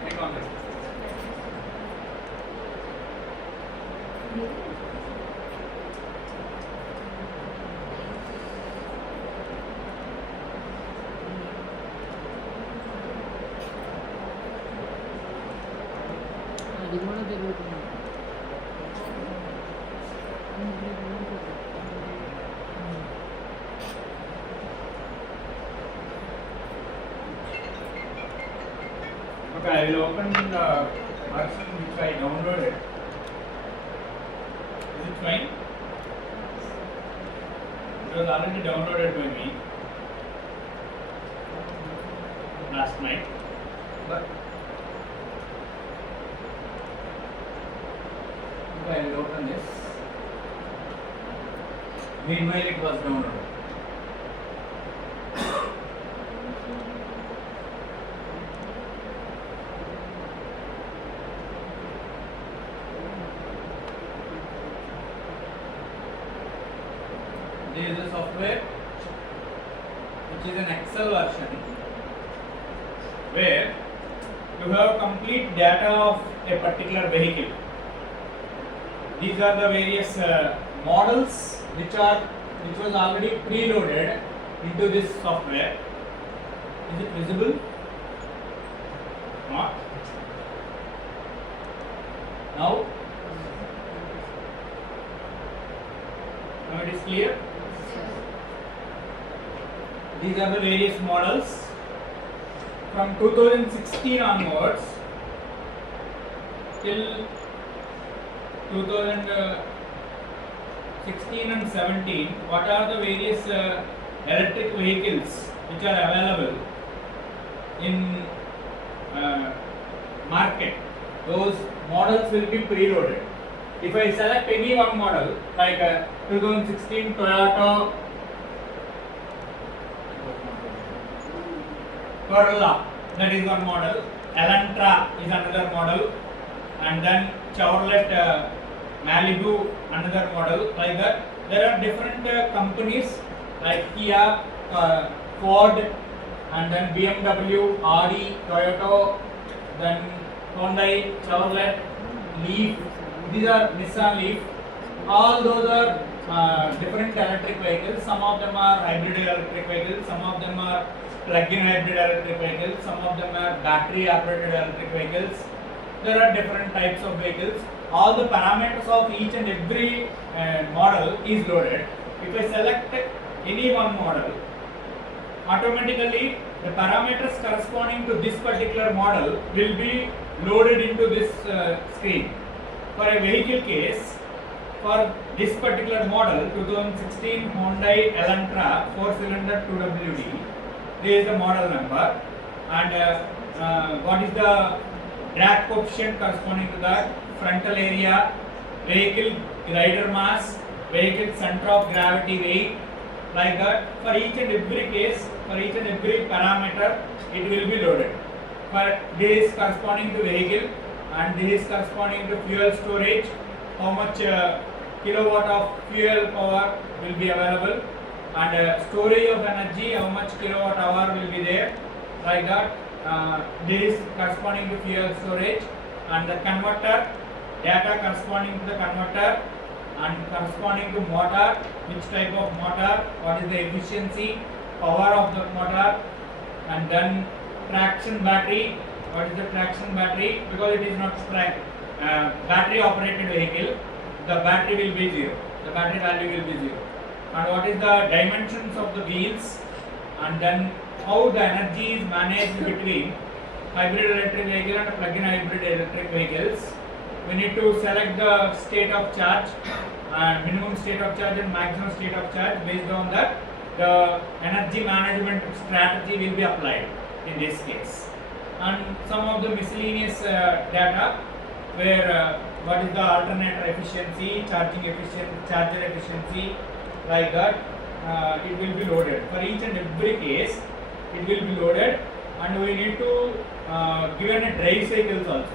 Click on this. అది కూడా జరుగుతుంది. Okay, I will open the version which I downloaded. Is it fine? It was already downloaded by me last night, but I will open this. Meanwhile, it was downloaded. This is the software, which is an Excel version, where you have complete data of a particular vehicle. These are the various models which was already preloaded into this software. Is it visible? Not. Now it is clear. These are the various models from 2016 onwards till 2016 and 17. What are the various electric vehicles which are available in market? Those models will be preloaded. If I select any one model, like 2016 Toyota Corolla, that is one model. Elantra is another model, and then Chevrolet Malibu, another model. Like that, there are different companies like Kia, Ford, and then BMW, Audi, Toyota, then Hyundai, Chevrolet, Leaf. These are Nissan Leaf. All those are different electric vehicles. Some of them are hybrid electric vehicles, some of them are plug-in hybrid electric vehicles, some of them are battery operated electric vehicles. There are different types of vehicles. All the parameters of each and every model is loaded. If I select any one model, automatically the parameters corresponding to this particular model will be loaded into this screen. For a vehicle case, for this particular model 2016 Hyundai Elantra 4-cylinder 2WD, there is the model number, and what is the drag coefficient corresponding to that, frontal area, vehicle rider mass, vehicle center of gravity weight, like that. For each and every case, for each and every parameter, it will be loaded. For this is corresponding to vehicle, and this is corresponding to fuel storage, how much kilowatt of fuel power will be available, and storage of energy, how much kilowatt hour will be there, like that. This is corresponding to fuel storage, and the converter data corresponding to the converter, and corresponding to motor, which type of motor, what is the efficiency, power of the motor, and then traction battery, what is the traction battery, because it is not battery operated vehicle, the battery will be 0, the battery value will be 0, and what is the dimensions of the wheels, and then how the energy is managed between hybrid electric vehicle and plug-in hybrid electric vehicles. We need to select the state of charge, minimum state of charge and maximum state of charge. Based on that, the energy management strategy will be applied in this case. And some of the miscellaneous data, where what is the alternator efficiency, charging efficiency, charger efficiency, like that, it will be loaded. For each and every case, it will be loaded, and we need to given a drive cycles also.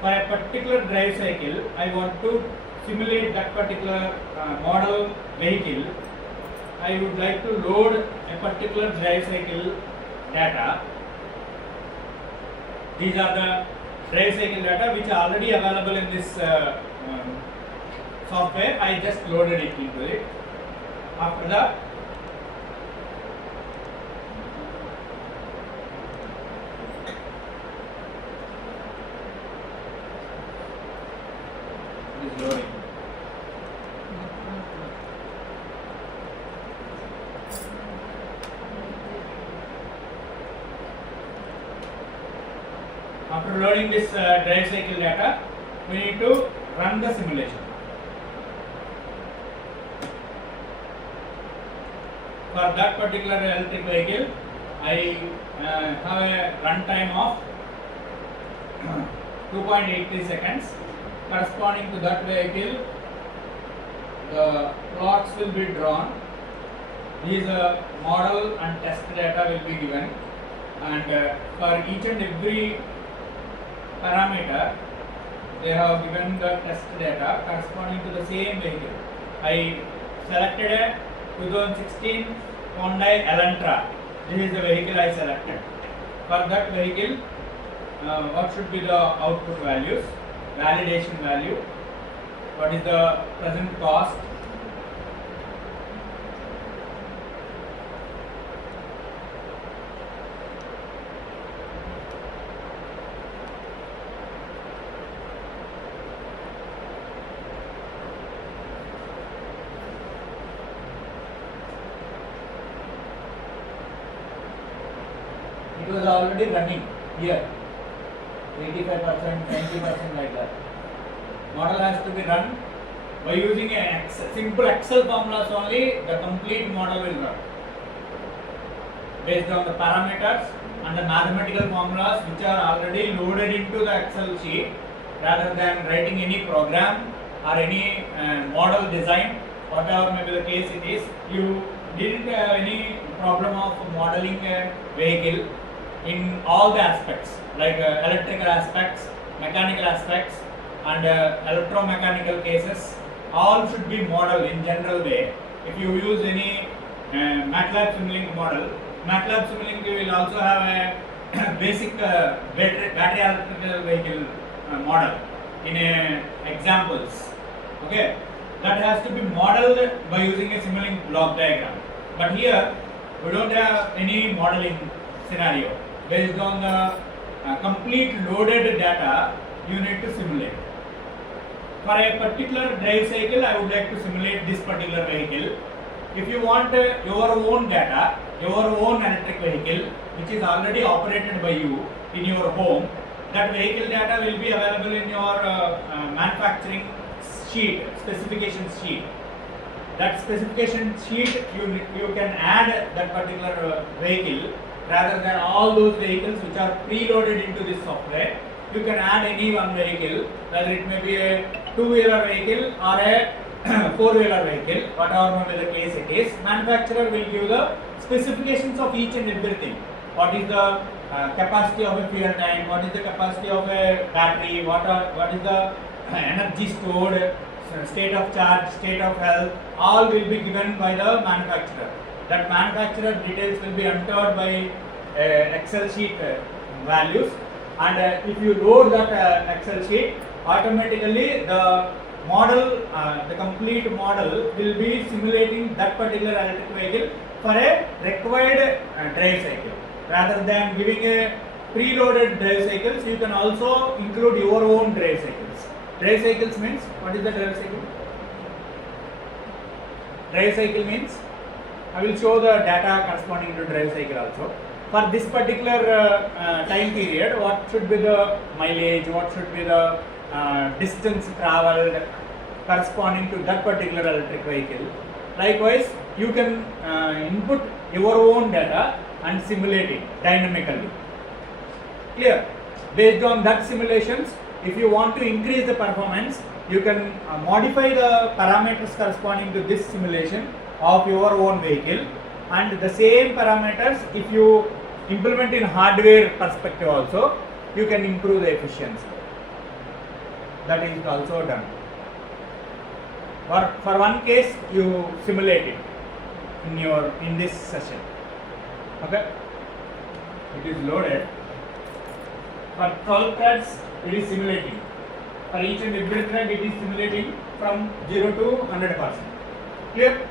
For a particular drive cycle, I want to simulate that particular model vehicle. I would like to load a particular drive cycle data. These are the drive cycle data which are already available in this software. I just loaded it into it. After that, it is loading. After loading this drive cycle data, we need to run the simulation. For that particular electric vehicle, I have a run time of 2.83 seconds. Corresponding to that vehicle, the plots will be drawn. These model and test data will be given, and for each and every parameter, they have given the test data corresponding to the same vehicle. I selected a 2016 Hyundai Elantra. This is the vehicle I selected. For that vehicle, what should be the output values? Validation value. What is the present cost? It was already running here, 85%, 90% like that. Model has to be run by using a simple Excel formulas only. The complete model will run based on the parameters and the mathematical formulas which are already loaded into the Excel sheet, rather than writing any program or any model design, whatever may be the case it is. You didn't have any problem of modeling a vehicle in all the aspects, like electrical aspects, mechanical aspects, and electromechanical cases. All should be modeled in general way. If you use any MATLAB Simulink model, MATLAB Simulink will also have a basic battery electrical vehicle model in examples. Okay, that has to be modeled by using a Simulink block diagram. But here we don't have any modeling scenario. Based on the complete loaded data, you need to simulate. For a particular drive cycle, I would like to simulate this particular vehicle. If you want your own data, your own electric vehicle, which is already operated by you in your home, that vehicle data will be available in your manufacturing sheet, specification sheet. That specification sheet, you can add that particular vehicle rather than all those vehicles which are preloaded into this software. You can add any one vehicle, whether it may be a two-wheeler vehicle or a four-wheeler vehicle, whatever may be the case it is. Manufacturer will give the specifications of each and everything. What is the capacity of a fuel tank, what is the capacity of a battery, what is the energy stored, state of charge, state of health, all will be given by the manufacturer. That manufacturer details will be entered by Excel sheet values, and if you load that Excel sheet, automatically the model, the complete model will be simulating that particular electric vehicle for a required drive cycle. Rather than giving a preloaded drive cycles, you can also include your own drive cycles. Drive cycles means, what is the drive cycle? Drive cycle means, I will show the data corresponding to drive cycle also. For this particular time period, what should be the mileage, what should be the distance travelled corresponding to that particular electric vehicle. Likewise, you can input your own data and simulate it dynamically. Clear? Based on that simulations, if you want to increase the performance, you can modify the parameters corresponding to this simulation of your own vehicle, and the same parameters, if you implement in hardware perspective also, you can improve the efficiency. That is also done. For one case, you simulate it in this session. Okay? It is loaded. For 12 threads, it is simulating. For each and every thread, it is simulating from 0 to 100%. Clear?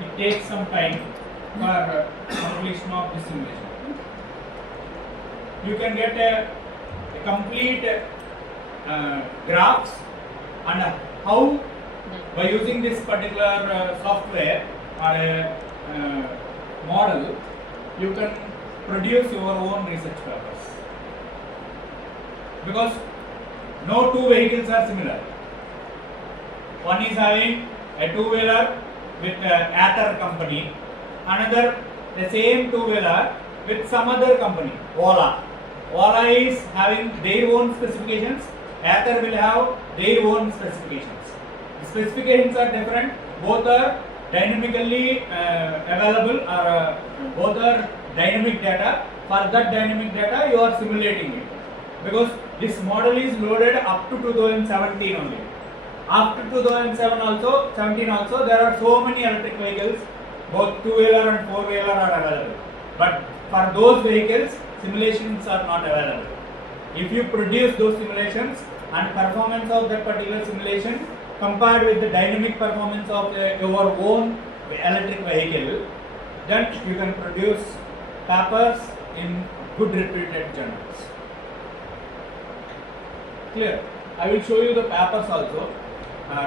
It takes some time for completion of this simulation. You can get a complete graphs and how, by using this particular software or a model, you can produce your own research papers. Because no two vehicles are similar. One is having a two-wheeler with ATAL company, another the same two-wheeler with some other company, Ola. Ola is having their own specifications, ATAL will have their own specifications. The specifications are different, both are dynamically available, or both are dynamic data. For that dynamic data, you are simulating it, because this model is loaded up to 2017 only. After 2017 also, there are so many electric vehicles, both two-wheeler and four-wheeler are available. But for those vehicles, simulations are not available. If you produce those simulations and performance of that particular simulation compared with the dynamic performance of your own electric vehicle, then you can produce papers in good reputed journals. Clear? I will show you the papers also.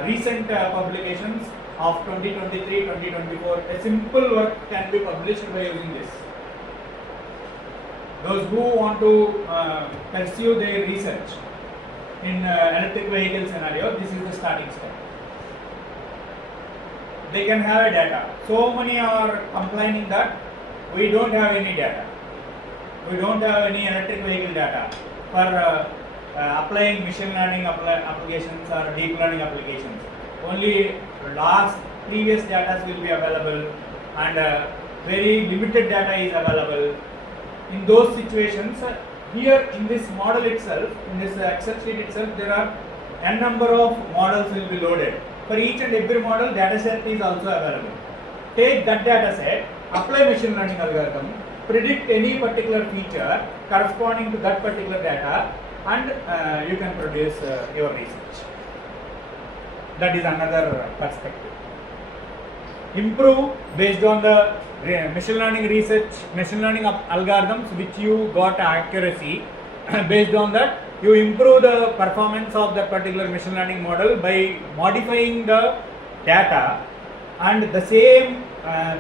Recent publications of 2023, 2024. A simple work can be published by using this. Those who want to pursue their research in electric vehicle scenario, this is the starting step. They can have a data. So many are complaining that we don't have any data. We don't have any electric vehicle data for applying machine learning applications or deep learning applications. Only previous data will be available, and very limited data is available. In those situations, here in this model itself, in this Excel sheet itself, there are n number of models will be loaded. For each and every model, data set is also available. Take that data set, apply machine learning algorithm, predict any particular feature corresponding to that particular data, and you can produce your research. That is another perspective. Improve based on the machine learning research, machine learning algorithms which you got accuracy. Based on that, you improve the performance of that particular machine learning model by modifying the data, and the same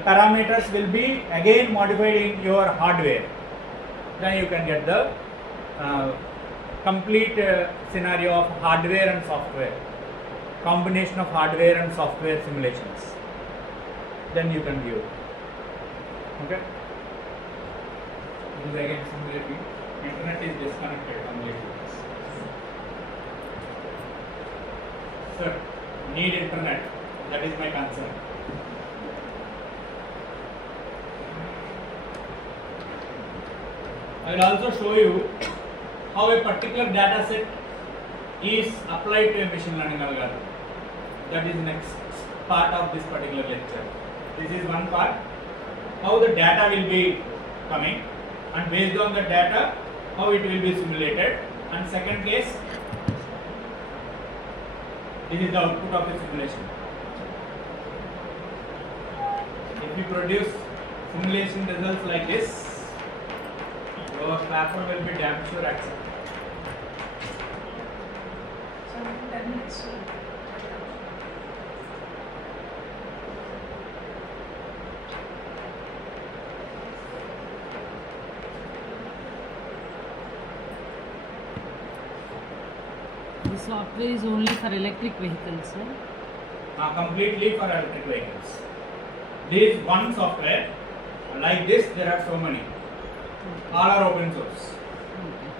parameters will be again modified in your hardware. Then you can get the complete scenario of hardware and software, combination of hardware and software simulations. Then you can view. Okay. This is again simulating. Internet is disconnected completely. Sir, need internet. That is my concern. I will also show you how a particular data set is applied to a machine learning algorithm. That is next part of this particular lecture. This is one part, how the data will be coming, and based on the data, how it will be simulated. And second case, this is the output of the simulation. If you produce simulation results like this, your platform will be damn sure accepted. So 10 minutes. The software is only for electric vehicles, sir. Completely for electric vehicles. This one software, like this, there are so many. All are open source. Okay.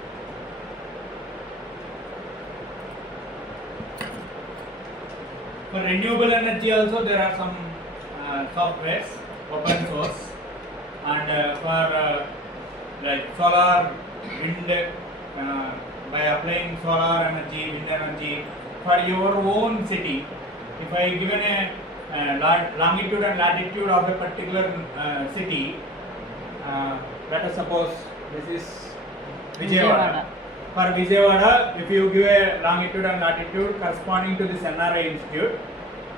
For renewable energy also there are some softwares, open source, and for like solar, wind, by applying solar energy, wind energy for your own city. If I given a longitude and latitude of a particular city, let us suppose this is Vijayawada. For Vijayawada, if you give a longitude and latitude corresponding to this NRI institute,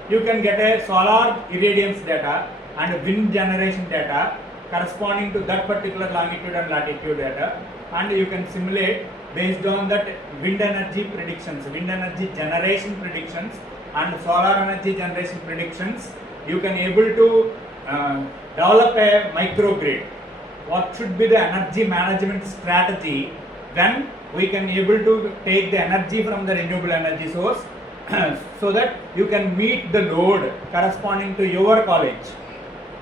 you can get a solar irradiance data and wind generation data corresponding to that particular longitude and latitude data, and you can simulate based on that wind energy predictions, wind energy generation predictions and solar energy generation predictions. You can able to develop a microgrid. What should be the energy management strategy when we can able to take the energy from the renewable energy source so that you can meet the load corresponding to your college.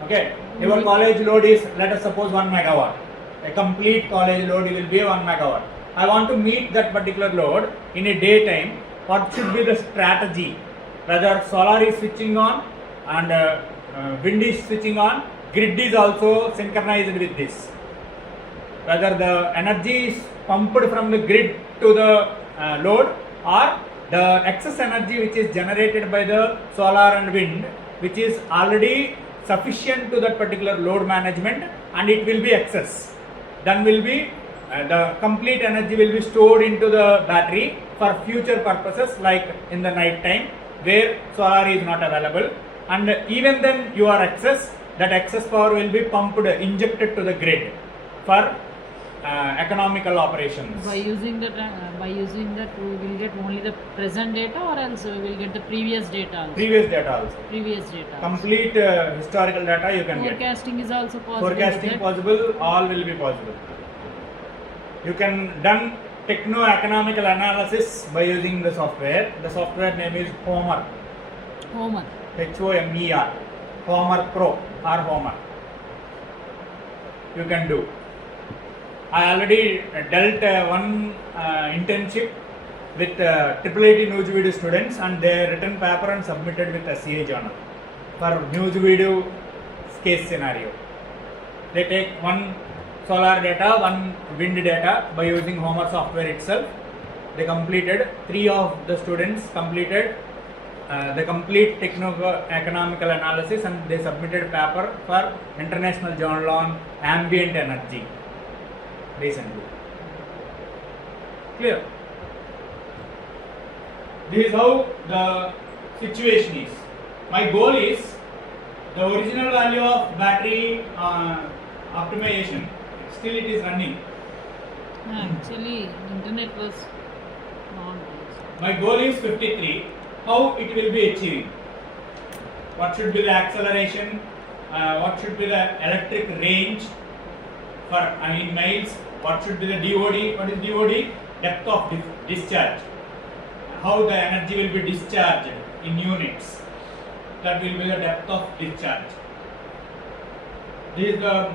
Okay, your college load is, let us suppose, 1 megawatt. A complete college load will be 1 megawatt. I want to meet that particular load in a daytime. What should be the strategy? Whether solar is switching on and wind is switching on, grid is also synchronized with this. Whether the energy is pumped from the grid to the load, or the excess energy which is generated by the solar and wind, which is already sufficient to that particular load management, and it will be excess. Then will be the complete energy will be stored into the battery for future purposes, like in the night time where solar is not available, and even then your excess, that excess power will be pumped, injected to the grid for economical operations. By using that, we will get only the present data, or else we will get the previous data also. Previous data also. Previous data. Complete historical data you can get. Forecasting is also possible. Forecasting possible, all will be possible. You can done techno-economical analysis by using the software. The software name is Homer. Homer. Homer. Homer Pro or Homer. You can do. I already dealt one internship with IIIT news video students, and they written paper and submitted with SCA journal for news video case scenario. They take one solar data, one wind data by using Homer software itself. They completed, 3 of the students completed the complete techno-economical analysis, and they submitted paper for International Journal on Ambient Energy recently. Clear? This is how the situation is. My goal is the original value of battery optimization, still it is running. Actually, internet was not. My goal is 53. How it will be achieved? What should be the acceleration? What should be the electric range for miles? What should be the DOD? What is DOD? Depth of discharge. How the energy will be discharged in units. That will be the depth of discharge. This is the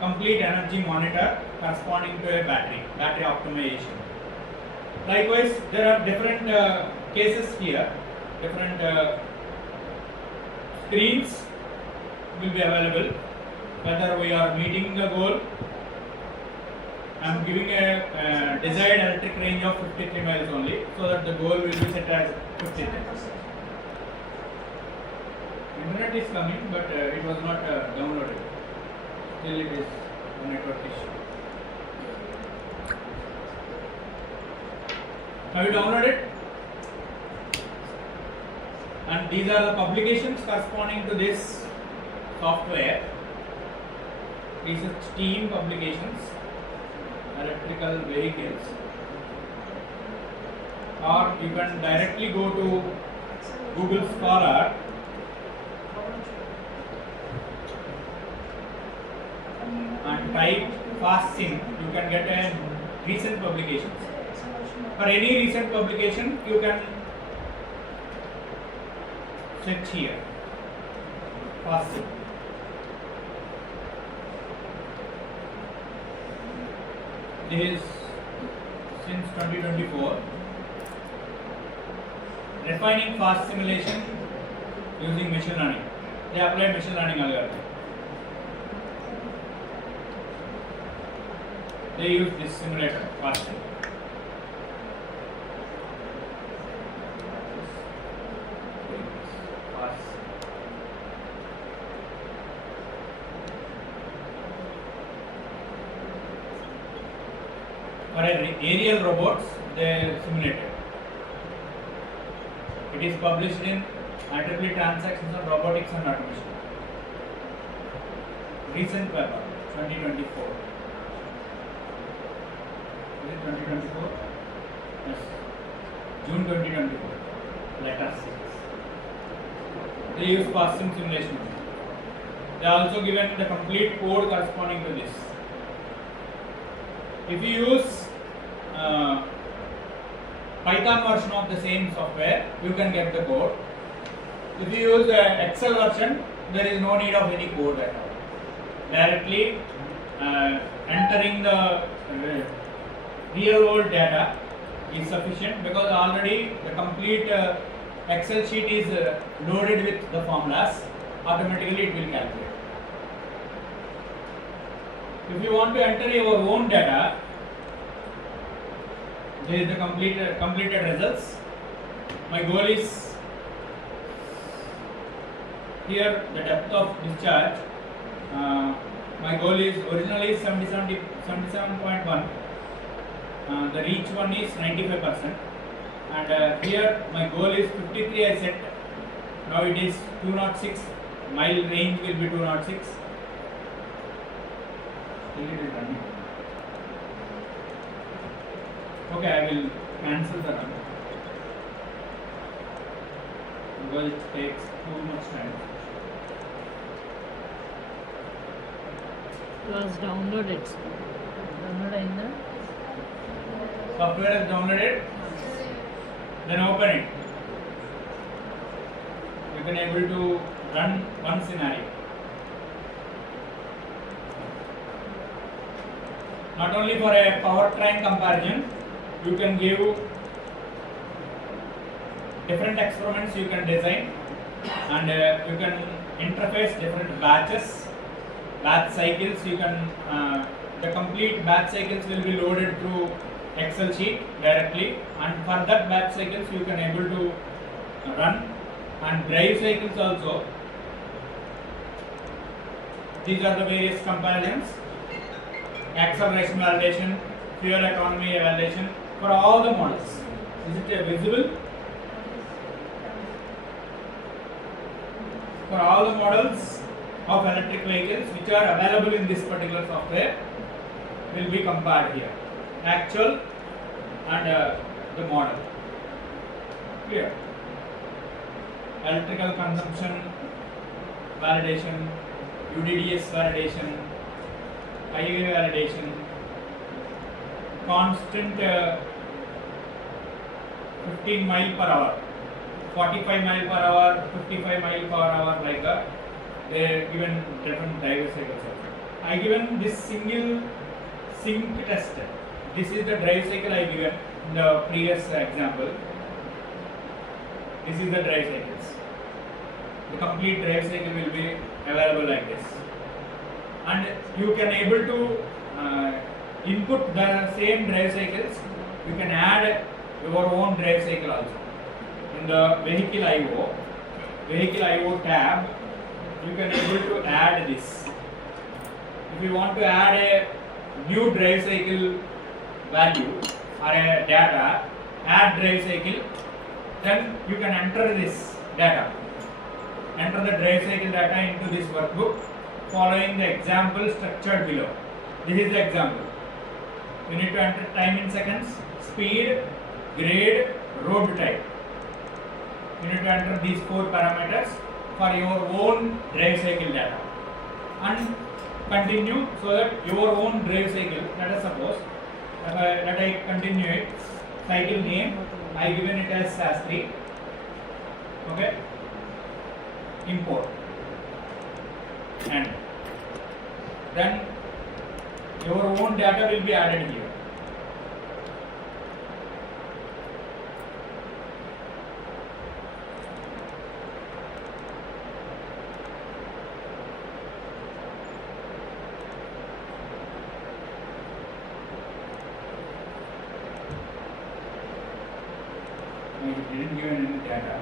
complete energy monitor corresponding to a battery optimization. Likewise, there are different cases here, different screens will be available, whether we are meeting the goal. I am giving a desired electric range of 53 miles only, so that the goal will be set as 53. Internet is coming, but it was not downloaded. Still it is a network issue. Have you downloaded? And these are the publications corresponding to this software. These are STEAM publications, electrical vehicles. Or you can directly go to Google Scholar and type FastSim. You can get a recent publications. For any recent publication, you can search here. FastSim. This is since 2024. Refining fast simulation using machine learning. They apply machine learning algorithm. They use this simulator fast sim. For aerial robots, they simulated. It is published in IEEE Transactions on Robotics and Automation. Recent paper, 2024. Is it 2024? Yes. June 2024. Letter 6. They use FastSim simulation. They are also given the complete code corresponding to this. If you use Python version of the same software, you can get the code. If you use Excel version, there is no need of any code at all. Directly entering the real world data is sufficient, because already the complete Excel sheet is loaded with the formulas. Automatically it will calculate. If you want to enter your own data, there is the completed results. My goal is here the depth of discharge. My goal is originally 77.1. The reach one is 95%, and here my goal is 53. I set. Now it is 206. Mile range will be 206. Still it is running. Okay, I will cancel the run because it takes too much time. It was downloaded. Downloaded in the Software is downloaded. Then open it. You can able to run one scenario. Not only for a powertrain comparison, you can give different experiments you can design, and you can interface different batches, batch cycles. You can the complete batch cycles will be loaded through Excel sheet directly, and for that batch cycles you can able to run, and drive cycles also. These are the various comparisons: acceleration validation, fuel economy evaluation, for all the models. Is it visible? For all the models of electric vehicles which are available in this particular software will be compared here. Actual and the model. Clear? Electrical consumption validation, UDDS validation, highway validation, constant 15 mile per hour, 45 mile per hour, 55 mile per hour, like that. They given different driver cycles also. I given this single sync test. This is the drive cycle I given in the previous example. This is the drive cycles. The complete drive cycle will be available like this, and you can able to input the same drive cycles. You can add your own drive cycle also. In the vehicle IO tab, you can able to add this. If you want to add a new drive cycle value or a data, add drive cycle, then you can enter this data. Enter the drive cycle data into this workbook following the example structured below. This is the example. You need to enter time in seconds, speed, grade, road type. You need to enter these 4 parameters for your own drive cycle data and continue so that your own drive cycle, let us suppose that I continue it, cycle name, I given it as Sastry, okay, import, and then your own data will be added here. I didn't give any data.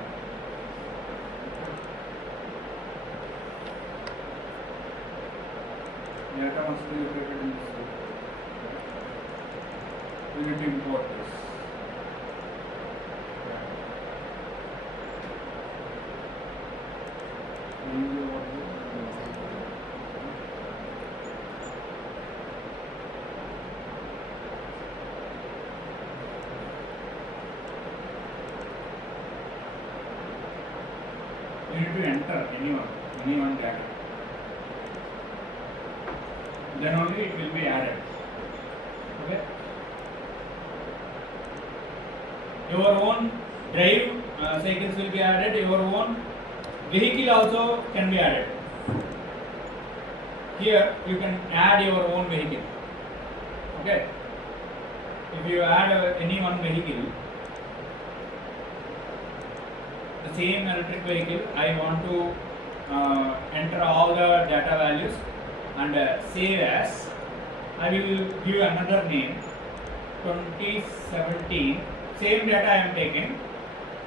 Data must be located in this way. We need to import this. You need to enter anyone data. Then only it will be added. Okay. Your own drive cycles will be added. Your own vehicle also can be added. Here you can add your own vehicle. Okay. If you add any one vehicle, the same electric vehicle, I want to enter all the data values and save as. I will give another name, 2017, same data I am taking.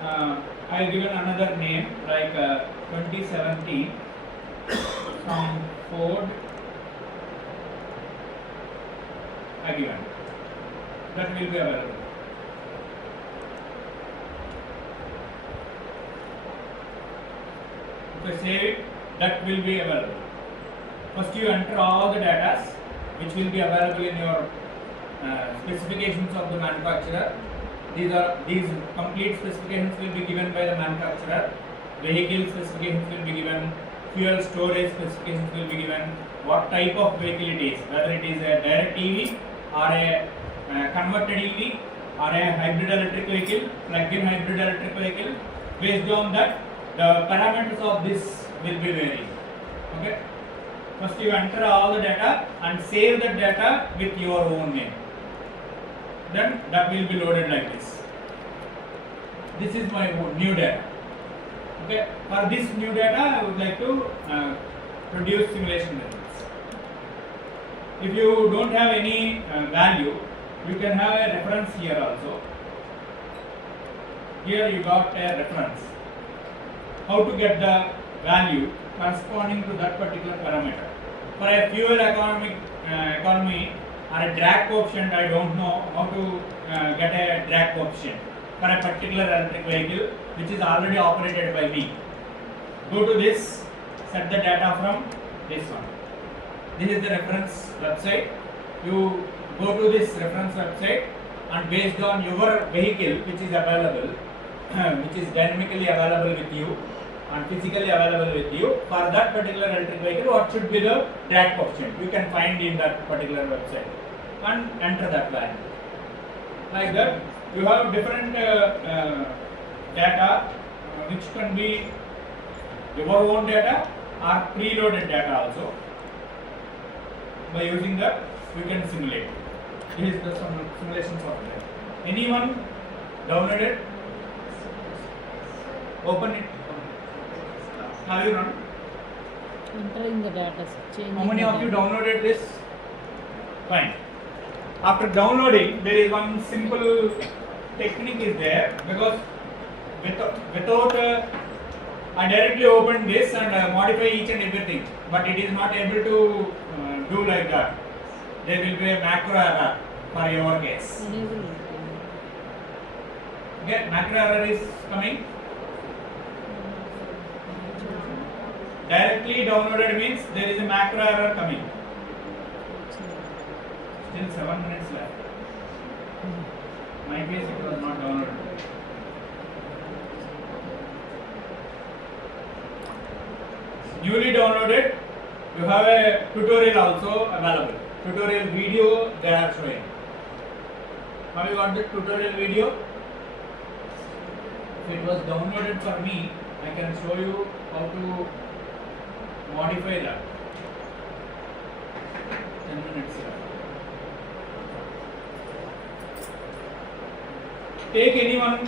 I will give another name like 2017 from Ford I given. That will be available. If I save it, that will be available. First you enter all the data which will be available in your specifications of the manufacturer. These complete specifications will be given by the manufacturer. Vehicle specifications will be given. Fuel storage specifications will be given. What type of vehicle it is, whether it is a direct EV or a converted EV or a hybrid electric vehicle, plug-in hybrid electric vehicle. Based on that, the parameters of this will be varying. Okay. First you enter all the data and save that data with your own name. Then that will be loaded like this. This is my new data. Okay. For this new data, I would like to produce simulation results. If you don't have any value, you can have a reference here also. Here you got a reference. How to get the value corresponding to that particular parameter. For a fuel economy or a drag coefficient, I don't know how to get a drag coefficient for a particular electric vehicle which is already operated by me. Go to this, set the data from this one. This is the reference website. You go to this reference website and based on your vehicle which is available, which is dynamically available with you and physically available with you, for that particular electric vehicle what should be the drag coefficient you can find in that particular website and enter that value. Like that you have different data which can be your own data or preloaded data also. By using that we can simulate. Here is the simulation software. Anyone download it? Open it. Have you run? Entering the data, changing. How many the of you data. downloaded this? Fine. After downloading, there is one simple technique is there, because without I directly opened this and modify each and everything, but it is not able to do like that. There will be a macro error for your case. Enable it. Okay, macro error is coming. Directly downloaded means there is a macro error coming. Still 7 minutes left. My case it was not downloaded. Newly downloaded, you have a tutorial also available. Tutorial video they are showing. Have you got the tutorial video? If it was downloaded for me, I can show you how to modify that. 10 minutes here. Take any one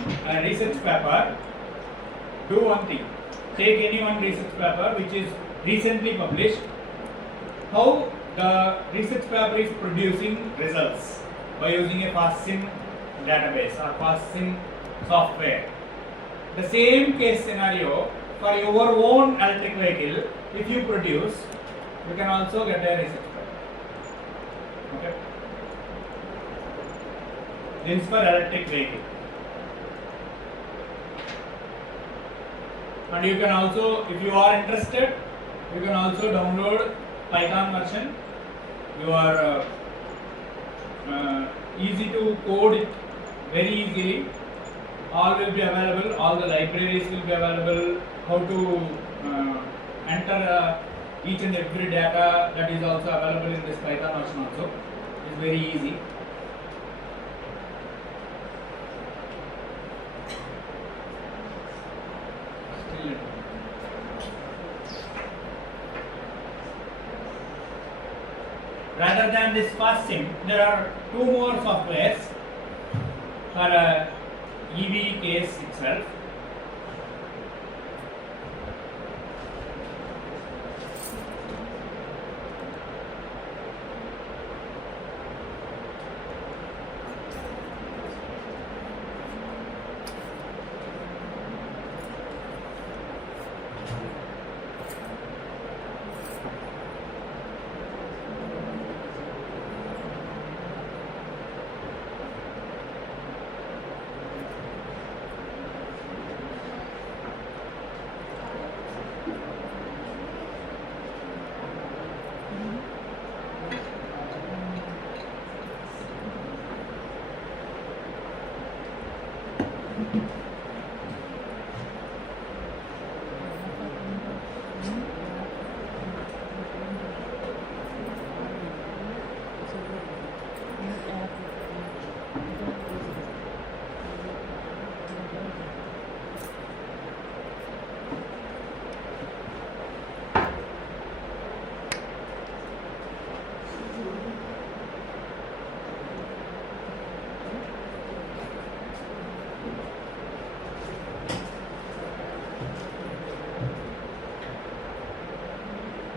research paper, do one thing. Take any one research paper which is recently published, how the research paper is producing results by using a FastSim database or FastSim software. The same case scenario for your own electric vehicle, if you produce, you can also get a research paper. Okay. This is for electric vehicle. And you can also, if you are interested, you can also download Python version. You are easy to code it very easily. All will be available, all the libraries will be available, how to enter each and every data, that is also available in this Python version also. It's very easy. Rather than this FastSim, there are two more softwares for EV case itself.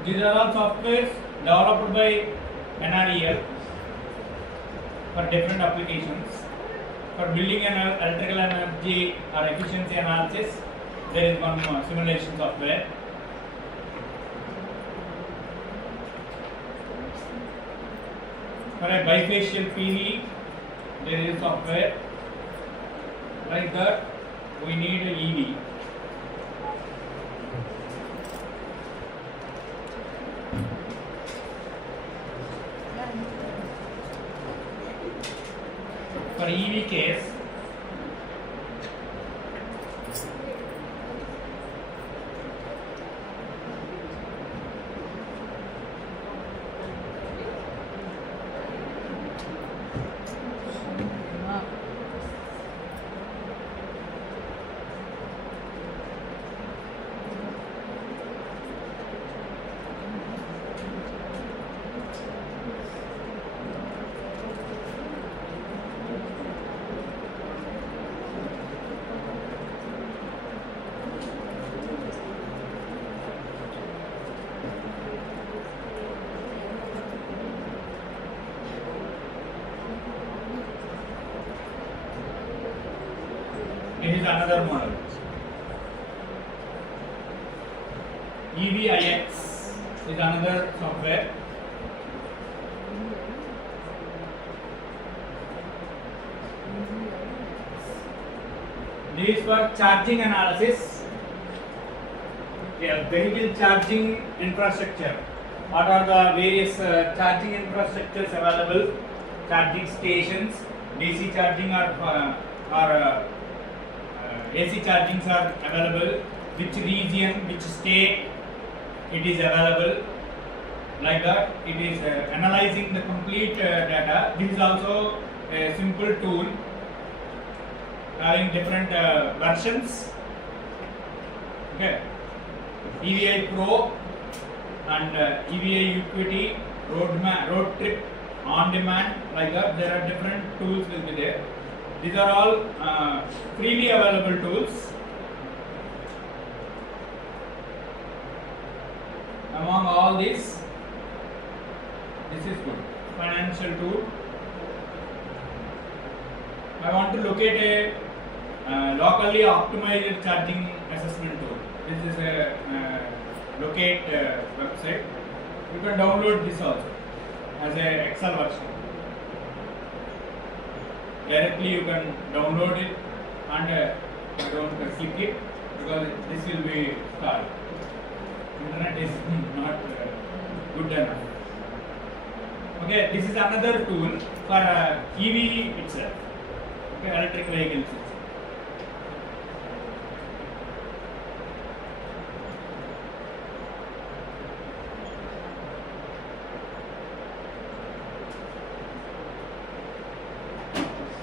These are all softwares developed by NRI for different applications. For building an electrical energy or efficiency analysis, there is one simulation software. For a bifacial PV, there is software. Like that, we need a EV. For EV case, this is another model. EVIX is another software. This is for charging analysis. Vehicle charging infrastructure. What are the various charging infrastructures available? Charging stations, DC charging or AC chargings are available. Which region, which state it is available? Like that, it is analyzing the complete data. This is also a simple tool having different versions. Okay, EVI Pro and EVI Equity, road trip, on demand. Like that, there are different tools will be there. These are all freely available tools. Among all these, this is good. Financial tool. I want to locate a locally optimized charging assessment tool. This is a locate website. You can download this also as a Excel version. Directly you can download it and you don't click it because this will be stalled. Internet is not good enough. Okay, this is another tool for EV itself. Okay, electric vehicles.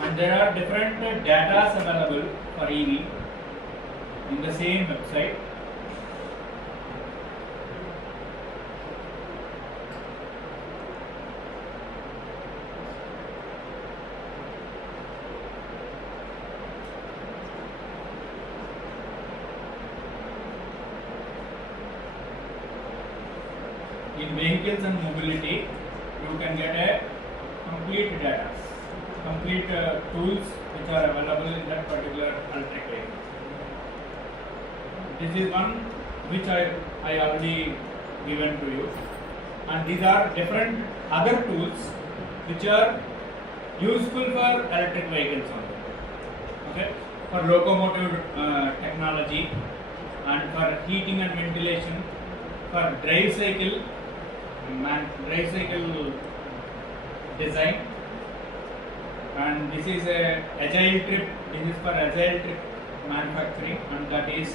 And there are different data available for EV in the same website. In vehicles and mobility, you can get a complete data, complete tools which are available in that particular electric vehicle. This is one which I already given to you, and these are different other tools which are useful for electric vehicles only. Okay, for locomotive technology and for heating and ventilation, for drive cycle design, and this is a agile trip. This is for agile trip manufacturing, and that is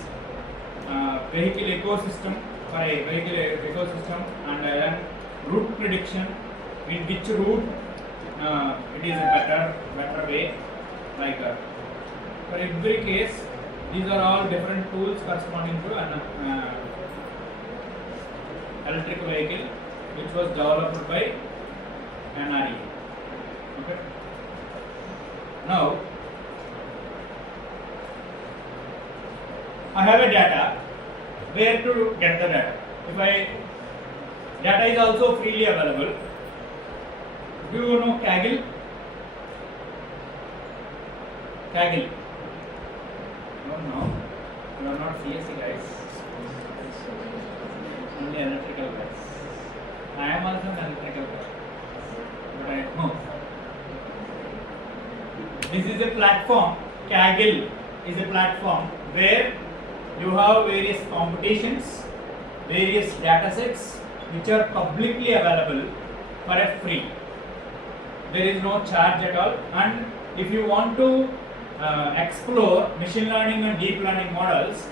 vehicle ecosystem, for a vehicle ecosystem, and then route prediction, in which route it is a better way, like that. For every case, these are all different tools corresponding to an electric vehicle which was developed by NRI. Okay. Now, I have a data. Where to get the data? Data is also freely available. Do you know Kaggle? Kaggle. No. You are not CSE guys. Only electrical guys. I am also an electrical guy. But I know. This is a platform. Kaggle is a platform where you have various competitions, various data sets which are publicly available for a free. There is no charge at all, and if you want to explore machine learning and deep learning models,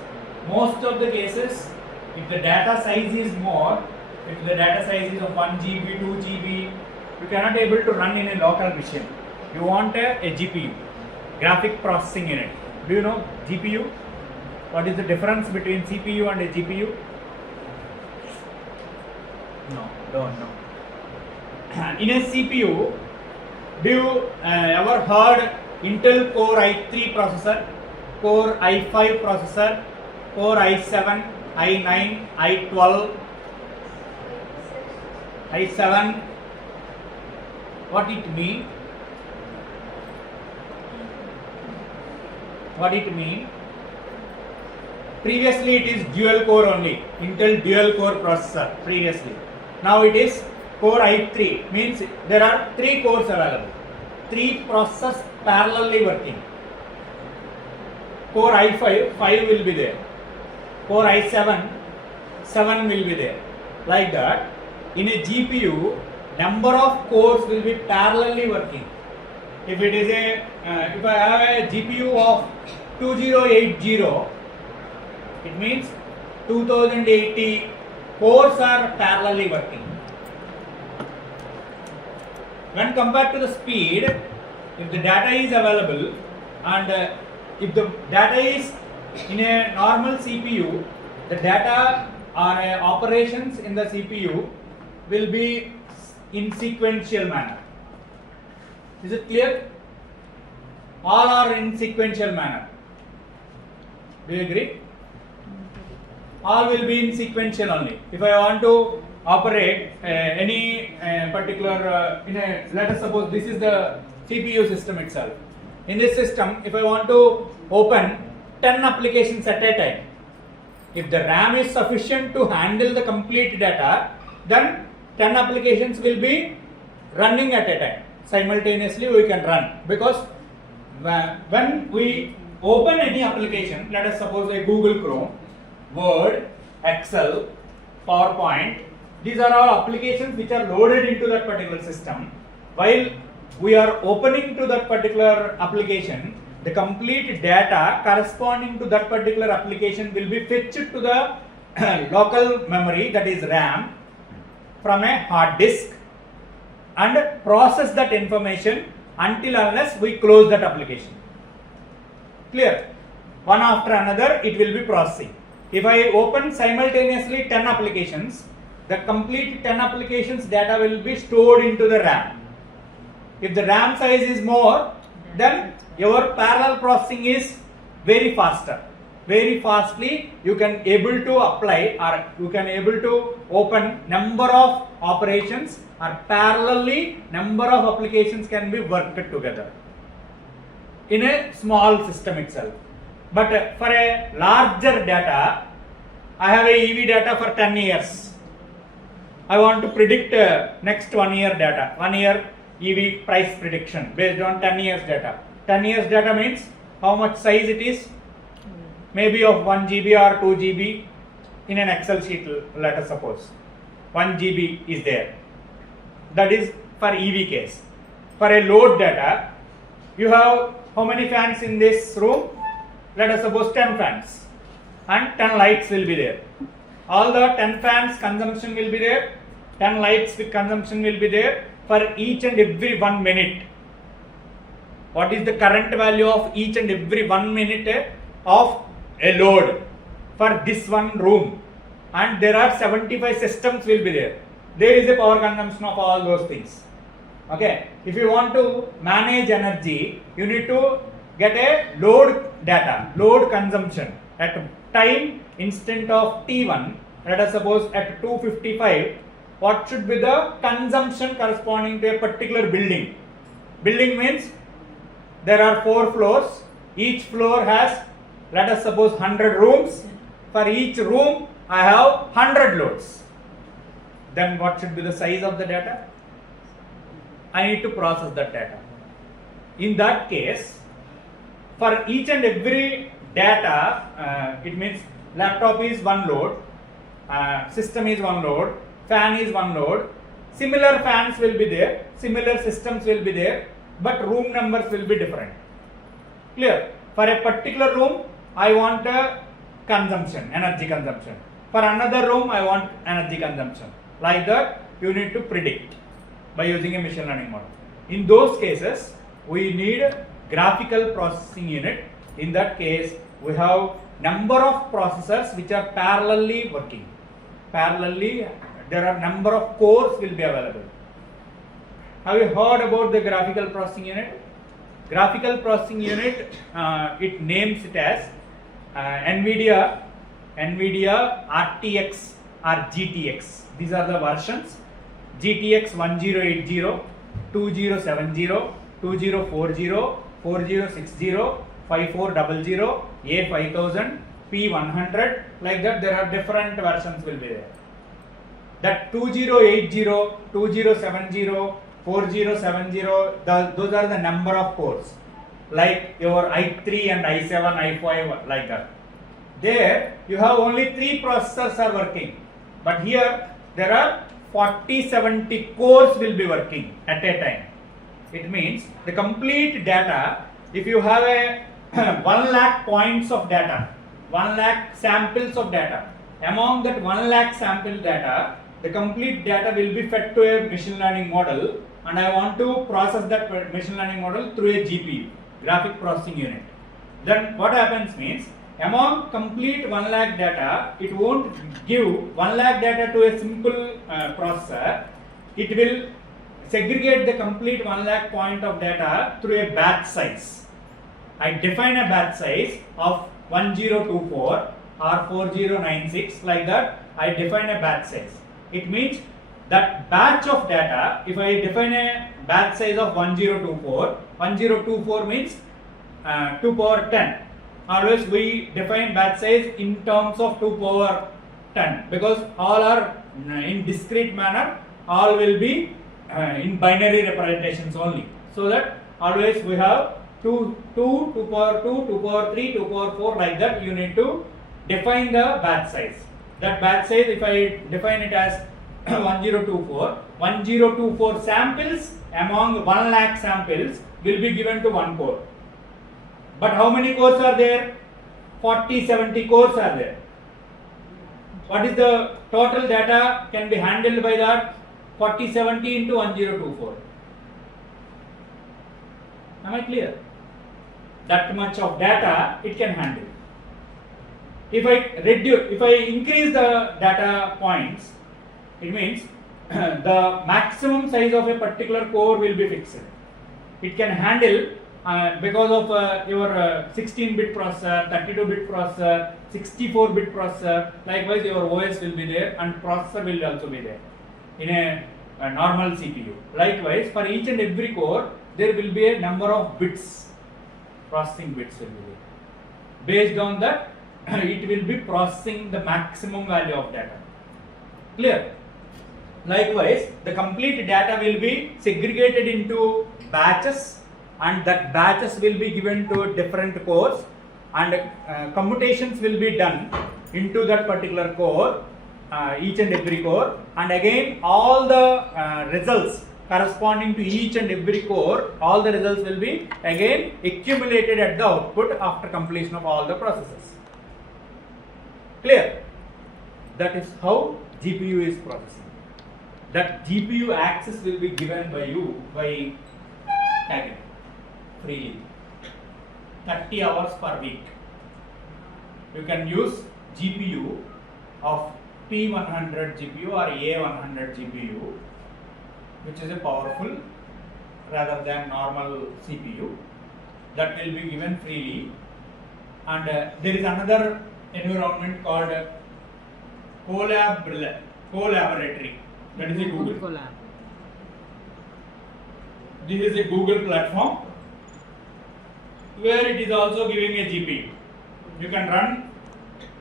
most of the cases, if the data size is more, if the data size is of 1 GB, 2 GB, you cannot able to run in a local machine. You want a GPU, graphic processing unit. Do you know GPU? What is the difference between CPU and a GPU? No, don't know. In a CPU, do you ever heard Intel Core i3 processor, Core i5 processor, Core i7, i9, i12, i7? What it mean? What it mean? Previously it is dual core only, Intel dual core processor previously. Now it is Core i3, means there are 3 cores available, 3 processors parallelly working. Core i5, 5 will be there. Core i7, 7 will be there. Like that, in a GPU, number of cores will be parallelly working. If it is a, if I have a GPU of 2080, it means 2080 cores are parallelly working. When compared to the speed, if the data is available and if the data is in a normal CPU, the data or operations in the CPU will be in sequential manner. Is it clear? All are in sequential manner. Do you agree? All will be in sequential only. If I want to operate any particular, let us suppose this is the CPU system itself. In this system, if I want to open 10 applications at a time, if the RAM is sufficient to handle the complete data, then 10 applications will be running at a time. Simultaneously we can run, because when we open any application, let us suppose a Google Chrome, Word, Excel, PowerPoint, these are all applications which are loaded into that particular system. While we are opening to that particular application, the complete data corresponding to that particular application will be fetched to the local memory, that is RAM, from a hard disk, and process that information until unless we close that application. Clear? One after another it will be processing. If I open simultaneously 10 applications, the complete 10 applications data will be stored into the RAM. If the RAM size is more, then your parallel processing is very faster. Very fastly you can able to apply, or you can able to open number of operations, or parallelly number of applications can be worked together in a small system itself. But for a larger data, I have a EV data for 10 years. I want to predict next 1 year data, 1 year EV price prediction based on 10 years data. 10 years data means how much size it is, maybe of 1 GB or 2 GB in an Excel sheet, let us suppose. 1 GB is there. That is for EV case. For a load data, you have how many fans in this room? Let us suppose 10 fans and 10 lights will be there. All the 10 fans consumption will be there, 10 lights with consumption will be there for each and every 1 minute. What is the current value of each and every 1 minute of a load for this one room? And there are 75 systems will be there. There is a power consumption of all those things. Okay, if you want to manage energy, you need to get a load data, load consumption at time instant of t1. Let us suppose at 2:55, what should be the consumption corresponding to a particular building? Building means there are 4 floors. Each floor has, let us suppose, 100 rooms. For each room I have 100 loads. Then what should be the size of the data? I need to process that data. in that case, for each and every data, it means laptop is one load, system is one load, fan is one load, similar fans will be there, similar systems will be there, but room numbers will be different. Clear? For a particular room, I want a consumption, energy consumption. For another room, I want energy consumption. Like that, you need to predict by using a machine learning model. In those cases, we need a graphical processing unit. In that case, we have number of processors which are parallelly working. Parallelly, there are number of cores will be available. Have you heard about the graphical processing unit? Graphical processing unit, it names it as NVIDIA RTX or GTX. These are the versions. GTX 1080, 2070, 2040, 4060, 5400, A5000, P100. Like that, there are different versions will be there. That 2080, 2070, 4070, those are the number of cores. Like your i3 and i7, i5, like that. There you have only 3 processors are working, but here there are 40-70 cores will be working at a time. It means the complete data, if you have a 1 lakh points of data, 1 lakh samples of data, among that 1 lakh sample data, the complete data will be fed to a machine learning model, and I want to process that machine learning model through a GPU, graphic processing unit. Then what happens means, among complete 1 lakh data, it won't give 1 lakh data to a simple processor. It will segregate the complete 1 lakh point of data through a batch size. I define a batch size of 1024 or 4096, like that. I define a batch size. It means that batch of data, if I define a batch size of 1024 means 2 power 10. Always we define batch size in terms of 2 power 10 because all are in discrete manner, all will be in binary representations only. So that always we have 2 power 2, 2 power 3, 2 power 4, like that. You need to define the batch size. That batch size, if I define it as 1024 samples among 1 lakh samples will be given to 1 core. But how many cores are there? 40-70 cores are there. What is the total data can be handled by that? 40-70 into 1024. Am I clear? That much of data it can handle. If I increase the data points, it means the maximum size of a particular core will be fixed. It can handle because of your 16-bit processor, 32-bit processor, 64-bit processor. Likewise, your OS will be there and processor will also be there in a normal CPU. Likewise, for each and every core, there will be a number of bits, processing bits will be there. Based on that, it will be processing the maximum value of data. Clear? Likewise, the complete data will be segregated into batches, and that batches will be given to different cores, and commutations will be done into that particular core, each and every core, and again all the results corresponding to each and every core, all the results will be again accumulated at the output after completion of all the processes. Clear? That is how GPU is processing. That GPU access will be given by you by tagging freely. 30 hours per week. You can use GPU of P100 GPU or A100 GPU, which is a powerful rather than normal CPU. That will be given freely. And there is another environment called Collaboratory. That is a Google. Collab. This is a Google platform where it is also giving a GPU. You can run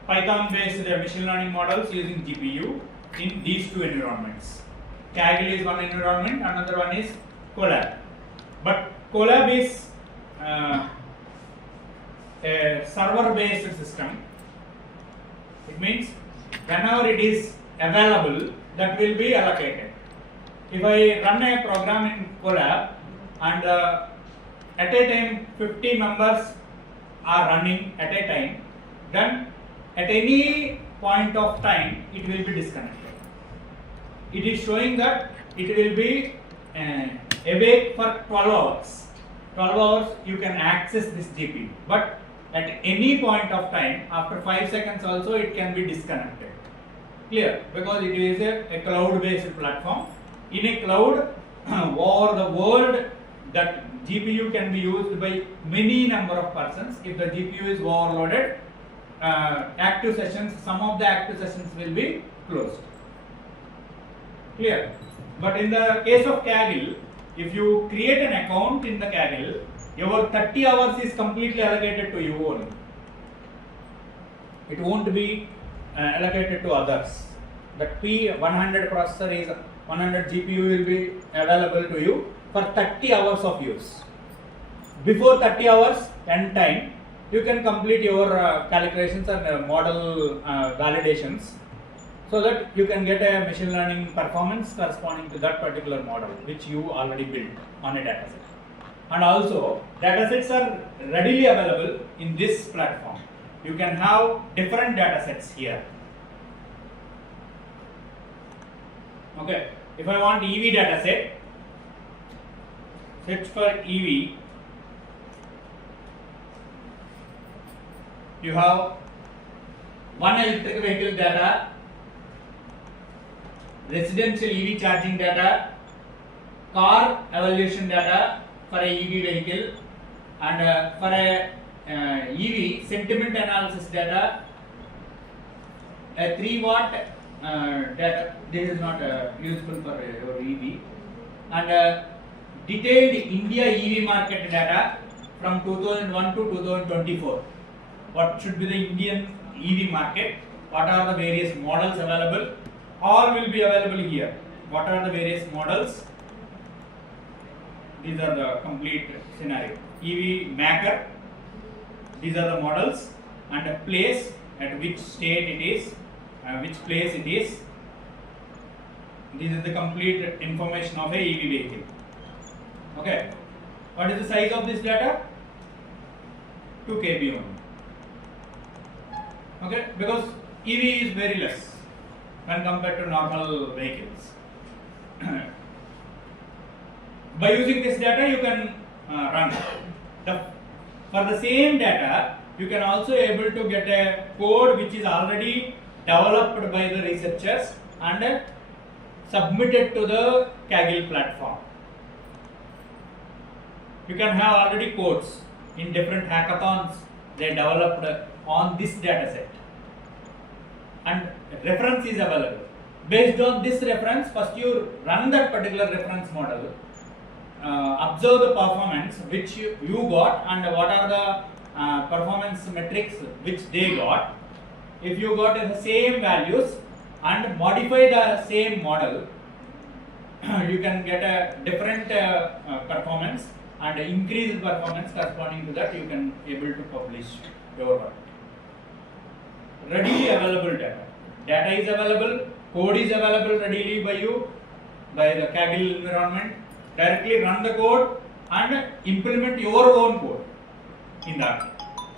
Python based machine learning models using GPU in these two environments. Kaggle is one environment, another one is Colab. But Colab is a server based system. It means whenever it is available, that will be allocated. If I run a program in Colab and at a time 50 members are running at a time, then at any point of time it will be disconnected. It is showing that it will be awake for 12 hours. 12 hours you can access this GPU, but at any point of time, after 5 seconds also it can be disconnected. Clear? Because it is a cloud based platform. In a cloud over the world, that GPU can be used by many number of persons. If the GPU is overloaded, active sessions, some of the active sessions will be closed. Clear? But in the case of Kaggle, if you create an account in the Kaggle, your 30 hours is completely allocated to you only. It won't be allocated to others. The P100 processor is 100 GPU will be available to you for 30 hours of use. Before 30 hours end time, you can complete your calculations and model validations, so that you can get a machine learning performance corresponding to that particular model which you already built on a dataset. And also, datasets are readily available in this platform. You can have different datasets here. Okay, if I want EV dataset, search for EV. You have one electric vehicle data, residential EV charging data, car evaluation data for a EV vehicle, and for a EV sentiment analysis data, a 3 watt data. This is not useful for your EV, and detailed India EV market data from 2001 to 2024. What should be the Indian EV market? What are the various models available? All will be available here. What are the various models? These are the complete scenario. EV maker. These are the models, and a place at which state it is, which place it is. This is the complete information of a EV vehicle. Okay. What is the size of this data? 2 KB only. Okay, because EV is very less when compared to normal vehicles. By using this data, you can run. For the same data, you can also able to get a code which is already developed by the researchers and submitted to the Kaggle platform. You can have already codes in different hackathons they developed on this data set, and reference is available. Based on this reference, first you run that particular reference model, observe the performance which you got and what are the performance metrics which they got. If you got the same values and modify the same model, you can get a different performance and increased performance corresponding to that. You can able to publish your work. Readily available data. Data is available, code is available readily by you, by the Kaggle environment. Directly run the code and implement your own code in that.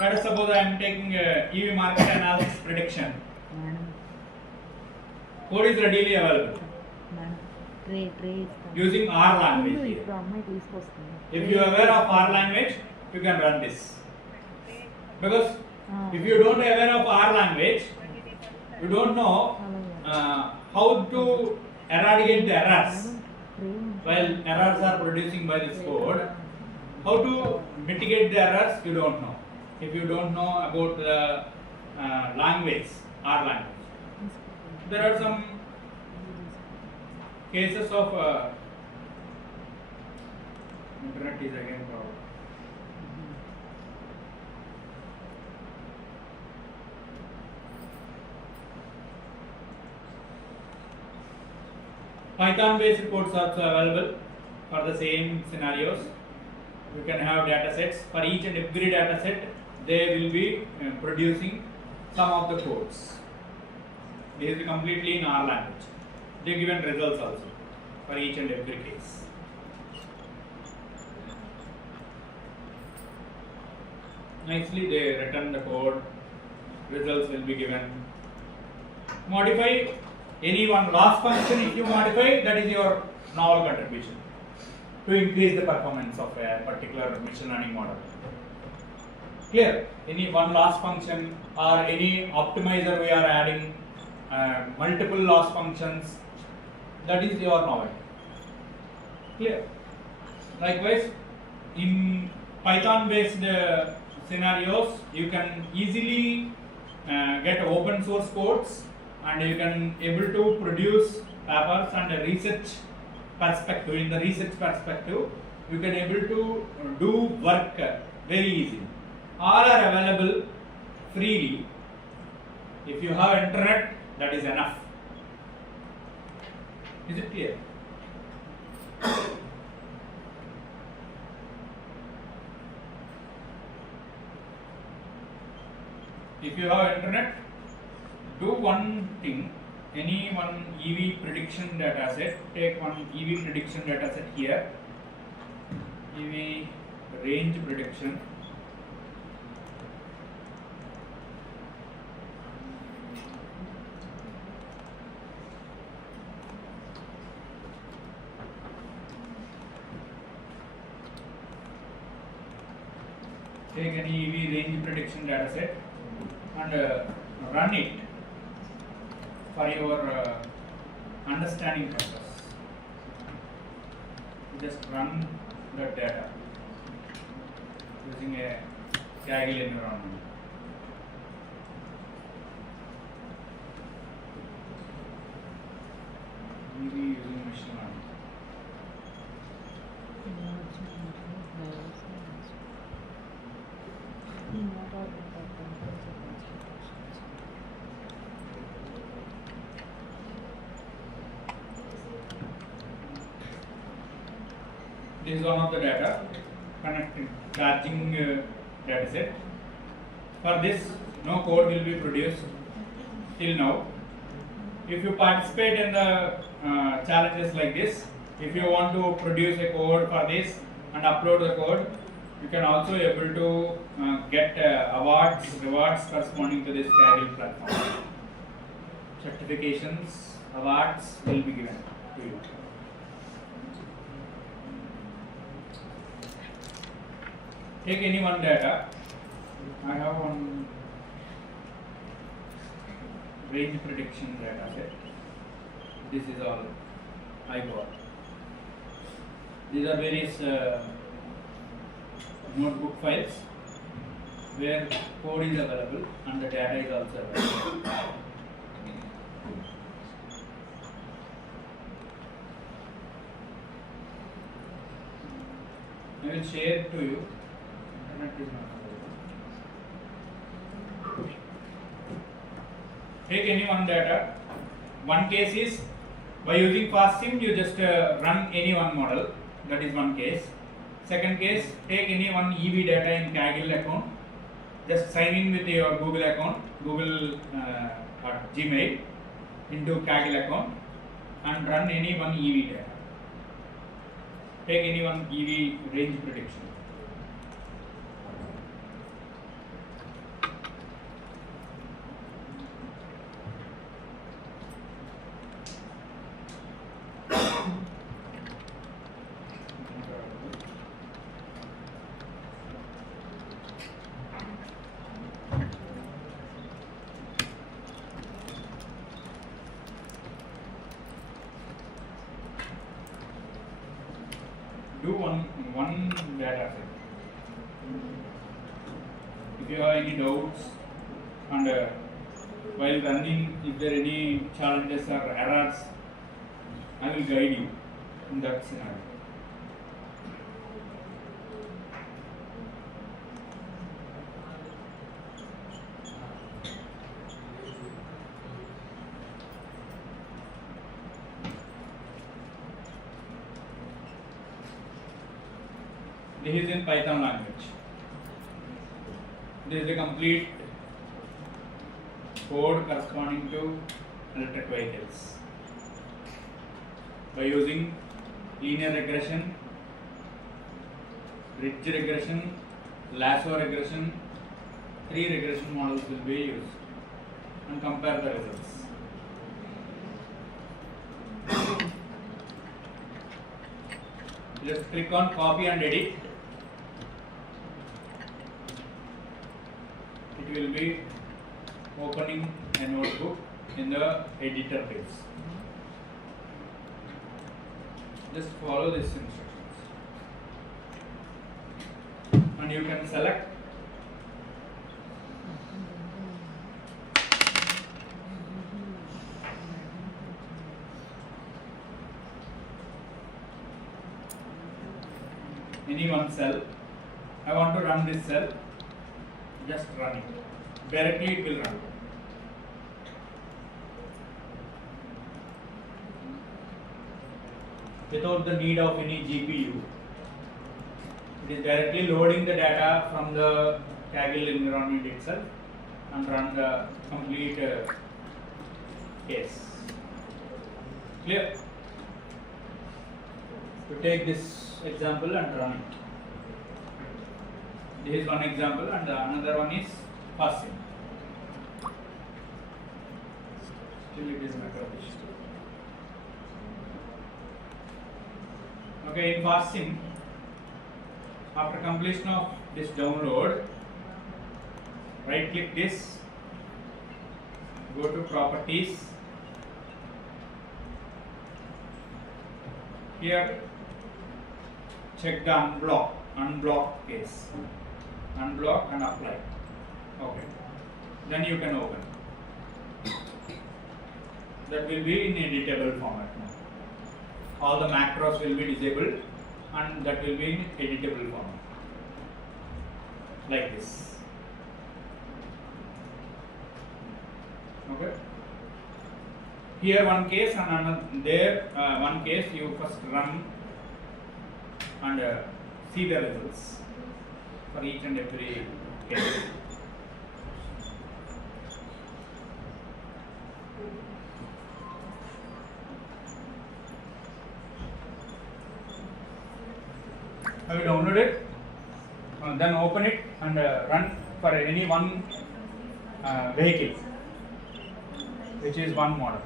Let us suppose I am taking EV market analysis prediction. Code is readily available using R language here. If you are aware of R language, you can run this. Because if you don't aware of R language, you don't know how to eradicate the errors. While errors are producing by this code, how to mitigate the errors, you don't know. If you don't know about the language, R language. There are some cases of internet is again problem. Python based codes are also available for the same scenarios. you can have data sets. For each and every data set, they will be producing some of the codes. This is completely in R language. They given results also for each and every case. Nicely they return the code, results will be given. Modify any one loss function. If you modify, that is your novel contribution to increase the performance of a particular machine learning model. Here, any one loss function or any optimizer we are adding multiple loss functions, that is your novelty. Clear? Likewise, in Python based scenarios, you can easily get open source codes and you can able to produce papers and a research perspective. In the research perspective, you can able to do work very easily. All are available freely. If you have internet, that is enough. Is it clear? If you have internet, do one thing. Any one EV prediction data set, take one EV prediction data set here, EV range prediction. Take any EV range prediction data set and run it for your understanding purpose. Just run the data using a Kaggle environment. Maybe using machine learning. This is one of the data connecting charging data set. For this, no code will be produced till now. If you participate in the challenges like this, if you want to produce a code for this and upload the code, you can also able to get rewards corresponding to this Kaggle platform. Certifications, awards will be given to you. Take any one data. I have one range prediction data set. This is all I got. These are various notebook files where code is available and the data is also available. I will share it to you. Internet is not available. Take any one data. One case is by using FastSim, you just run any one model. That is one case. Second case, take any one EV data in Kaggle account. Just sign in with your Google account, Google or Gmail into Kaggle account and run any one EV data. Take any one EV range prediction. Do one data set. If you have any doubts and while running, if there are any challenges or errors, I will guide you in that scenario. This is in Python language. This is the complete code corresponding to electric vehicles. By using linear regression, ridge regression, lasso regression, 3 regression models will be used and compare the results. Just click on copy and edit. It will be opening a notebook in the editor page. Just follow these instructions and you can select any one cell. I want to run this cell, just run it. Directly it will run. Without the need of any GPU. It is directly loading the data from the Kaggle environment itself and run the complete case. Clear? To take this example and run it. This is one example and another one is fasting. Still it is macro-based. Okay, in fasting, after completion of this download, right click this, go to properties. Here check the unblock case. Unblock and apply. Okay. Then you can open. That will be in editable format now. All the macros will be disabled and that will be in editable format. Like this. Okay. Here one case and another, there one case you first run and see the results for each and every case. Have you downloaded it? Then open it and run for any one vehicle, which is one model.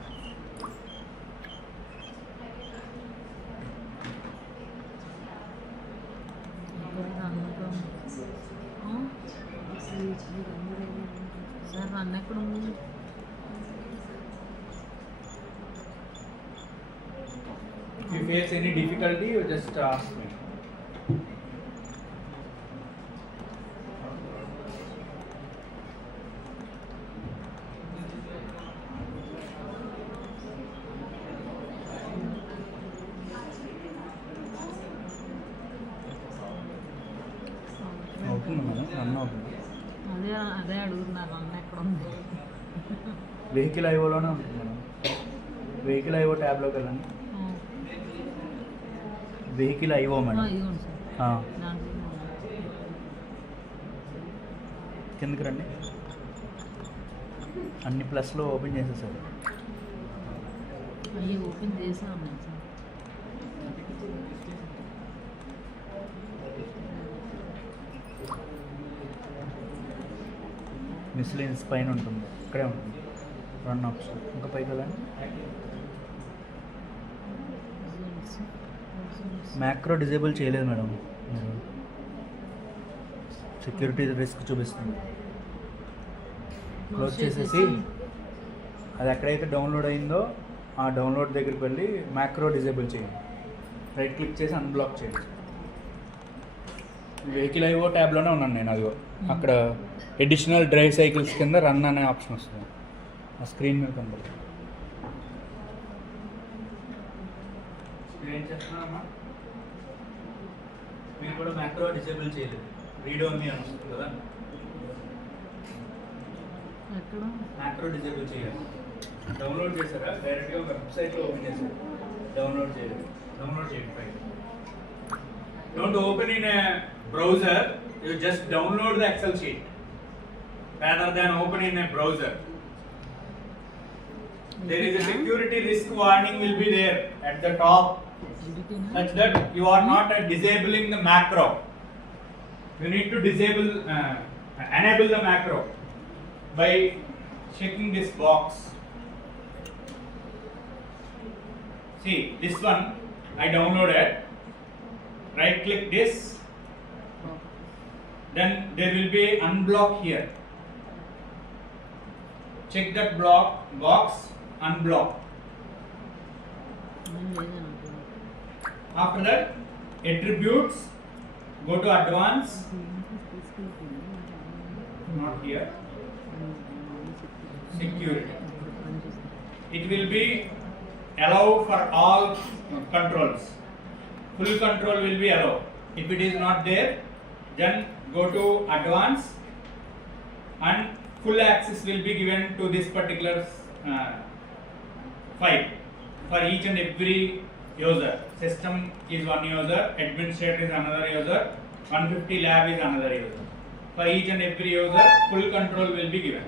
Sir run ఎక్కడ ఉంది? If you face any difficulty, you just ask me. అదే అడుగుతున్నారు run ఎక్కడ ఉంది? Vehicle ఐఓలోనే ఉంటుంది madam. Vehicle IO ట్యాబ్లోకి వెళ్ళండి. Vehicle IO madam. ఇదిగోండి sir దాంట్లో కిందకి రండి. అన్ని ప్లస్లో ఓపెన్ చేసేసారు. అయ్యి ఓపెన్ చేసాము సార్. మిస్లెన్స్ పైన ఉంటుంది, ఇక్కడే ఉంటుంది రన్ ఆప్షన్. ఇంకా పైకి వెళ్ళండి. మ్యాక్రో డిజేబుల్ చేయలేదు మేడం మీరు. సెక్యూరిటీ రిస్క్ చూపిస్తుంది. క్లోజ్ చేసేసి అది ఎక్కడైతే డౌన్లోడ్ అయిందో ఆ డౌన్లోడ్ దగ్గరికి వెళ్ళి మ్యాక్రో డిజేబుల్ చేయండి. రైట్ క్లిక్ చేసి అన్బ్లాక్ చేయండి. వెహికల్ ఐఓ ట్యాబ్లోనే ఉన్నాను నేను. అదిగో అక్కడ ఎడిషనల్ డ్రైవ్ సైకిల్స్ కింద రన్ అనే ఆప్షన్ వస్తుంది. ఆ స్క్రీన్ మీద కనబడుతుంది. ఏం చేస్తున్నారమ్మా? మీరు కూడా మ్యాక్రో డిజేబుల్ చేయలేదు. రీడ్ ఓన్లీ అని వస్తుంది కదా. మ్యాక్రో డిజేబుల్ చేయాలి. డౌన్లోడ్ చేశారా? డైరెక్ట్గా వెబ్సైట్లో ఓపెన్ చేశారు. డౌన్లోడ్ చేయలేదు. డౌన్లోడ్ చేయండి. File Don't open in a browser, you just download the Excel sheet rather than open in a browser. There is a security risk warning will be there at the top, such that you are not disabling the macro. You need to enable the macro by checking this box. See, this one I downloaded. Right click this, then there will be unblock here. Check that box, unblock. After that, attributes, go to advanced, not here, security. It will be allow for all controls. Full control will be allowed. If it is not there, then go to advanced and full access will be given to this particular file for each and every user. System is one user, administrator is another user, 150 lab is another user. For each and every user, full control will be given.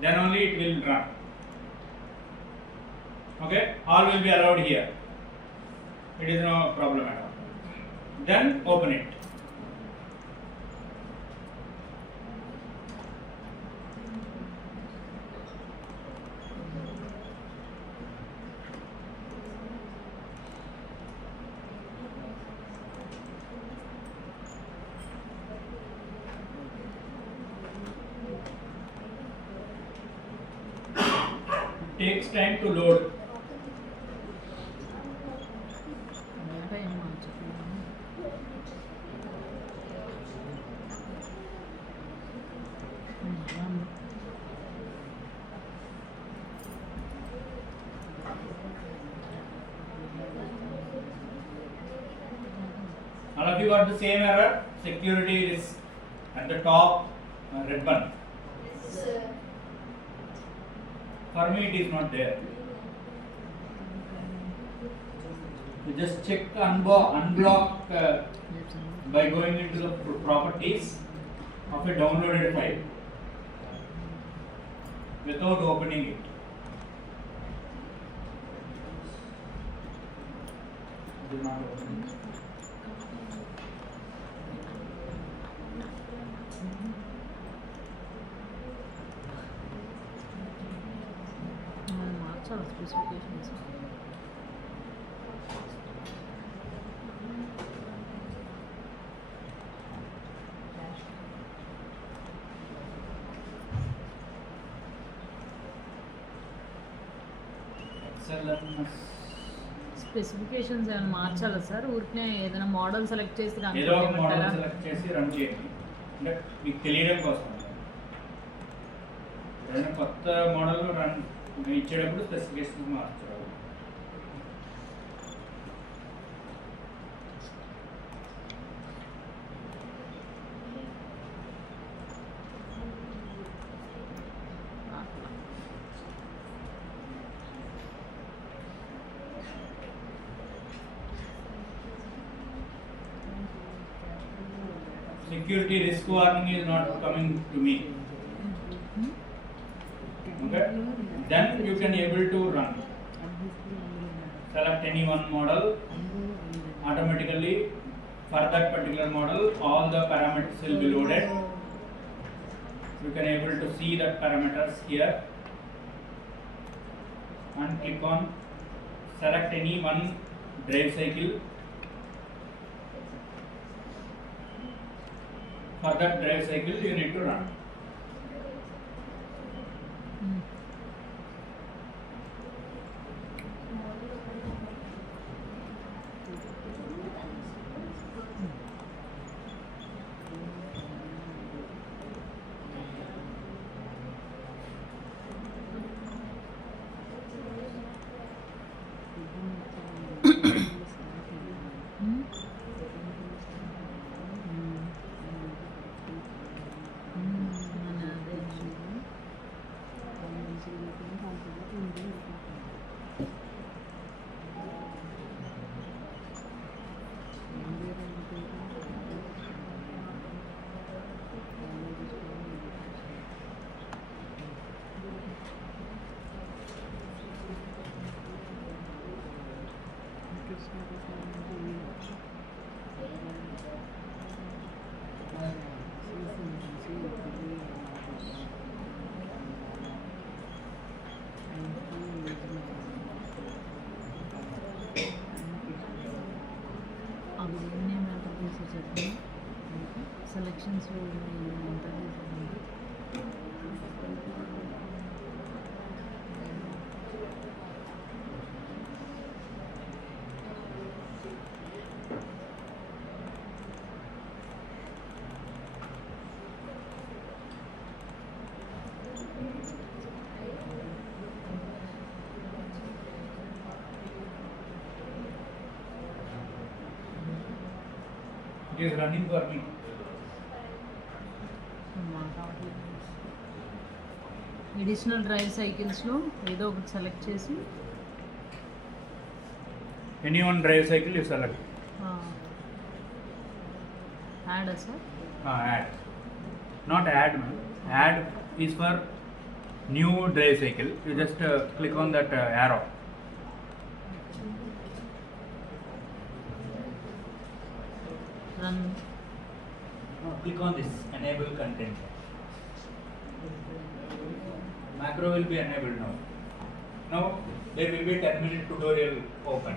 Then only it will run. Okay, all will be allowed here. It is no problem at all. Then open it. Takes time to load. All of you got the same error. Security risk at the top, red button. For me, it is not there. You just check unblock by going into the properties of a downloaded file without opening it. Do not open it. Specifications. Specifications ఏమైనా మార్చాలా sir? ఊరికే ఏదైనా model select చేసి run ఏదో ఒక model చేయమంటారా? Select చేసి run చేయండి. అంటే మీకు తెలియడం కోసం. ఏదైనా కొత్త మోడల్ రన్ ఇచ్చేటప్పుడు స్పెసిఫికేషన్స్ మార్చాలి. Security risk warning is not coming to me. Okay, then you can able to run. Select any one model. Automatically for that particular model, all the parameters will be loaded. You can able to see that parameters here and click on select any one drive cycle. For that drive cycle, you need to run. అవి ఏం enterprise చెప్పండి. Selections It is running for me. Additional drive సైకిల్స్లో ఏదో ఒకటి select చేసి Any one drive cycle you select. Add sir. Add. Not add, man. Add is for new drive cycle. You just click on that arrow. Run. Click on this enable content. Macro will be enabled now. Now there will be 10-minute tutorial open.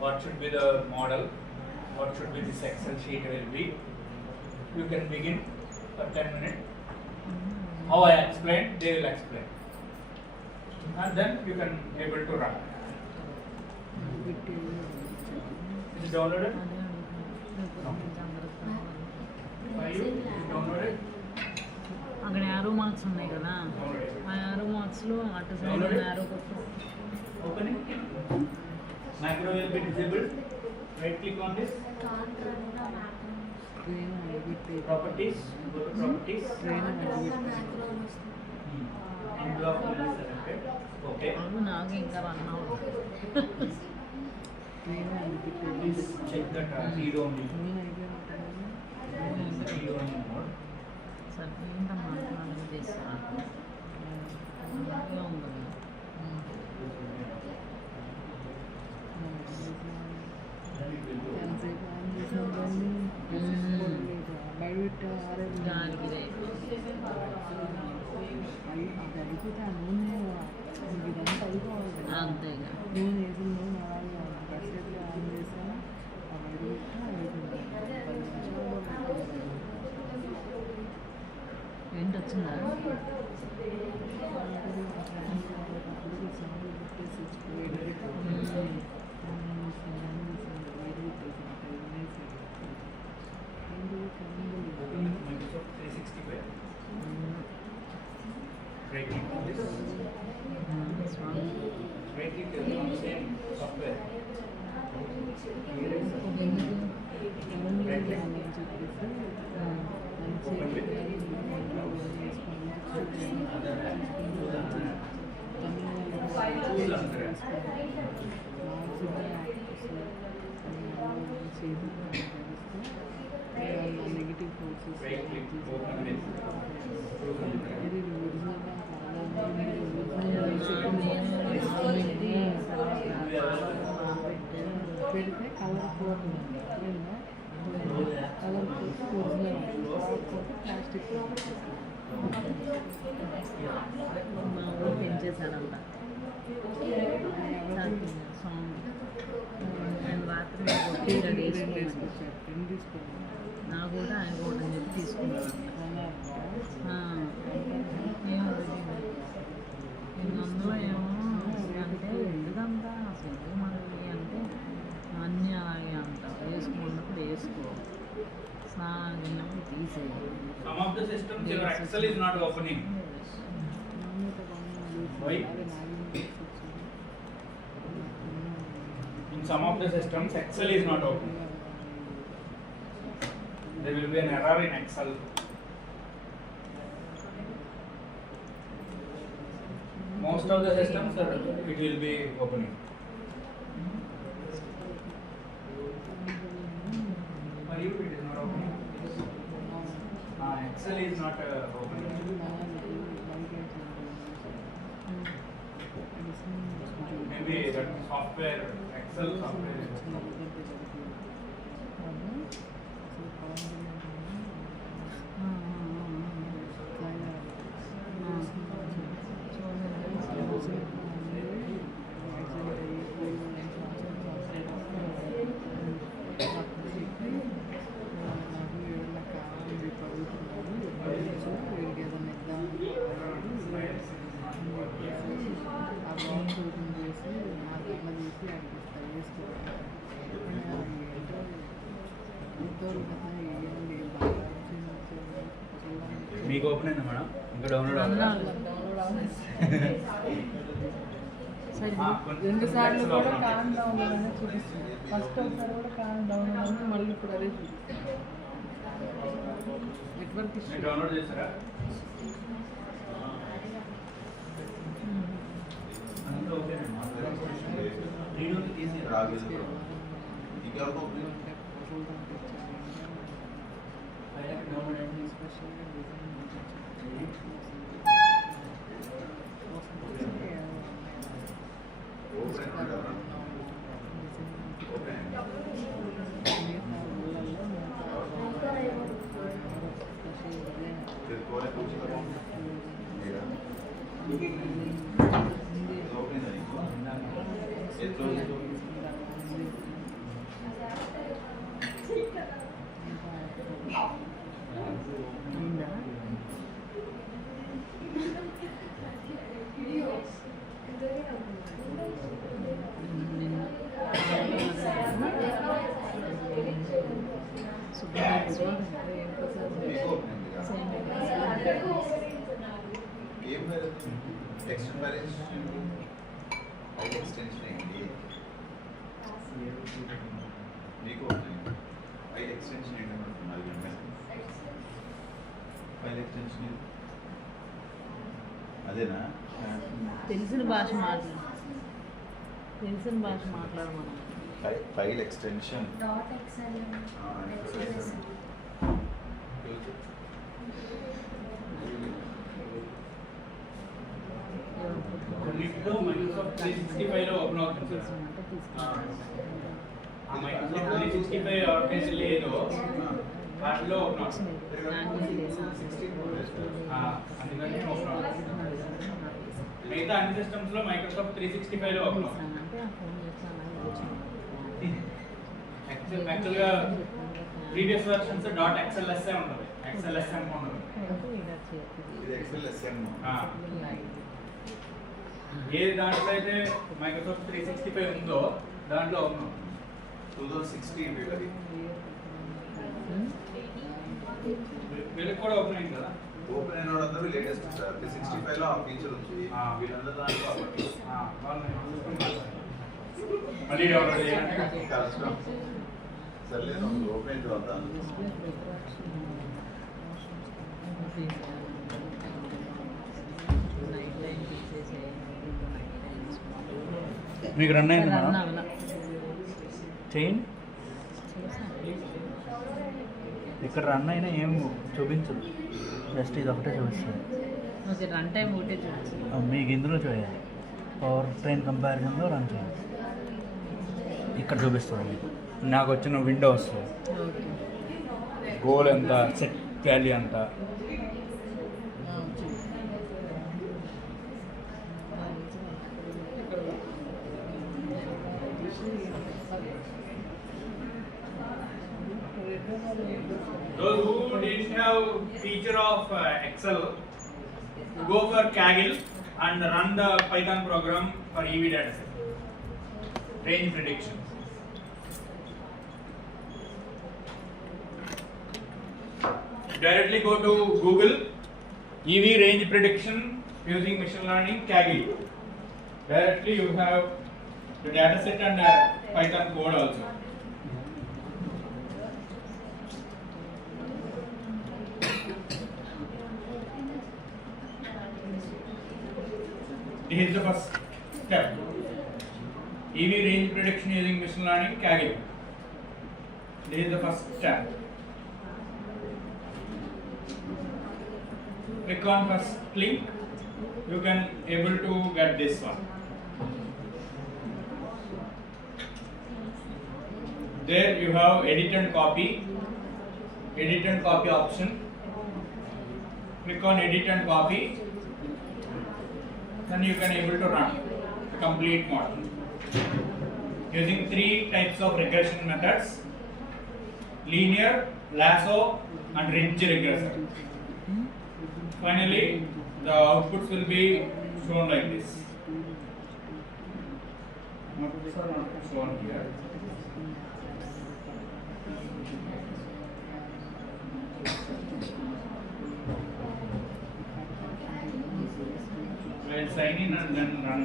What should be the model? What should be this Excel sheet will be? You can begin for 10 minutes. How I explain, they will explain. And then you can able to run. Is it downloaded? Are you downloaded? అక్కడ arrow marks ఉన్నాయి కదా, ఆ arrow మార్క్స్లో అటు side arrow కొట్టు. Opening. Macro will be disabled. Right click on this. Properties. Go to properties. Envelope will be selected. Okay. అవి నాకు ఇంకా run అవ్వదు. Please check that read only. Read only mode. Sir ఏంటమ్మా మాట్లాడడం చేస్తాను ఉంది. దానికి అంతేగా. ఏంటి వచ్చిందా? Microsoft 365. Right click on this. Right click on the same software. Right click. Open with. Choose Andhra. Right click. Open with. Choose Andhra. పెడితే colour పోతుంది, కలర్ ప్లాస్టిక్ మా ఊరు పెంచేశానంట సాంగ్. నేను రాత్రి తీసుకొచ్చారు, పెన్ తీసుకోండి. నా కూడా ఆయన కూడా అని చెప్పి తీసుకున్నాను. అందులో ఏమో అంటే ఎందుకంతా అసలు మనకి అంటే అన్నీ అలాగే అంటారు. వేసుకున్నప్పుడు వేసుకో, స్నానానికి వెళ్ళినప్పుడు తీసేయాలి. Some of the systems your Excel is not opening. Why? In some of the systems Excel is not opening. There will be an error in Excel. Most of the systems it will be opening. For you it is not opening. Excel is not opening. maybe that software, Excel software. మీకు open అయిందా madam? ఇంకా download రెండు సార్లు కూడా కాన్ download అనేది చూపిస్తుంది. First ఒకసారి కూడా కాన్ డౌన్లోడ్ అనేది మళ్ళీ ఇప్పుడు అదే చూపిస్తుంది. Network issue. డౌన్లోడ్ చేస్తారా? అంతా ఓకే. ఎక్స్టెన్షన్ ఏంటి? మీకు ఫైల్ ఎక్స్టెన్షన్ ఏంటంటున్నారు? ఫైల్ ఎక్స్టెన్షన్ అదేనా? తెలిసిన భాష మాట్లాడమను. ఫైల్ ఎక్స్టెన్షన్ ఇప్పుడు మైక్రోసాఫ్ట్ 365 లో ఓపెన్ అవుతుంది సార్. ఆ మైక్రోసాఫ్ట్ 365 ఎవరికైతే లేదో వాటిలో ఓపెన్ అవుతుంది. అందుకని ఓపెన్ అవుతుంది. మిగతా అన్ని సిస్టమ్స్ లో మైక్రోసాఫ్ట్ 365 లో ఓపెన్ అవుతుంది. యాక్చువల్గా ప్రీవియస్ వర్షన్స్ .xls ఉంటుంది, XLSM ఉండదు. ఏ దాంట్లో అయితే మైక్రోసాఫ్ట్ 365 ఉందో దాంట్లో ఓపెన్ అవుతుంది. 2016 వీళ్ళకి కూడా ఓపెన్ అయింది కదా? ఓపెన్ అయిన వాళ్ళందరూ లేటెస్ట్ సార్. 365 లో ఆ ఫీచర్ ఉంది. వీళ్ళందరూ దాంట్లో మళ్ళీ డౌన్లోడ్ చేయాలంటే కష్టం. సర్లేదు ఓపెన్ చూద్దాం. మీకు రన్ అయింది మేడం? చేయండి. ఇక్కడ రన్ అయినా ఏం చూపించదు, జస్ట్ ఇది ఒకటే చూపిస్తుంది. రన్ టైం ఒకటే చూపిస్తుంది. మీకు ఇందులో చేయాలి, పవర్ ట్రైన్ కంపారిజన్లో రన్ చేయాలి. ఇక్కడ చూపిస్తుంది మీకు నాకు వచ్చిన విండోస్ గోల్ ఎంత, సెట్ వాల్యూ ఎంత. Those who didn't have feature of Excel, go for Kaggle and run the Python program for EV dataset, range prediction. Directly go to Google, EV range prediction using machine learning Kaggle. Directly you have the dataset and Python code also. This is the first step. EV range prediction using machine learning Kaggle. This is the first step. Click on first link. You can able to get this one. There you have edit and copy option. Click on edit and copy. Then you can able to run the complete model using 3 types of regression methods: linear, lasso, and ridge regressor. Finally, the outputs will be shown like this. Outputs are not shown here. I will sign in and then run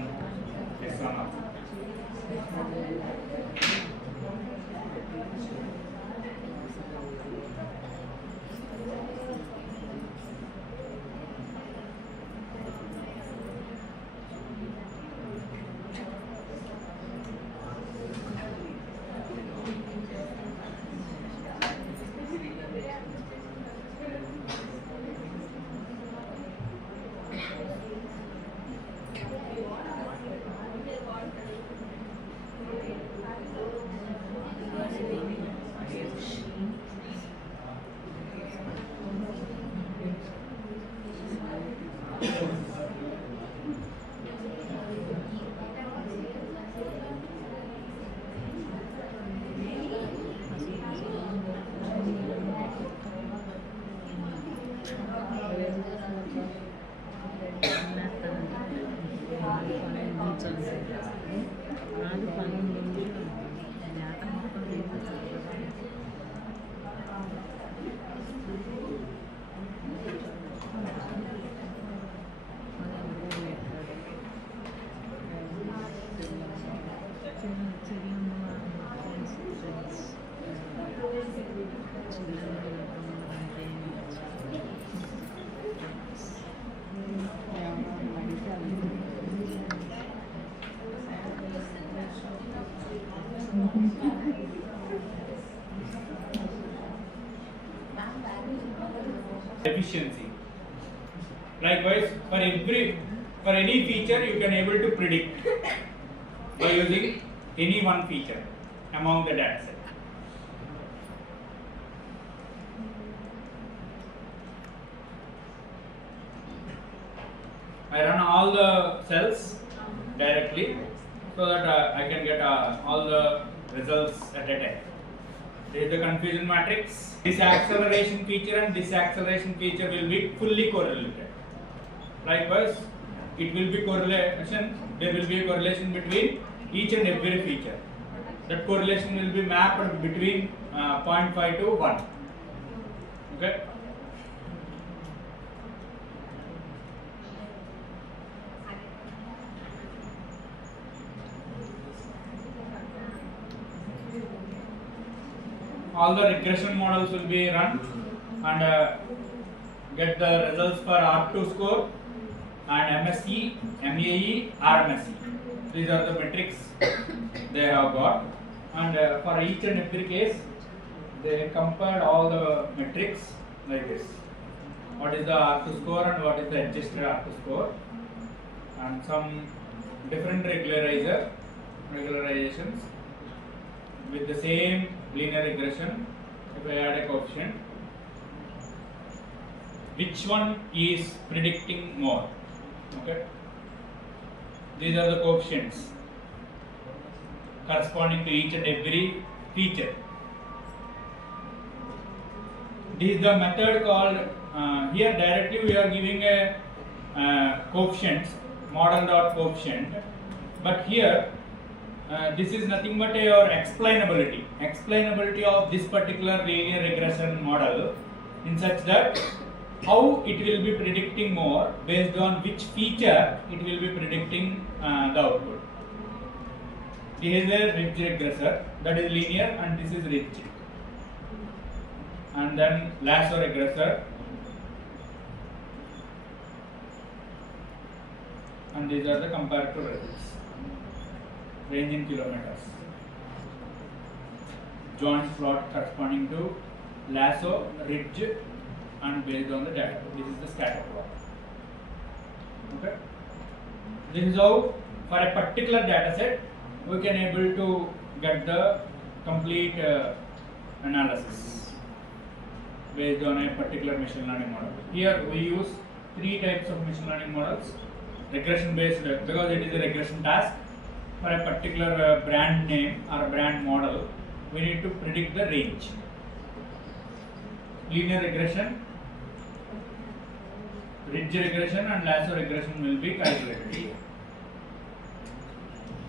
this one up. Efficiency. Likewise, for any feature you can able to predict by using any one feature among the data set. I run all the cells directly so that I can get all the results at a time. This is the confusion matrix. This acceleration feature and this acceleration feature will be fully correlated. Likewise, it will be correlation. There will be a correlation between each and every feature. That correlation will be mapped between 0.5 to 1. Okay. All the regression models will be run and get the results for R2 score and MSE, MAE, RMSE. These are the metrics they have got, and for each and every case they compared all the metrics like this. What is the R2 score and what is the adjusted R2 score, and some different regularizations with the same linear regression. If I add a coefficient, which one is predicting more? Okay, these are the coefficients corresponding to each and every feature. This is the method called here directly we are giving a coefficient, model dot coefficient, but here this is nothing but your explainability of this particular linear regression model, in such that how it will be predicting more based on which feature it will be predicting the output. This is a ridge regressor, that is linear, and this is ridge. And then lasso regressor, and these are the comparative results. Range in kilometers. Joint plot corresponding to lasso, ridge, and based on the data. This is the scatter plot. Okay. This is how for a particular data set we can able to get the complete analysis based on a particular machine learning model. Here we use 3 types of machine learning models. Regression based, because it is a regression task for a particular brand name or brand model, we need to predict the range. Linear regression, ridge regression and lasso regression will be calculated.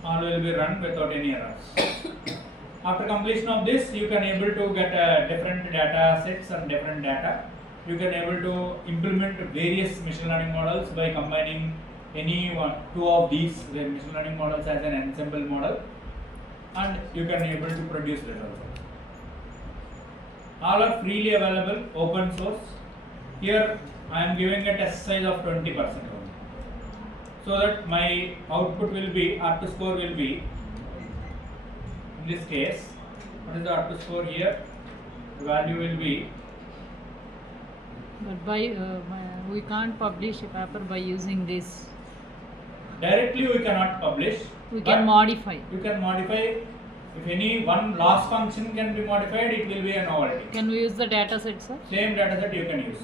All will be run without any errors. After completion of this, you can able to get different data sets and different data. You can able to implement various machine learning models by combining any 2 of these machine learning models as an ensemble model, and you can able to produce results. All are freely available, open source. Here I am giving a test size of 20% only, so that my output will be, R2 score will be, in this case, what is the R2 score here? The value will be, But we can't publish a paper by using this. directly we cannot publish. We but can modify. You can modify. If any one loss function can be modified, it will be a novelty. Can we use the data set, sir? Same data set you can use.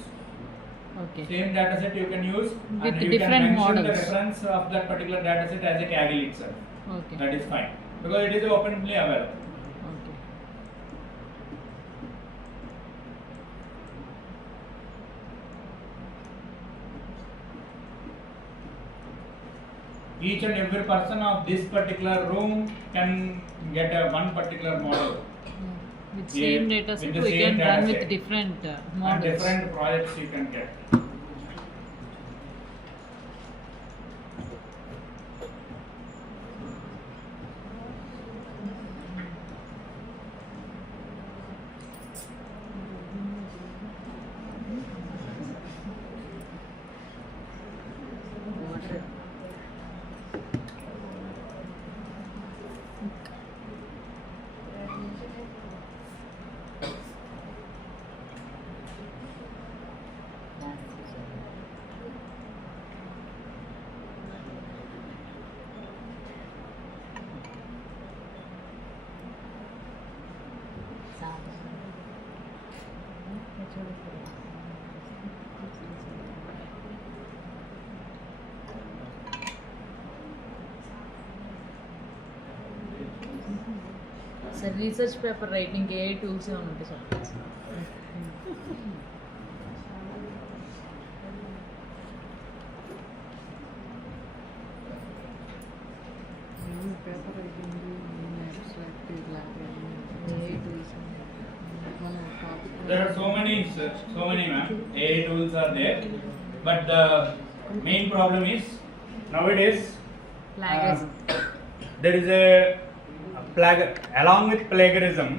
Okay. Same data set you can use, With and you different can mention models. the reference of that particular data set as a Kaggle itself. Okay. That is fine, because it is openly available. Okay. Each and every person of this particular room can get a one particular model. With same Yeah, data with set, the we same can data run set. with different And models. different projects you can get. Sir, research paper writing AI tools unte చెప్పండి sir. Paper అయిపోయింది abstract ఇలా AI tools మన topic There are so many, ma'am. AI tools are there, but the main problem is nowadays Plagiarism. there is a along with plagiarism,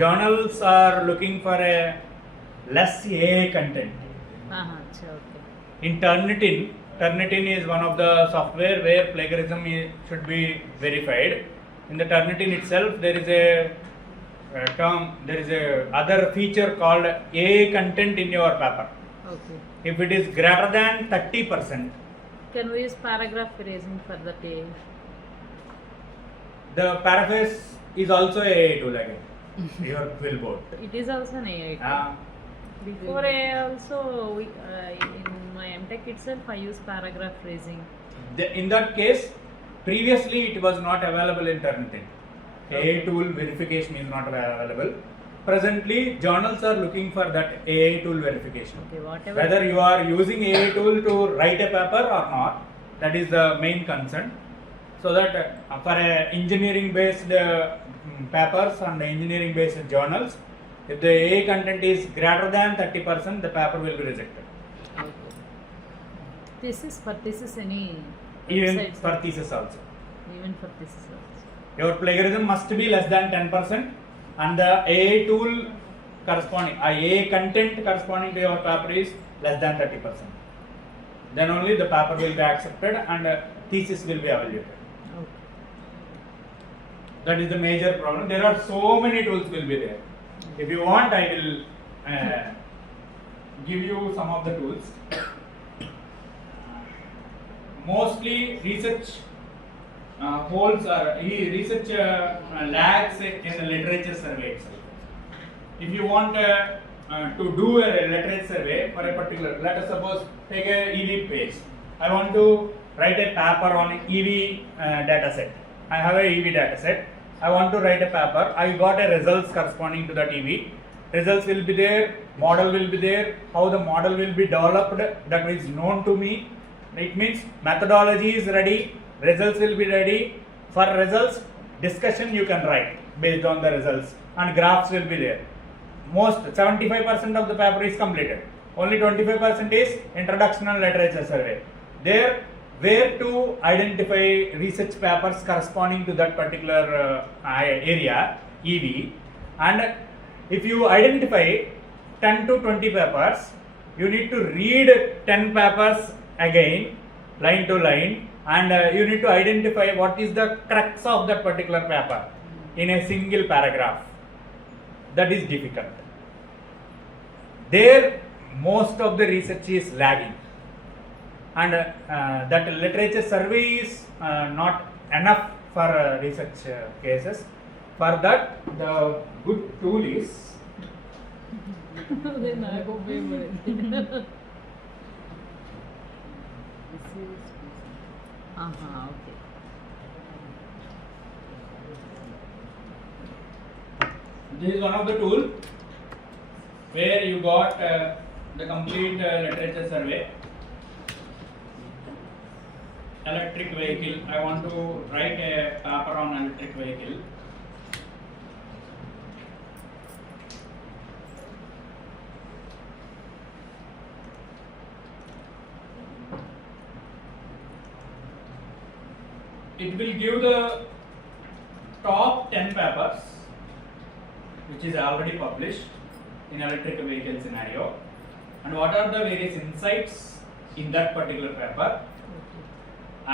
journals are looking for a less AI content. Okay. In Turnitin is one of the software where plagiarism should be verified. In the Turnitin itself, there is a term, there is a other feature called AI content in your paper. Okay. If it is greater than 30%, Can we use paragraph phrasing for that AI? the paraphrase is also a AI tool again. Your billboard. It is also an AI tool. Ah, Before AI also, in my MTech itself, I use paragraph phrasing. in that case, previously it was not available in Turnitin. AI tool verification is not available. Presently, journals are looking for that AI tool verification. Okay, whatever. Whether you are using AI tool to write a paper or not, that is the main concern. So that for engineering based papers and engineering based journals, if the AI content is greater than 30%, the paper will be rejected. Okay. Thesis any Even websites? for thesis also. Even for thesis also. Your plagiarism must be less than 10%, and the AI tool corresponding, AI content corresponding to your paper is less than 30%. Then only the paper will be accepted and thesis will be evaluated. Okay. That is the major problem. There are so many tools will be there. If you want, I will give you some of the tools. Mostly research holds or research lags in the literature survey itself. If you want to do a literature survey for a particular, let us suppose take a EV page. I want to write a paper on EV data set. I have a EV data set. I want to write a paper. I got a results corresponding to that EV. Results will be there, model will be there, how the model will be developed, that is known to me. It means methodology is ready, results will be ready. For results, discussion you can write based on the results, and graphs will be there. Most 75% of the paper is completed. Only 25% is introduction and literature survey. There, where to identify research papers corresponding to that particular area, EV, and if you identify 10 to 20 papers, you need to read 10 papers again, line to line, and you need to identify what is the crux of that particular paper in a single paragraph. That is difficult. There, most of the research is lagging, and that literature survey is not enough for research cases. For that, the good tool is అదే నాకు ఉపయోగపడింది. ఆహా, okay. this is one of the tool where you got the complete literature survey. Electric vehicle. I want to write a paper on electric vehicle. It will give the top 10 papers which is already published in electric vehicle scenario, and what are the various insights in that particular paper.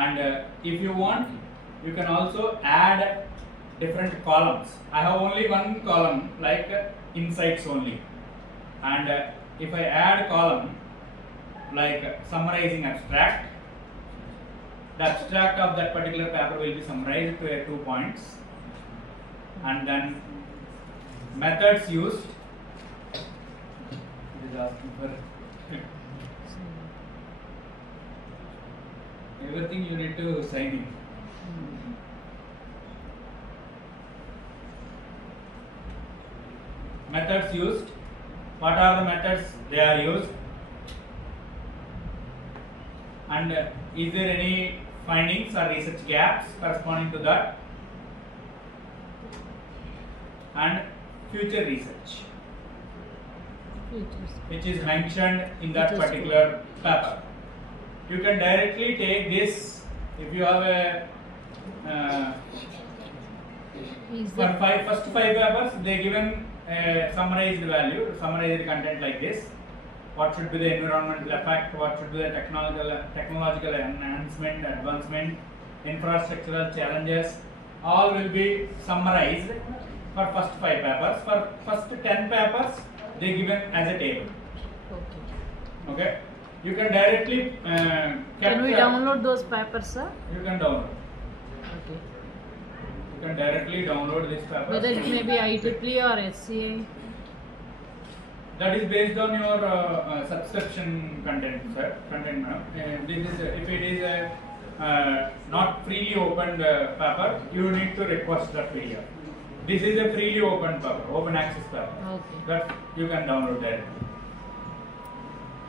And if you want, you can also add different columns. I have only one column like insights only, and if I add column like summarizing abstract, the abstract of that particular paper will be summarized to 2 points, and then methods used. It is asking for everything you need to sign in. Methods used. What are the methods they are used? And is there any findings or research gaps corresponding to that? And future research, which is mentioned in that particular paper. You can directly take this if you have a for first 5 papers they given a summarized value, summarized content like this. What should be the environmental effect, what should be the technological enhancement, advancement, infrastructural challenges, all will be summarized for first 5 papers. For first 10 papers they given as a table. Okay, you can directly Can we download those papers, sir? You can download. Okay. You can directly download this paper. Whether it may be IEEE or SCA. That is based on your subscription content, sir. Content, ma'am. This is if it is a not freely opened paper, you need to request that PDF. This is a freely open paper, open access paper. Okay. That you can download directly.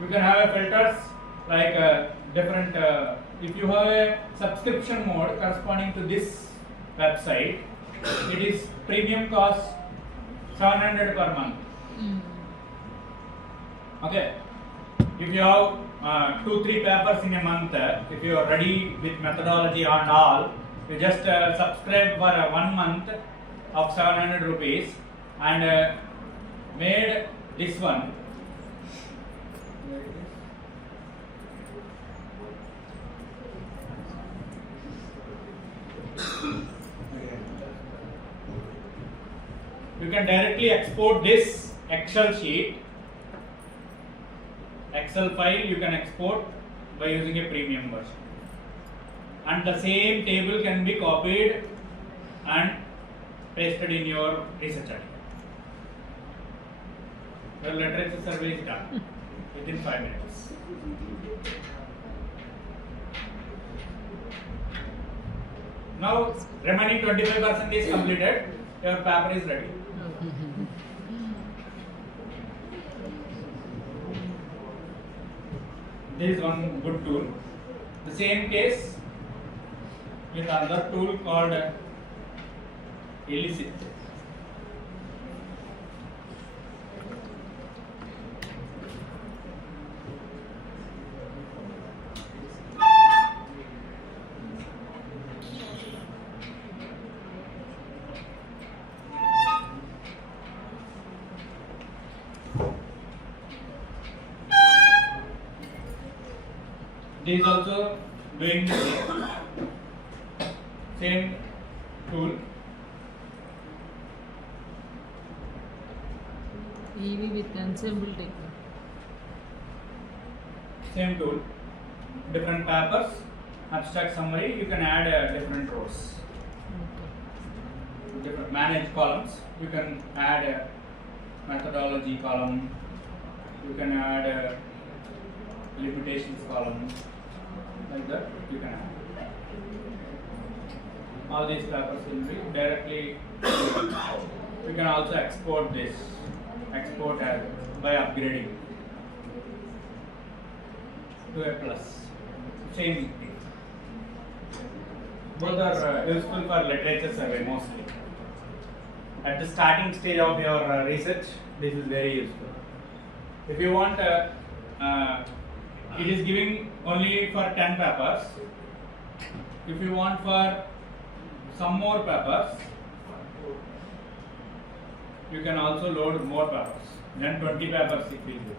You can have a filters like different. If you have a subscription mode corresponding to this website, it is premium cost 700 per month. Okay. If you have 2-3 papers in a month, if you are ready with methodology and all, you just subscribe for 1 month of 700 rupees and made this one. You can directly export this Excel sheet. Excel file you can export by using a premium version. and the same table can be copied and pasted in your research article. Your literature survey is done within 5 minutes. Now remaining 25% is completed. Your paper is ready. This is one good tool. The same case with another tool called Elicit. This is also doing the same tool. EV with ensemble technique. Same tool. Different papers, abstract summary. You can add different rows. Different manage columns. You can add a methodology column. You can add a limitations column. Like that, you can add. All these papers will be directly. You can also export this. Export as by upgrading to a plus. Same thing. Both are useful for literature survey mostly. At the starting stage of your research, this is very useful. If you want, it is giving only for 10 papers. If you want for some more papers, you can also load more papers. Then 20 papers it will do.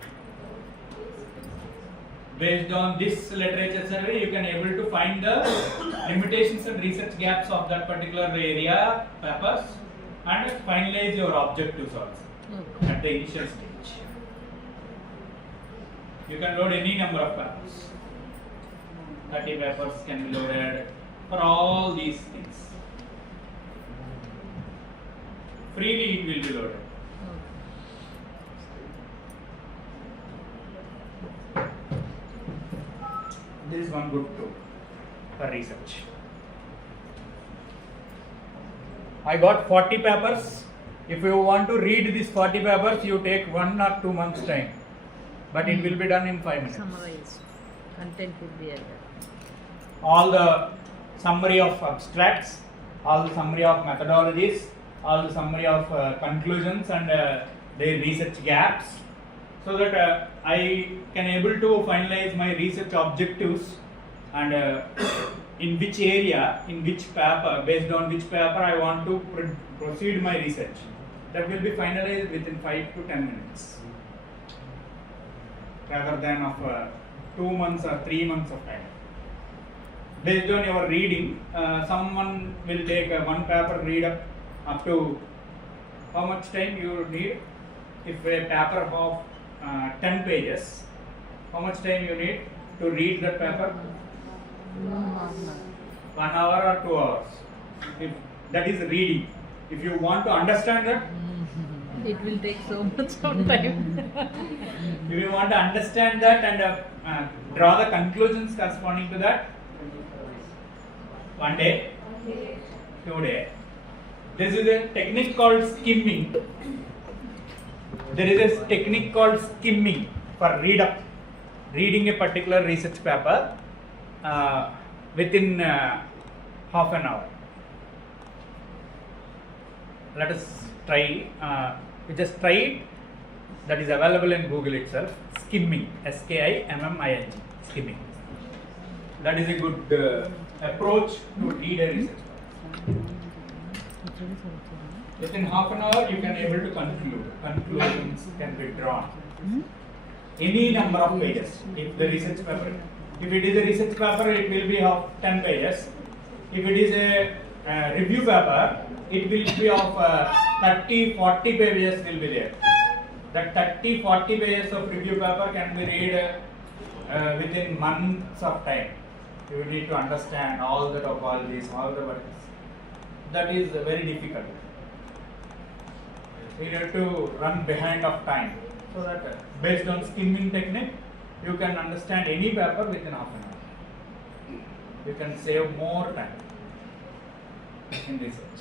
Based on this literature survey, you can able to find the limitations and research gaps of that particular area papers and finalize your objectives also at the initial stage. You can load any number of papers. 30 papers can be loaded for all these things. Freely it will be loaded. This is one good tool for research. I got 40 papers. If you want to read these 40 papers, you take 1 or 2 months time. But it will be done in 5 minutes. Summarized. Content will be added. All the summary of abstracts, all the summary of methodologies, all the summary of conclusions and their research gaps, so that I can able to finalize my research objectives and in which area, in which paper, based on which paper I want to proceed my research. That will be finalized within 5 to 10 minutes, rather than of 2 months or 3 months of time. Based on your reading, someone will take one paper, read up to how much time you need. If a paper of 10 pages, how much time you need to read that paper? 1 hour or 2 hours. If that is reading. If you want to understand that, It will take so much of time. if you want to understand that and draw the conclusions corresponding to that, 1 day, 2 days. This is a technique called skimming. There is a technique called skimming for reading a particular research paper within half an hour. Let us try. We just try it. That is available in Google itself. Skimming, SKIMMING, skimming. That is a good approach to read a research paper. Within half an hour, you can able to conclude. Conclusions can be drawn. Any number of pages. If the research paper, if it is a research paper, it will be of 10 pages. If it is a review paper, it will be of 30-40 pages will be there. That 30-40 pages of review paper can be read within months of time. You need to understand all the topologies, all the vertices. That is very difficult. You need to run behind of time, so that based on skimming technique, you can understand any paper within half an hour. You can save more time in research.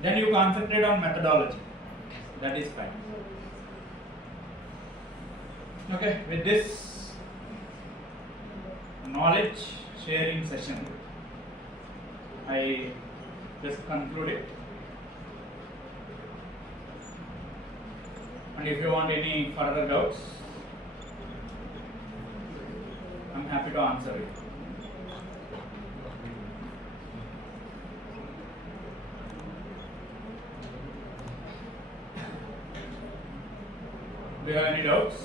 Then you concentrate on methodology. That is fine. Okay, with this knowledge sharing session, I just conclude it. And if you want any further doubts, I'm happy to answer it. Do you have any doubts?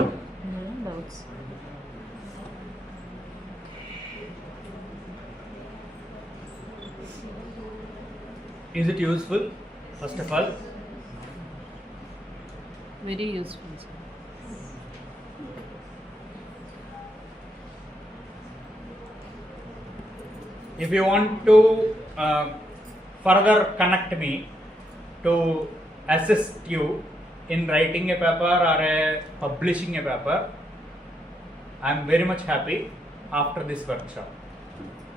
No doubts. Is it useful? First of all, Very useful, sir. if you want to further connect me to assist you in writing a paper or publishing a paper, I am very much happy after this workshop,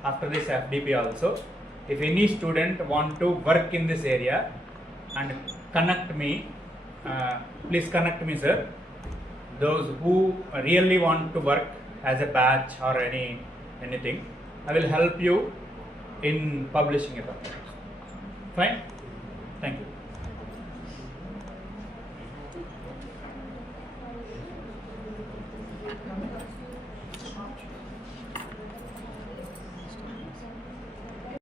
after this FDP also. If any student want to work in this area and connect me, please connect me, sir. Those who really want to work as a batch or anything, I will help you in publishing a paper. Fine? Thank you.